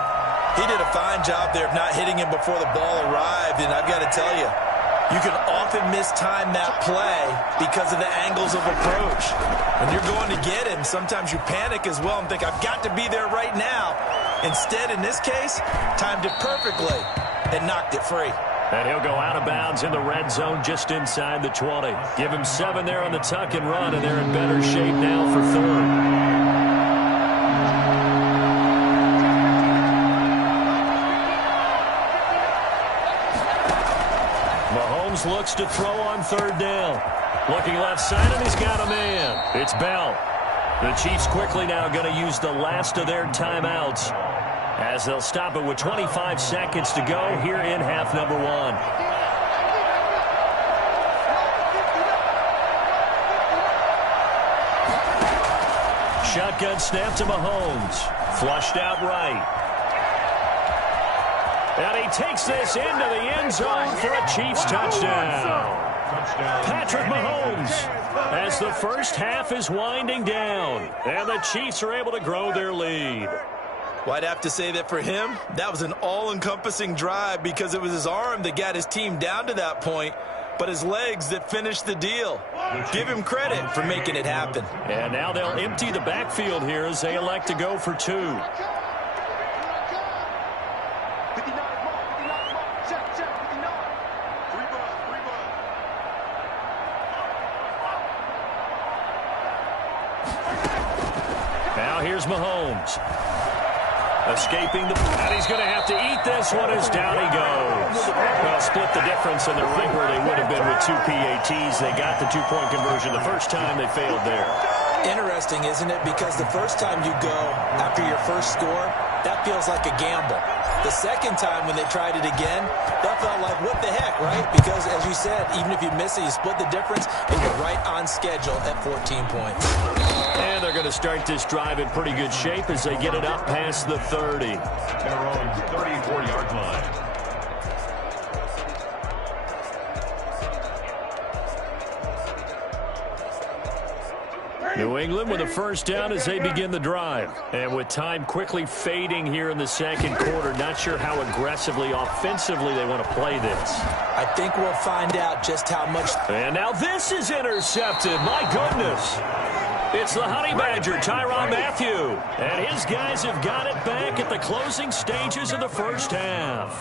He did a fine job there of not hitting him before the ball arrived, and I've got to tell you, you can often mistime that play because of the angles of approach. When you're going to get him, sometimes you panic as well and think, I've got to be there right now. Instead, in this case, timed it perfectly and knocked it free. And he'll go out of bounds in the red zone just inside the 20. Give him 7 there on the tuck and run, and they're in better shape now for 3rd. Looks to throw on 3rd down. Looking left side, and he's got a man. It's Bell. The Chiefs quickly now going to use the last of their timeouts as they'll stop it with 25 seconds to go here in half number 1. Shotgun snap to Mahomes. Flushed out right. And he takes this into the end zone for a Chiefs touchdown. Patrick Mahomes as the first half is winding down, and the Chiefs are able to grow their lead. Well, I'd have to say that for him, that was an all-encompassing drive because it was his arm that got his team down to that point, but his legs that finished the deal. Give him credit for making it happen. And now they'll empty the backfield here as they elect to go for two. Now here's Mahomes. Escaping the... And he's going to have to eat this one as down he goes. Well, split the difference, and they're right where they would have been with two PATs. They got the two-point conversion the first time. They failed there. Interesting, isn't it? Because the first time you go after your first score, that feels like a gamble. The second time when they tried it again, that felt like, what the heck, right? Because, as you said, even if you miss it, you split the difference, and you're right on schedule at 14 points. And they're going to start this drive in pretty good shape as they get it up past the 30. Their own 34-yard line. New England with a first down as they begin the drive. And with time quickly fading here in the second quarter, not sure how aggressively, offensively they want to play this. I think we'll find out just how much. And now this is intercepted. My goodness. It's the Honey Badger, Tyrann Mathieu. And his guys have got it back at the closing stages of the first half.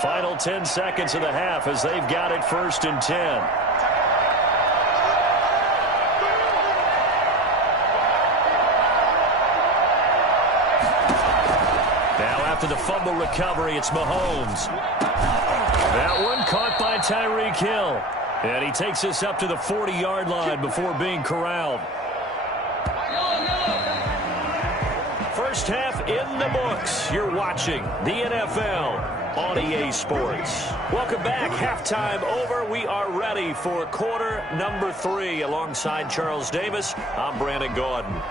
Final 10 seconds of the half as they've got it 1st and 10. Now after the fumble recovery, it's Mahomes. That one caught by Tyreek Hill. And he takes us up to the 40-yard line before being corralled. First half in the books. You're watching the NFL on EA Sports. Welcome back. Halftime over. We are ready for quarter number 3. Alongside Charles Davis, I'm Brandon Gaudin.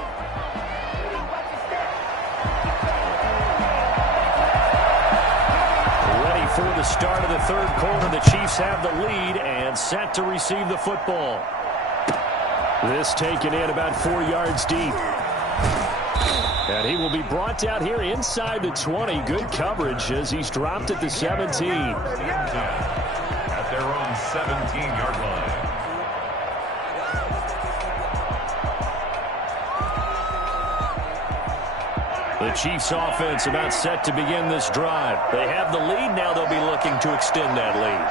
Ready for the start of the third quarter. The Chiefs have the lead and set to receive the football. This taken in about 4 yards deep. And he will be brought down here inside the 20. Good coverage as he's dropped at the 17. At their own 17-yard line. The Chiefs offense about set to begin this drive. They have the lead. Now they'll be looking to extend that lead.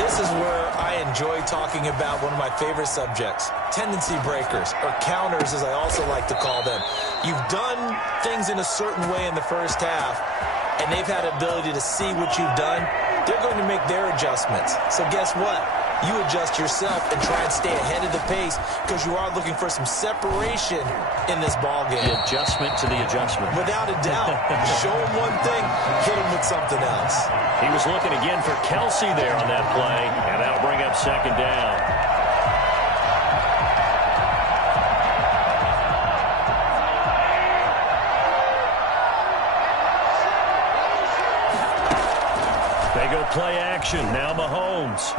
This is where I enjoy talking about one of my favorite subjects, tendency breakers, or counters as I also like to call them. You've done things in a certain way in the first half, and they've had the ability to see what you've done. They're going to make their adjustments. So guess what? You adjust yourself and try and stay ahead of the pace because you are looking for some separation in this ball game. The adjustment to the adjustment. Without a doubt. Show him one thing, hit him with something else. He was looking again for Kelsey there on that play, and that'll bring up second down. They go play action. Now Mahomes.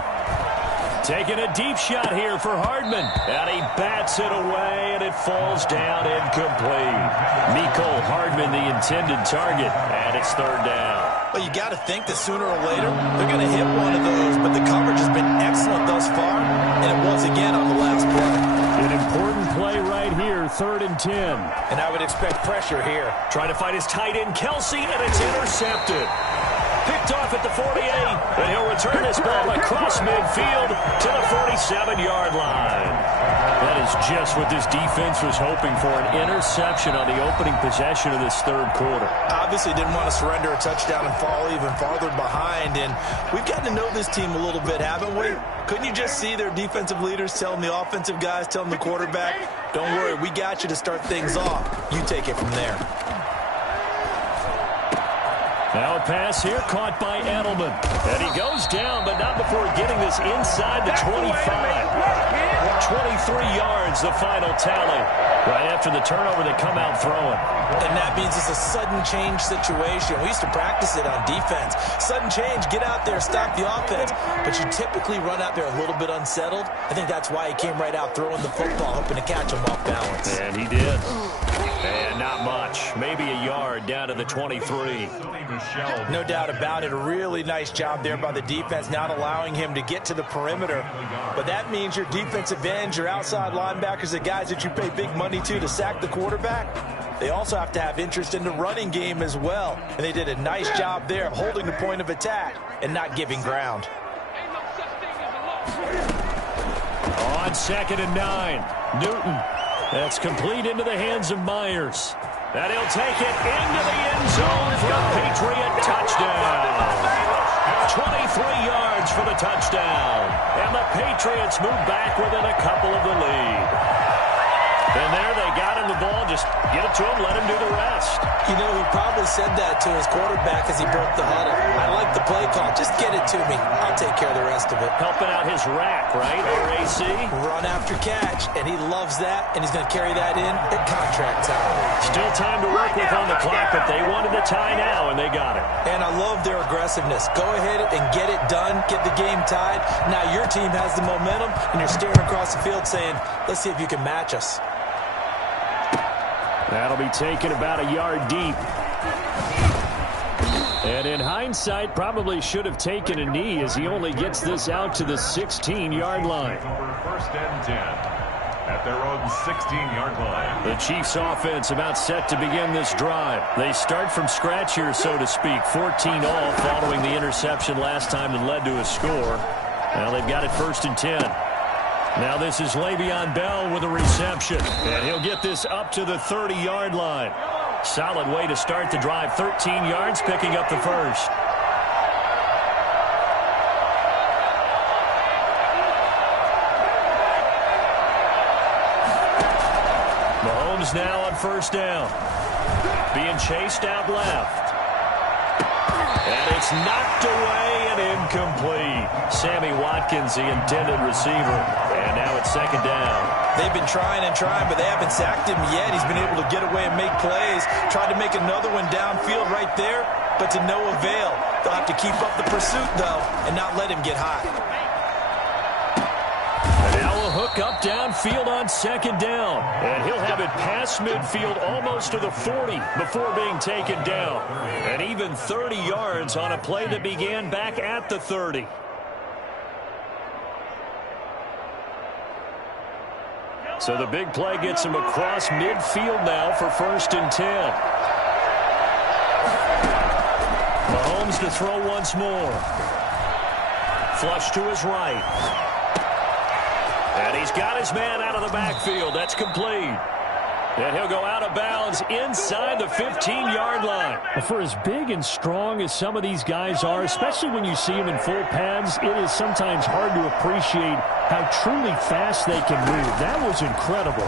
Taking a deep shot here for Hardman. And he bats it away, and it falls down incomplete. Mecole Hardman, the intended target, and it's third down. Well, you got to think that sooner or later they're going to hit one of those, but the coverage has been excellent thus far, and it was again on the last play. An important play right here, 3rd and 10. And I would expect pressure here. Trying to find his tight end, Kelsey, and it's intercepted. Picked off at the 48, and he'll return his ball across midfield to the 47-yard line. That is just what this defense was hoping for, an interception on the opening possession of this third quarter. Obviously didn't want to surrender a touchdown and fall even farther behind, and we've gotten to know this team a little bit, haven't we? Couldn't you just see their defensive leaders telling the offensive guys, telling the quarterback, don't worry, we got you to start things off. You take it from there. Now a pass here caught by Edelman. And he goes down, but not before getting this inside the 25. 23 yards, the final tally. Right after the turnover, they come out throwing. And that means it's a sudden change situation. We used to practice it on defense. Sudden change, get out there, stop the offense. But you typically run out there a little bit unsettled. I think that's why he came right out throwing the football, hoping to catch him off balance. And he did. And not much. Maybe a yard down to the 23. No doubt about it. A really nice job there by the defense, not allowing him to get to the perimeter. But that means your defensive ends, your outside linebackers, the guys that you pay big money to sack the quarterback, they also have to have interest in the running game as well. And they did a nice job there of holding the point of attack and not giving ground. On 2nd and 9, Newton. That's complete into the hands of Myers. And he'll take it into the end zone for a Patriot touchdown. 23 yards for the touchdown. And the Patriots move back within a couple of the lead. And there they got him the ball. Just get it to him, let him do the rest. You know, he probably said that to his quarterback as he broke the huddle. I like the play call. Just get it to me. I'll take care of the rest of it. Helping out his rack, right? RAC. Run after catch. And he loves that. And he's going to carry that in at contract time. Still time to work with on the clock, but they wanted a tie now, and they got it. And I love their aggressiveness. Go ahead and get it done. Get the game tied. Now your team has the momentum, and you're staring across the field saying, let's see if you can match us. That'll be taken about a yard deep. And in hindsight, probably should have taken a knee as he only gets this out to the 16-yard line. First and 10 at their own 16-yard line. The Chiefs offense about set to begin this drive. They start from scratch here, so to speak. 14 all following the interception last time that led to a score. Now they've got it 1st and 10. Now this is Le'Veon Bell with a reception. And he'll get this up to the 30-yard line. Solid way to start the drive. 13 yards, picking up the first. Mahomes now on 1st down. Being chased out left. And it's knocked away and incomplete. Sammy Watkins, the intended receiver. And now it's 2nd down. They've been trying and trying, but they haven't sacked him yet. He's been able to get away and make plays. Tried to make another one downfield right there, but to no avail. They'll have to keep up the pursuit, though, and not let him get high. And now a hook up downfield on 2nd down. And he'll have it past midfield almost to the 40 before being taken down. And even 30 yards on a play that began back at the 30. So the big play gets him across midfield now for 1st and 10. Mahomes to throw once more. Flush to his right. And he's got his man out of the backfield. That's complete. And he'll go out of bounds inside the 15-yard line. For as big and strong as some of these guys are, especially when you see them in full pads, it is sometimes hard to appreciate how truly fast they can move. That was incredible.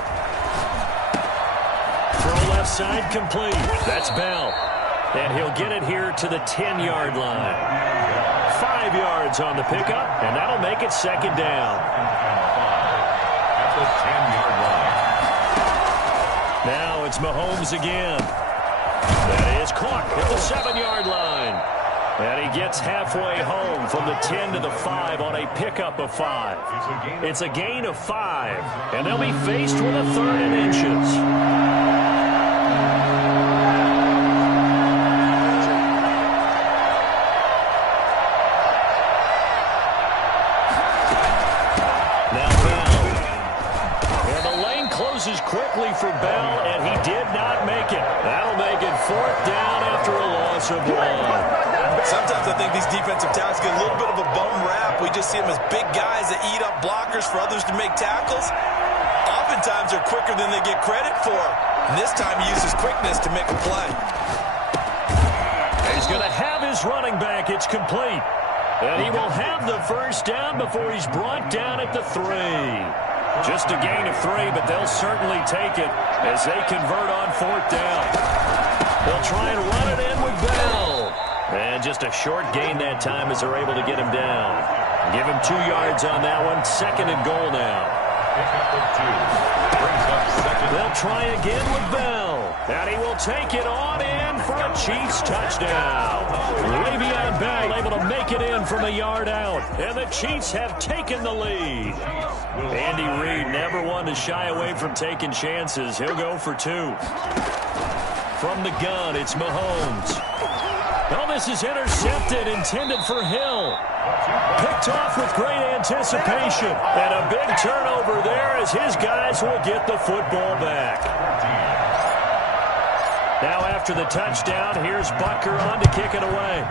Throw left side complete. That's Bell. And he'll get it here to the 10-yard line. 5 yards on the pickup, and that'll make it 2nd down. At the 10-yard line. Now it's Mahomes again. That is caught at the 7-yard line. And he gets halfway home from the 10 to the 5 on a pickup of 5. It's a gain of 5. And they'll be faced with a 3rd and inches. Quickly for Bell, and he did not make it. That'll make it 4th down after a loss of 1. Sometimes I think these defensive tackles get a little bit of a bum rap. We just see them as big guys that eat up blockers for others to make tackles. Oftentimes they're quicker than they get credit for. And this time he uses quickness to make a play. He's going to have his running back. It's complete. And he will have the 1st down before he's brought down at the 3. Just a gain of 3, but they'll certainly take it as they convert on 4th down. They'll try and run it in with Bell. And just a short gain that time as they're able to get him down. Give him 2 yards on that one. 2nd and goal now. Pickup of 2. Brings up second. They'll try again with Bell. And he will take it on in for a Chiefs touchdown. Le'Veon Bell able to make it in from a yard out. And the Chiefs have taken the lead. Andy Reid never one to shy away from taking chances. He'll go for 2. From the gun, it's Mahomes. Oh, this is intercepted, intended for Hill. Picked off with great anticipation. And a big turnover there as his guys will get the football back. Now after the touchdown, here's Butker on to kick it away.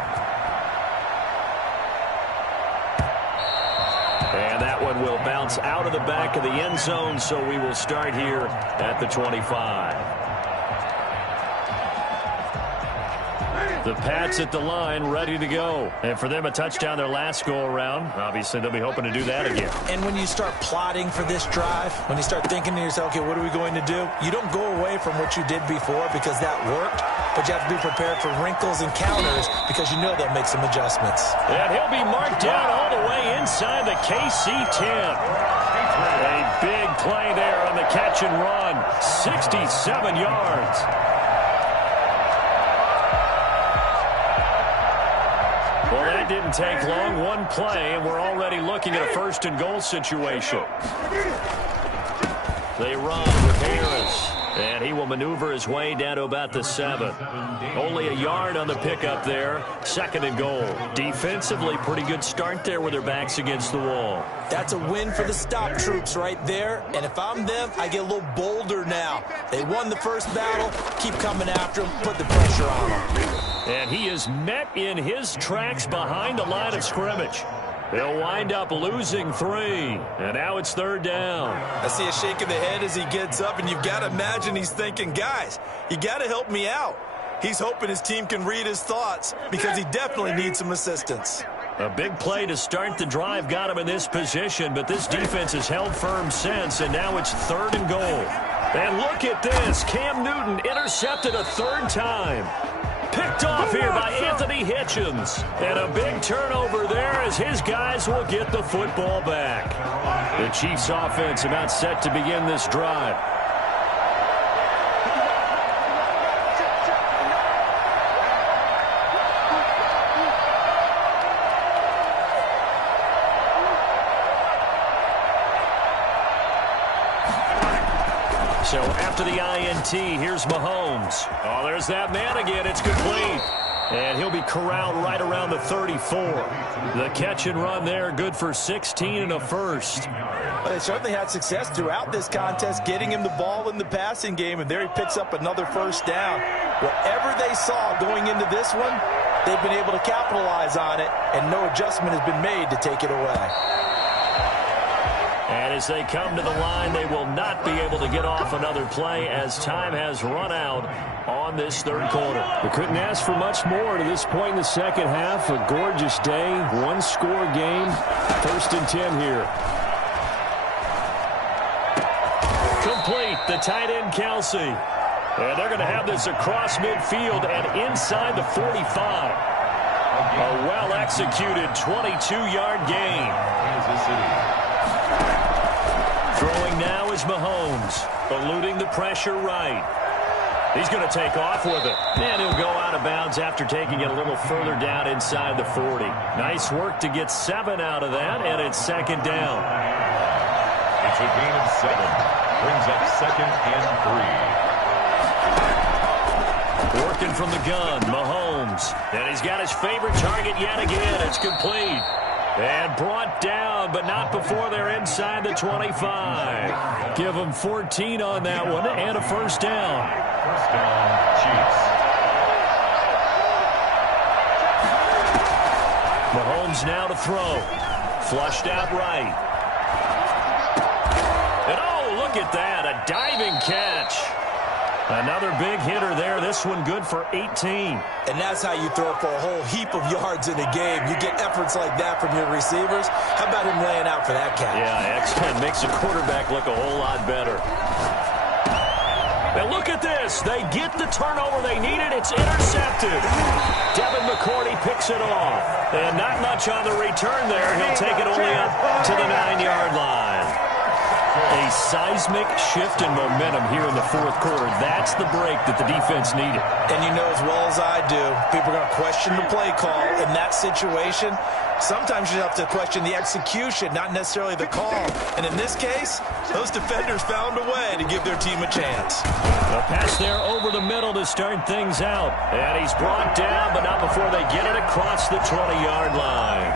And that one will bounce out of the back of the end zone, so we will start here at the 25. The Pats at the line, ready to go. And for them, a touchdown their last go-around. Obviously, they'll be hoping to do that again. And when you start plotting for this drive, when you start thinking to yourself, okay, what are we going to do? You don't go away from what you did before because that worked, but you have to be prepared for wrinkles and counters because you know they'll make some adjustments. And he'll be marked down all the way inside the KC 10. A big play there on the catch and run. 67 yards. Well, that didn't take long. One play, and we're already looking at a first and goal situation. They run with Harris, and he will maneuver his way down to about the 7. Only a yard on the pickup there. Second and goal. Defensively, pretty good start there with their backs against the wall. That's a win for the stop troops right there. And if I'm them, I get a little bolder now. They won the first battle. Keep coming after them. Put the pressure on them. And he is met in his tracks behind the line of scrimmage. They'll wind up losing 3. And now it's third down. I see a shake of the head as he gets up, and you've got to imagine he's thinking, guys, you got to help me out. He's hoping his team can read his thoughts because he definitely needs some assistance. A big play to start the drive got him in this position, but this defense has held firm since, and now it's third and goal. And look at this. Cam Newton intercepted a third time. Picked off here by Anthony Hitchens. And a big turnover there as his guys will get the football back. The Chiefs offense about set to begin this drive. So after the INT, here's Mahomes. Oh, there's that man again. It's complete. And he'll be corralled right around the 34. The catch and run there, good for 16 and a first. Well, they certainly had success throughout this contest, getting him the ball in the passing game, and there he picks up another first down. Whatever they saw going into this one, they've been able to capitalize on it, and no adjustment has been made to take it away. And as they come to the line, they will not be able to get off another play as time has run out on this third quarter. We couldn't ask for much more to this point in the second half. A gorgeous day, one-score game. First and 10 here. Complete, the tight end Kelsey. And they're going to have this across midfield and inside the 45. A well-executed 22-yard gain. Kansas City. Throwing now is Mahomes, eluding the pressure right. He's going to take off with it. And he'll go out of bounds after taking it a little further down inside the 40. Nice work to get 7 out of that, and it's second down. It's a gain of 7. Brings up second and 3. Working from the gun, Mahomes. And he's got his favorite target yet again. It's complete. And brought down, but not before they're inside the 25. Give them 14 on that one and a first down. First down, Chiefs. Mahomes now to throw. Flushed out right. And oh, look at that, a diving catch. Another big hitter there. This one good for 18. And that's how you throw for a whole heap of yards in a game. You get efforts like that from your receivers. How about him laying out for that catch? Yeah, excellent. Makes the quarterback look a whole lot better. Now look at this. They get the turnover they needed. It's intercepted. Devin McCourty picks it off. And not much on the return there. He'll take it only up to the 9-yard line. A seismic shift in momentum here in the fourth quarter. That's the break that the defense needed. And you know as well as I do, people are going to question the play call in that situation. Sometimes you have to question the execution, not necessarily the call. And in this case, those defenders found a way to give their team a chance. A pass there over the middle to start things out. And he's brought down, but not before they get it across the 20-yard line.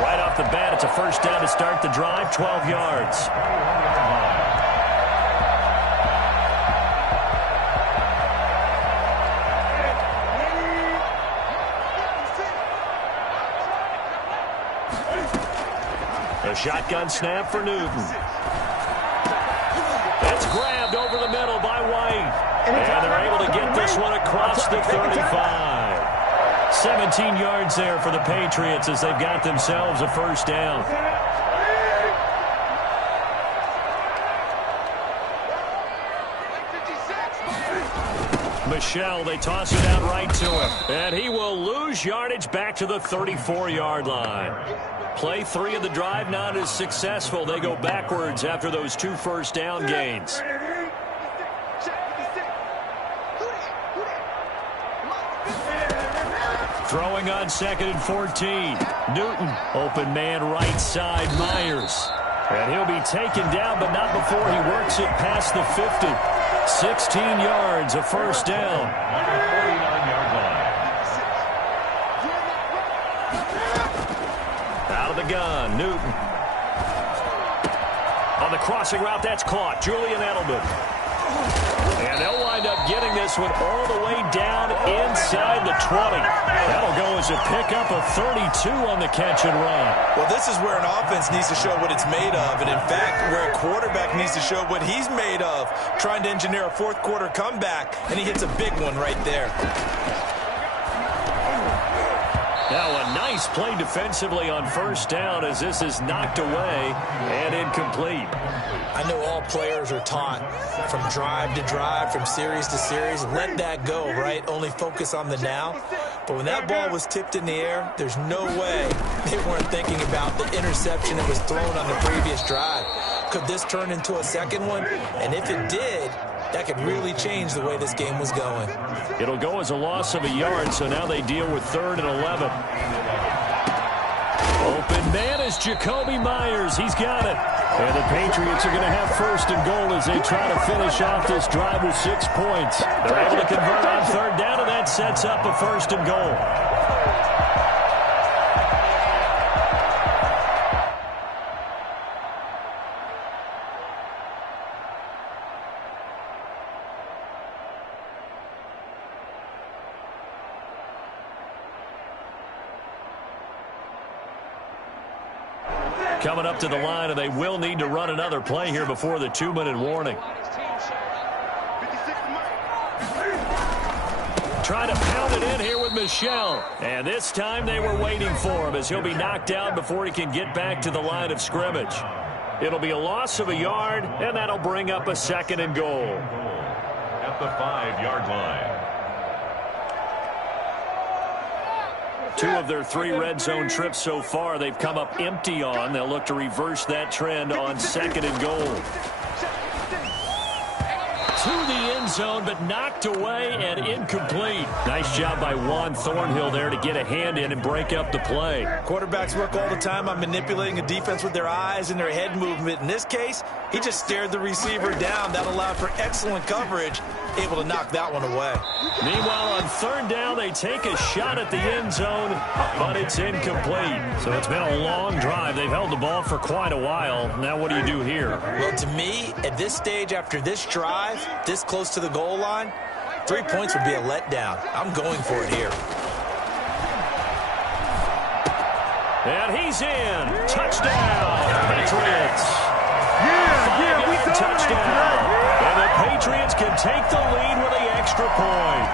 Right off the bat, it's a first down to start the drive, 12 yards. A shotgun snap for Newton. That's grabbed over the middle by White. And they're able to get this one across the 35. 17 yards there for the Patriots as they've got themselves a first down. Michel, they toss it out right to him. And he will lose yardage back to the 34-yard line. Play 3 of the drive not as successful. They go backwards after those 2 first down gains. Throwing on 2nd and 14. Newton, open man right side, Myers. And he'll be taken down, but not before he works it past the 50. 16 yards, a first down. 49-yard line. Out of the gun, Newton. On the crossing route, that's caught. Julian Edelman. And they'll wind up getting this one all the way down inside the 20. That'll go as a pickup of 32 on the catch and run. Well, this is where an offense needs to show what it's made of. And, in fact, where a quarterback needs to show what he's made of, trying to engineer a fourth-quarter comeback. And he hits a big one right there. Now a nice play defensively on first down as this is knocked away and incomplete. I know all players are taught from drive to drive, from series to series. Let that go, right? Only focus on the now. But when that ball was tipped in the air, there's no way they weren't thinking about the interception that was thrown on the previous drive. Could this turn into a second one? And if it did, that could really change the way this game was going. It'll go as a loss of a yard, so now they deal with 3rd and 11. Open man is Jacoby Myers. He's got it. And the Patriots are going to have 1st and goal as they try to finish off this drive with 6 points. They're able to convert on 3rd down, and that sets up a 1st and goal. Coming up to the line, and they will need to run another play here before the 2-minute warning. Trying to pound it in here with Michel. And this time they were waiting for him as he'll be knocked down before he can get back to the line of scrimmage. It'll be a loss of a yard, and that'll bring up a 2nd and goal. At the 5-yard line. 2 of their 3 red zone trips so far they've come up empty on. They'll look to reverse that trend on 2nd and goal. To the end zone, but knocked away and incomplete. Nice job by Juan Thornhill there to get a hand in and break up the play. Quarterbacks work all the time on manipulating a defense with their eyes and their head movement. In this case, he just stared the receiver down. That allowed for excellent coverage, able to knock that one away. Meanwhile, on 3rd down, they take a shot at the end zone, but it's incomplete. So it's been a long drive. They've held the ball for quite a while. Now what do you do here? Well, to me, at this stage, after this drive, this close to the goal line, 3 points would be a letdown. I'm going for it here. And he's in. Touchdown, Patriots. We touchdown. And the Patriots can take the lead with the extra point.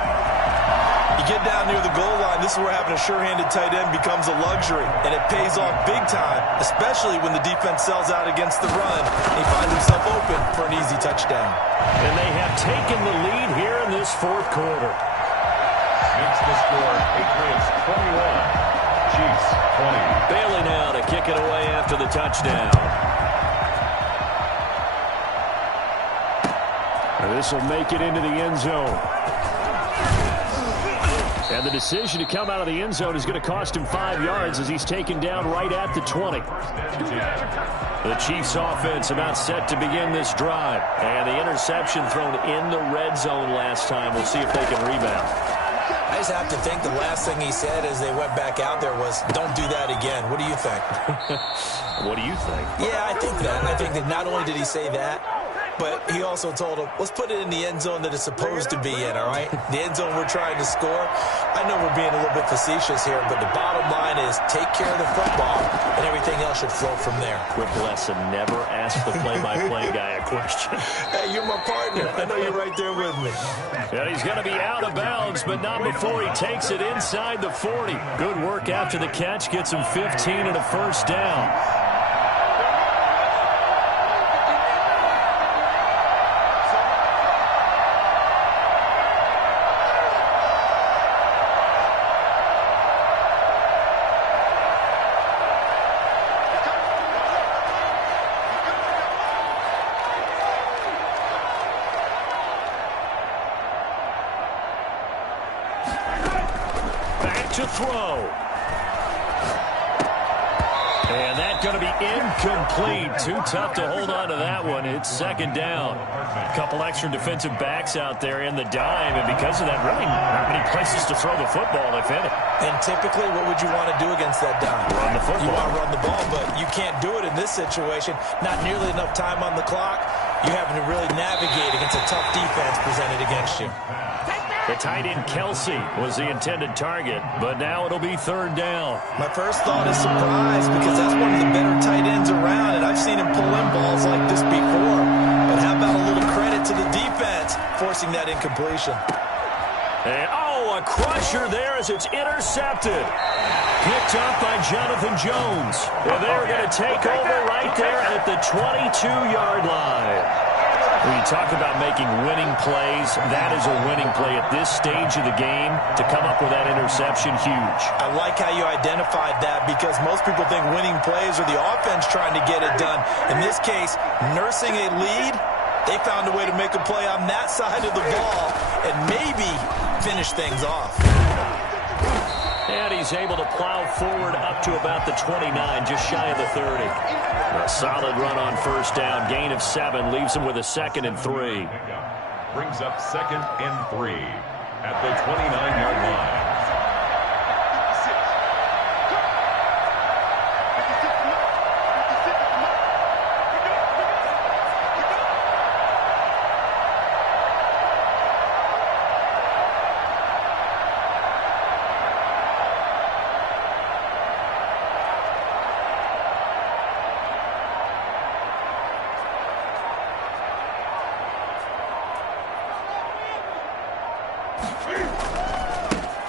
You get down near the goal line, this is where having a sure-handed tight end becomes a luxury, and it pays off big time, especially when the defense sells out against the run, and he finds himself open for an easy touchdown. And they have taken the lead here in this 4th quarter. Makes the score Patriots 21, Chiefs 20. Bailey now to kick it away after the touchdown. And this will make it into the end zone. And the decision to come out of the end zone is going to cost him 5 yards as he's taken down right at the 20. The Chiefs offense about set to begin this drive. And the interception thrown in the red zone last time. We'll see if they can rebound. I just have to think the last thing he said as they went back out there was, don't do that again. What do you think? What do you think? Yeah, I think that. I think that not only did he say that, but he also told him, let's put it in the end zone that it's supposed to be in, all right? The end zone we're trying to score. I know we're being a little bit facetious here, but the bottom line is take care of the football, and everything else should flow from there. Quick lesson, never ask the play-by-play guy a question. Hey, you're my partner. I know you're right there with me. And he's going to be out of bounds, but not before he takes it inside the 40. Good work after the catch. Gets him 15 and a first down. To throw. And that's going to be incomplete. Too tough to hold on to that one. It's second down. A couple extra defensive backs out there in the dime, and because of that, really not many places to throw the football, if any. And typically, what would you want to do against that dime? Run the football. You want to run the ball, but you can't do it in this situation. Not nearly enough time on the clock. You're having to really navigate against a tough defense presented against you. The tight end Kelsey was the intended target, but now it'll be third down. My first thought is surprise because that's one of the better tight ends around, and I've seen him pull in balls like this before. But how about a little credit to the defense forcing that incompletion? And, a crusher there as it's intercepted. Picked up by Jonathan Jones. And they're going to take over right there at the 22-yard line. When you talk about making winning plays, that is a winning play at this stage of the game. To come up with that interception, huge. I like how you identified that because most people think winning plays are the offense trying to get it done. In this case, nursing a lead, they found a way to make a play on that side of the ball and maybe finish things off. And he's able to plow forward up to about the 29, just shy of the 30. A solid run on first down. Gain of 7 leaves him with a 2nd and 3. Brings up 2nd and 3 at the 29-yard line.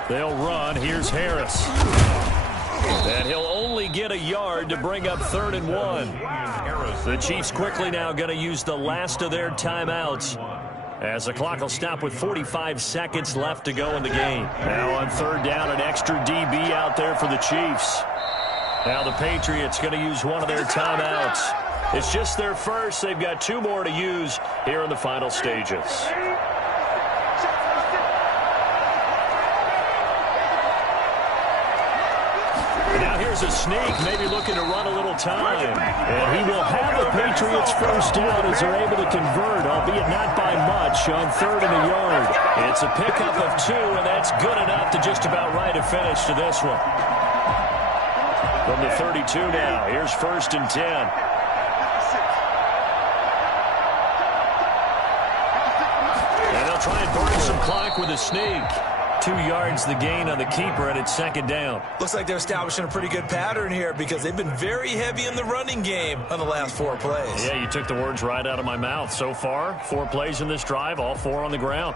They'll run. Here's Harris. And he'll only get a yard to bring up 3rd and 1. The Chiefs quickly now going to use the last of their timeouts, as the clock will stop with 45 seconds left to go in the game. Now on 3rd down, an extra DB out there for the Chiefs. Now the Patriots going to use one of their timeouts. It's just their first. They've got 2 more to use here in the final stages. Here's a sneak, maybe looking to run a little time. And he will have the Patriots first down as they're able to convert, albeit not by much, on 3rd and a yard. It's a pickup of 2, and that's good enough to just about right a finish to this one. From the 32 now, here's 1st and 10. And they'll try and burn some clock with a sneak. 2 yards the gain on the keeper, and it's 2nd down. Looks like they're establishing a pretty good pattern here because they've been very heavy in the running game on the last 4 plays. Yeah, you took the words right out of my mouth. So far, 4 plays in this drive, all 4 on the ground.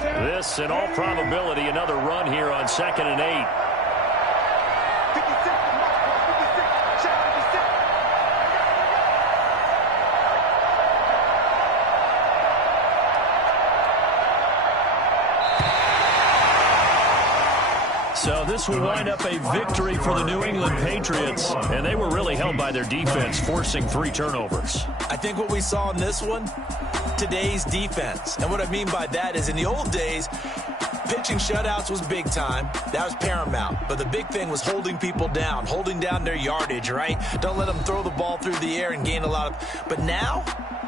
This, in all probability, another run here on 2nd and 8. this will wind up a victory for the New England Patriots, and they were really held by their defense, forcing 3 turnovers. I think what we saw in this one, today's defense. And what I mean by that is in the old days, pitching shutouts was big time. That was paramount. But the big thing was holding people down, holding down their yardage, right? Don't let them throw the ball through the air and gain a lot of... But now,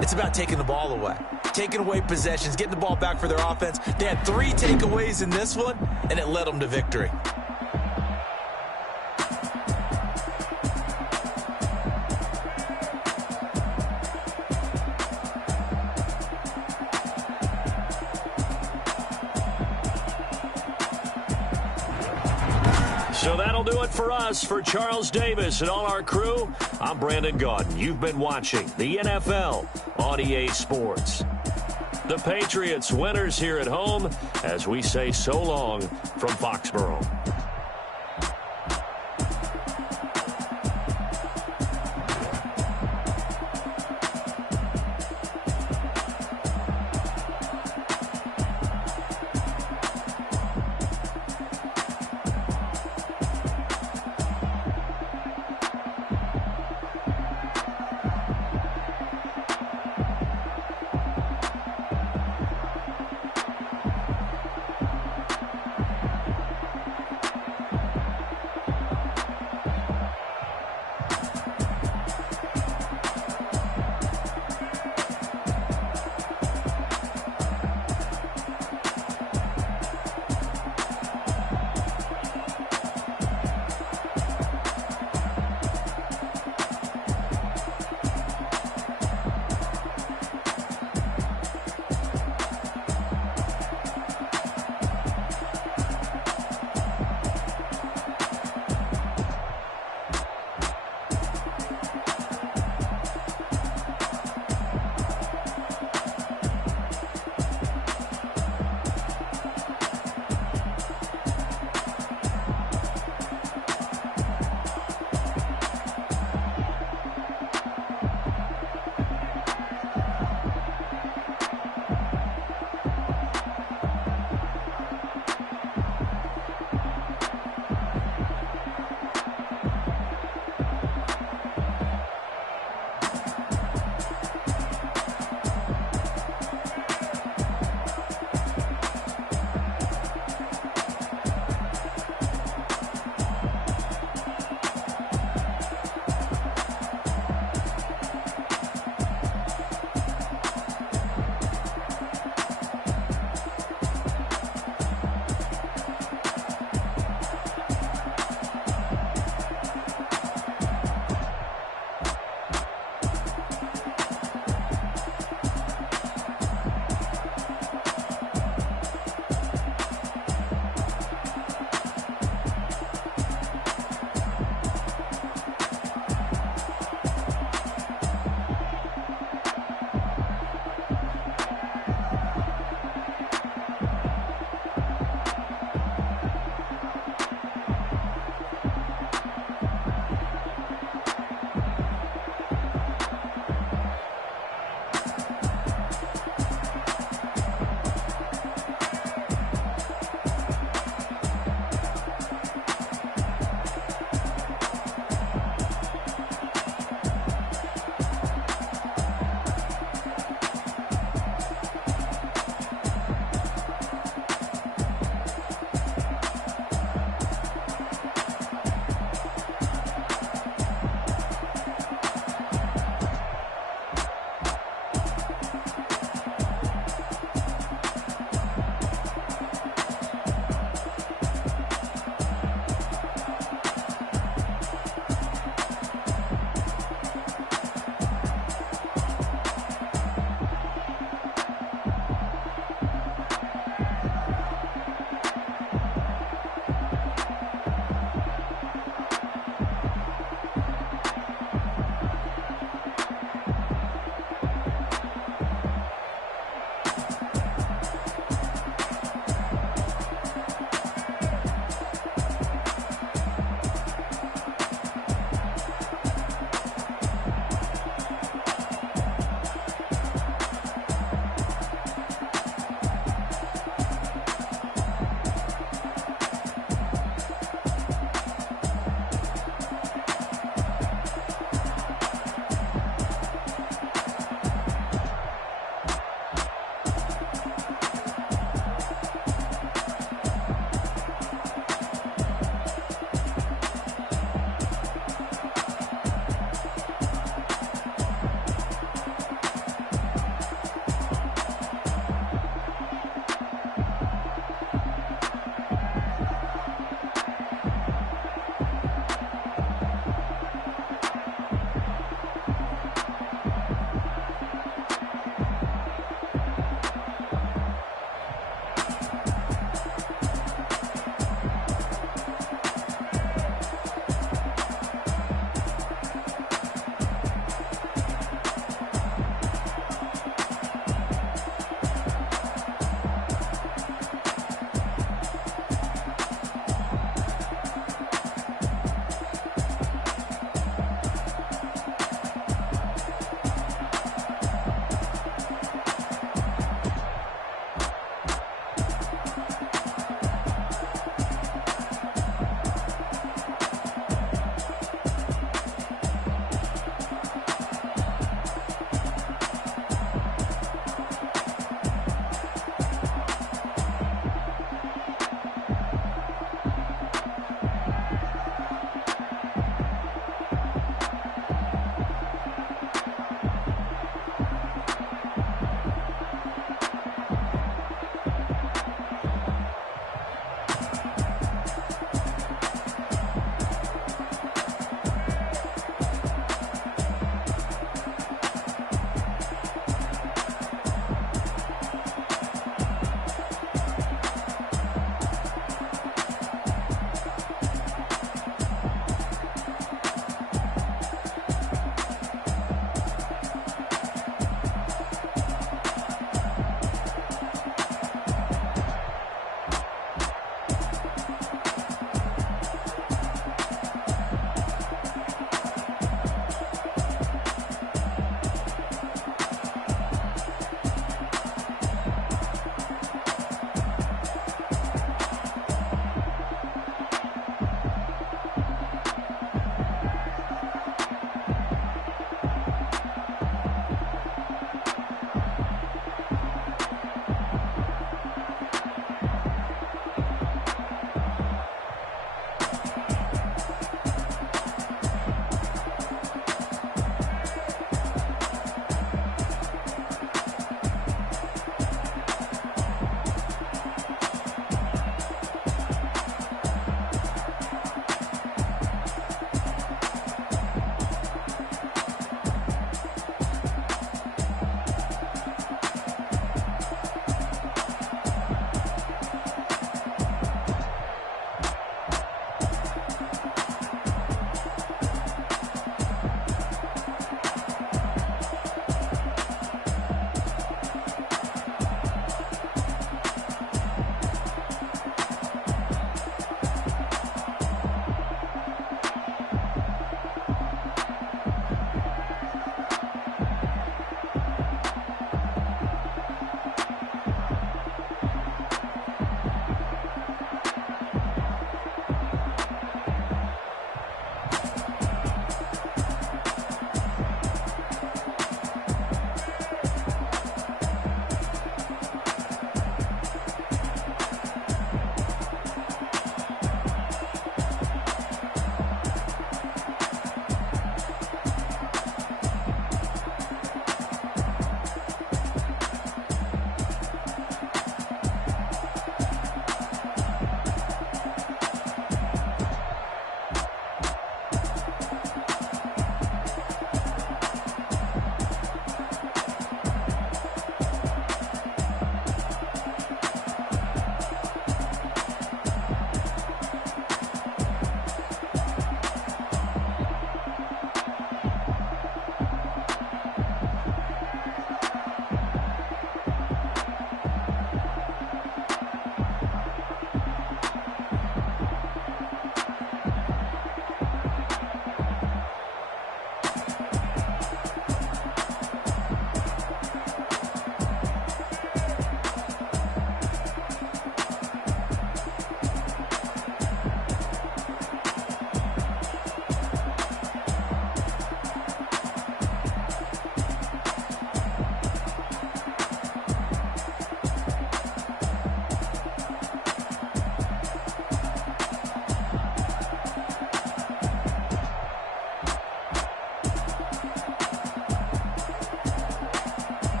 it's about taking the ball away. Taking away possessions, getting the ball back for their offense. They had 3 takeaways in this one, and it led them to victory. So that'll do it for us. For Charles Davis and all our crew, I'm Brandon Gaudin. You've been watching the NFL on EA Sports. The Patriots winners here at home as we say so long from Foxborough.